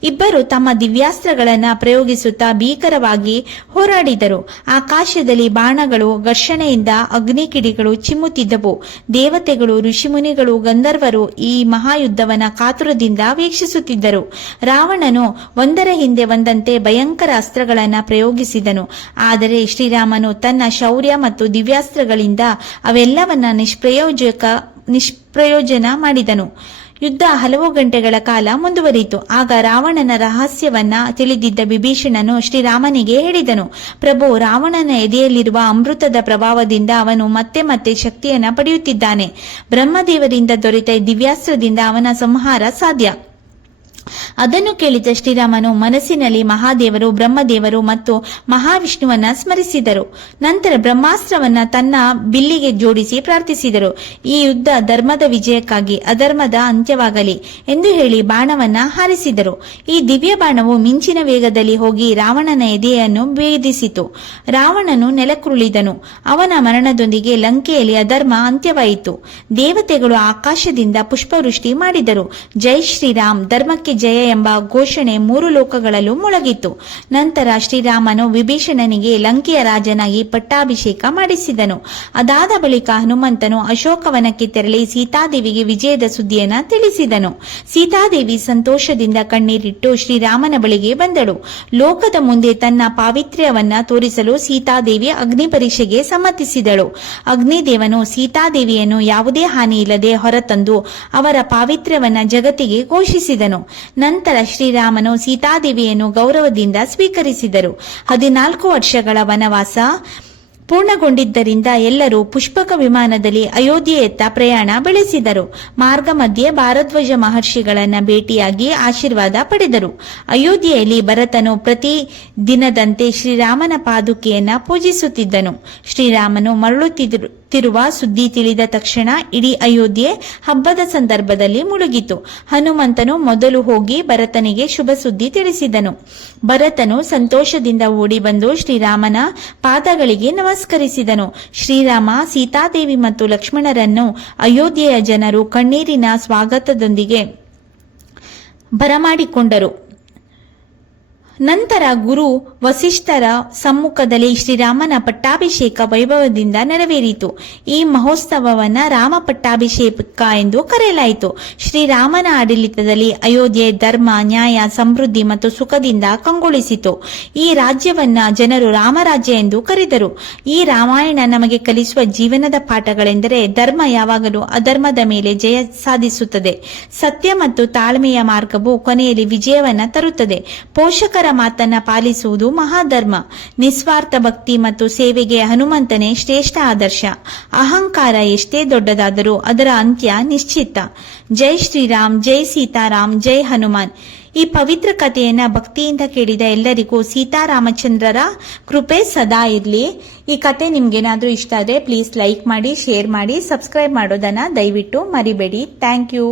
ಇಬ್ಬರು ತಮ್ಮ ದಿವ್ಯಾಸ್ತ್ರಗಳನ್ನ ಪ್ರಯೋಗಿಸುತ್ತಾ ಭೀಕರವಾಗಿ ಹೋರಾಡಿದರು. ಆಕಾಶದಲ್ಲಿ ಬಾಣಗಳು, ಘರ್ಷಣೆಯಿಂದ ಅಗ್ನಿಕಿಡಿಗಳು ಚಿಮ್ಮುತ್ತಿದ್ದವು. ದೇವತೆಗಳು, ಋಷಿಮುನಿಗಳು, ಗಂಧರ್ವರು ಈ ಮಹಾಯುದ್ಧವನ್ನ ಕಾತುರದಿಂದ ವೀಕ್ಷಿಸುತ್ತಿದ್ದರು. ರಾವಣನು ಒಂದರ ಹಿಂದೆ ಒಂದಂತೆ ಭಯಂಕರ ಅಸ್ತ್ರಗಳನ್ನ ಪ್ರಯೋಗಿಸಿದನು. ಆದರೆ ಶ್ರೀರಾಮನು ತನ್ನ ಶೌರ್ಯ ಮತ್ತು ದಿವ್ಯಾಸ್ತ್ರಗಳಿಂದ ಅವೆಲ್ಲವನ್ನ ನಿಷ್ಪ್ರಯೋಜನ ಮಾಡಿದನು. ಯುದ್ಧ ಹಲವು ಗಂಟೆಗಳ ಕಾಲ ಮುಂದುವರಿಯಿತು. ಆಗ ರಾವಣನ ರಹಸ್ಯವನ್ನ ತಿಳಿದಿದ್ದ ವಿಭೀಷಣನು ಶ್ರೀರಾಮನಿಗೆ ಹೇಳಿದನು, ಪ್ರಭು, ರಾವಣನ ಎದೆಯಲ್ಲಿರುವ ಅಮೃತದ ಪ್ರಭಾವದಿಂದ ಅವನು ಮತ್ತೆ ಮತ್ತೆ ಶಕ್ತಿಯನ್ನ ಪಡೆಯುತ್ತಿದ್ದಾನೆ. ಬ್ರಹ್ಮದೇವರಿಂದ ದೊರೆತ ದಿವ್ಯಾಸ್ತ್ರದಿಂದ ಅವನ ಸಂಹಾರ ಸಾಧ್ಯ. ಅದನ್ನು ಕೇಳಿದ ಶ್ರೀರಾಮನು ಮನಸ್ಸಿನಲ್ಲಿ ಮಹಾದೇವರು, ಬ್ರಹ್ಮದೇವರು ಮತ್ತು ಮಹಾವಿಷ್ಣುವನ್ನ ಸ್ಮರಿಸಿದರು. ನಂತರ ಬ್ರಹ್ಮಾಸ್ತ್ರವನ್ನ ತನ್ನ ಬಿಲ್ಲಿಗೆ ಜೋಡಿಸಿ ಪ್ರಾರ್ಥಿಸಿದರು. ಈ ಯುದ್ಧ ಧರ್ಮದ ವಿಜಯಕ್ಕಾಗಿ, ಅಧರ್ಮದ ಅಂತ್ಯವಾಗಲಿ ಎಂದು ಹೇಳಿ ಬಾಣವನ್ನ ಹಾರಿಸಿದರು. ಈ ದಿವ್ಯ ಬಾಣವು ಮಿಂಚಿನ ವೇಗದಲ್ಲಿ ಹೋಗಿ ರಾವಣನ ಎದೆಯನ್ನು ಭೇದಿಸಿತು. ರಾವಣನು ನೆಲಕ್ಕುರುಳಿದನು. ಅವನ ಮರಣದೊಂದಿಗೆ ಲಂಕೆಯಲ್ಲಿ ಅಧರ್ಮ ಅಂತ್ಯವಾಯಿತು. ದೇವತೆಗಳು ಆಕಾಶದಿಂದ ಪುಷ್ಪವೃಷ್ಟಿ ಮಾಡಿದರು. ಜೈ ಶ್ರೀರಾಮ್, ಧರ್ಮಕ್ಕೆ ಜಯ ಎಂಬ ಘೋಷಣೆ 3 ಲೋಕಗಳಲ್ಲೂ ಮೊಳಗಿತು. ನಂತರ ಶ್ರೀರಾಮನು ವಿಭೀಷಣನಿಗೆ ಲಂಕೆಯ ರಾಜನಾಗಿ ಪಟ್ಟಾಭಿಷೇಕ ಮಾಡಿಸಿದನು. ಅದಾದ ಬಳಿಕ ಹನುಮಂತನು ಅಶೋಕವನಕ್ಕೆ ತೆರಳಿ ಸೀತಾದೇವಿಗೆ ವಿಜಯದ ಸುದ್ದಿಯನ್ನ ತಿಳಿಸಿದನು. ಸೀತಾದೇವಿ ಸಂತೋಷದಿಂದ ಕಣ್ಣೀರಿಟ್ಟು ಶ್ರೀರಾಮನ ಬಳಿಗೆ ಬಂದಳು. ಲೋಕದ ಮುಂದೆ ತನ್ನ ಪಾವಿತ್ರ್ಯವನ್ನ ತೋರಿಸಲು ಸೀತಾದೇವಿ ಅಗ್ನಿ ಪರೀಕ್ಷೆಗೆ ಸಮ್ಮತಿಸಿದಳು. ಅಗ್ನಿದೇವನು ಸೀತಾದೇವಿಯನ್ನು ಯಾವುದೇ ಹಾನಿ ಇಲ್ಲದೆ ಹೊರತಂದು ಅವರ ಪಾವಿತ್ರ್ಯವನ್ನ ಜಗತ್ತಿಗೆ ಘೋಷಿಸಿದನು. ನಂತರ ಶ್ರೀರಾಮನು ಸೀತಾದೇವಿಯನ್ನು ಗೌರವದಿಂದ ಸ್ವೀಕರಿಸಿದರು. 14 ವರ್ಷಗಳ ವನವಾಸ ಪೂರ್ಣಗೊಂಡಿದ್ದರಿಂದ ಎಲ್ಲರೂ ಪುಷ್ಪಕ ವಿಮಾನದಲ್ಲಿ ಅಯೋಧ್ಯೆಯತ್ತ ಪ್ರಯಾಣ ಬೆಳೆಸಿದರು. ಮಾರ್ಗ ಮಧ್ಯೆ ಭಾರದ್ವಾಜ ಮಹರ್ಷಿಗಳನ್ನ ಭೇಟಿಯಾಗಿ ಆಶೀರ್ವಾದ ಪಡೆದರು. ಅಯೋಧ್ಯೆಯಲ್ಲಿ ಭರತನು ಪ್ರತಿ ದಿನದಂತೆ ಶ್ರೀರಾಮನ ಪಾದುಕೆಯನ್ನ ಪೂಜಿಸುತ್ತಿದ್ದನು. ಶ್ರೀರಾಮನು ಮರಳುತ್ತಿರುವ ಸುದ್ದಿ ತಿಳಿದ ತಕ್ಷಣ ಇಡೀ ಅಯೋಧ್ಯೆ ಹಬ್ಬದ ಸಂದರ್ಭದಲ್ಲಿ ಮುಳುಗಿತು. ಹನುಮಂತನು ಮೊದಲು ಹೋಗಿ ಭರತನಿಗೆ ಶುಭ ಸುದ್ದಿ ತಿಳಿಸಿದನು. ಭರತನು ಸಂತೋಷದಿಂದ ಓಡಿ ಬಂದು ಶ್ರೀರಾಮನ ಪಾದಗಳಿಗೆ ನಮಸ್ಕರಿಸಿದನು. ಶ್ರೀರಾಮ, ಸೀತಾದೇವಿ ಮತ್ತು ಲಕ್ಷ್ಮಣರನ್ನು ಅಯೋಧ್ಯೆಯ ಜನರು ಕಣ್ಣೀರಿನ ಸ್ವಾಗತದೊಂದಿಗೆ ಬರಮಾಡಿಕೊಂಡರು. ನಂತರ ಗುರು ವಸಿಷ್ಠರ ಸಮ್ಮುಖದಲ್ಲಿ ಶ್ರೀರಾಮನ ಪಟ್ಟಾಭಿಷೇಕ ವೈಭವದಿಂದ ನೆರವೇರಿತು. ಈ ಮಹೋತ್ಸವವನ್ನ ರಾಮ ಪಟ್ಟಾಭಿಷೇಕ ಎಂದು ಕರೆಯಲಾಯಿತು. ಶ್ರೀರಾಮನ ಆಡಳಿತದಲ್ಲಿ ಅಯೋಧ್ಯೆ ಧರ್ಮ, ನ್ಯಾಯ, ಸಮೃದ್ಧಿ ಮತ್ತು ಸುಖದಿಂದ ಕಂಗೊಳಿಸಿತು. ಈ ರಾಜ್ಯವನ್ನ ಜನರು ರಾಮರಾಜ್ಯ ಎಂದು ಕರೆದರು. ಈ ರಾಮಾಯಣ ನಮಗೆ ಕಲಿಸುವ ಜೀವನದ ಪಾಠಗಳೆಂದರೆ ಧರ್ಮ ಯಾವಾಗಲೂ ಅಧರ್ಮದ ಮೇಲೆ ಜಯ ಸಾಧಿಸುತ್ತದೆ. ಸತ್ಯ ಮತ್ತು ತಾಳ್ಮೆಯ ಮಾರ್ಗವು ಕೊನೆಯಲ್ಲಿ ವಿಜಯವನ್ನ ತರುತ್ತದೆ. ಪೋಷಕರ ಮಾತನ್ನ ಪಾಲಿಸುವುದು ಮಹಾಧರ್ಮ. ನಿಸ್ವಾರ್ಥ ಭಕ್ತಿ ಮತ್ತು ಸೇವೆಗೆ ಹನುಮಂತನೇ ಶ್ರೇಷ್ಠ ಆದರ್ಶ. ಅಹಂಕಾರ ಎಷ್ಟೇ ದೊಡ್ಡದಾದರೂ ಅದರ ಅಂತ್ಯ ನಿಶ್ಚಿತ. ಜೈ ಶ್ರೀರಾಮ್, ಜೈ ಸೀತಾರಾಮ್, ಜೈ ಹನುಮಾನ್. ಈ ಪವಿತ್ರ ಕಥೆಯನ್ನ ಭಕ್ತಿಯಿಂದ ಕೇಳಿದ ಎಲ್ಲರಿಗೂ ಸೀತಾರಾಮಚಂದ್ರರ ಕೃಪೆ ಸದಾ ಇರಲಿ. ಈ ಕತೆ ನಿಮ್ಗೇನಾದ್ರೂ ಇಷ್ಟ ಆದರೆ ಪ್ಲೀಸ್ ಲೈಕ್ ಮಾಡಿ, ಶೇರ್ ಮಾಡಿ, ಸಬ್ಸ್ಕ್ರೈಬ್ ಮಾಡೋದನ್ನ ದಯವಿಟ್ಟು ಮರಿಬೇಡಿ. Thank you.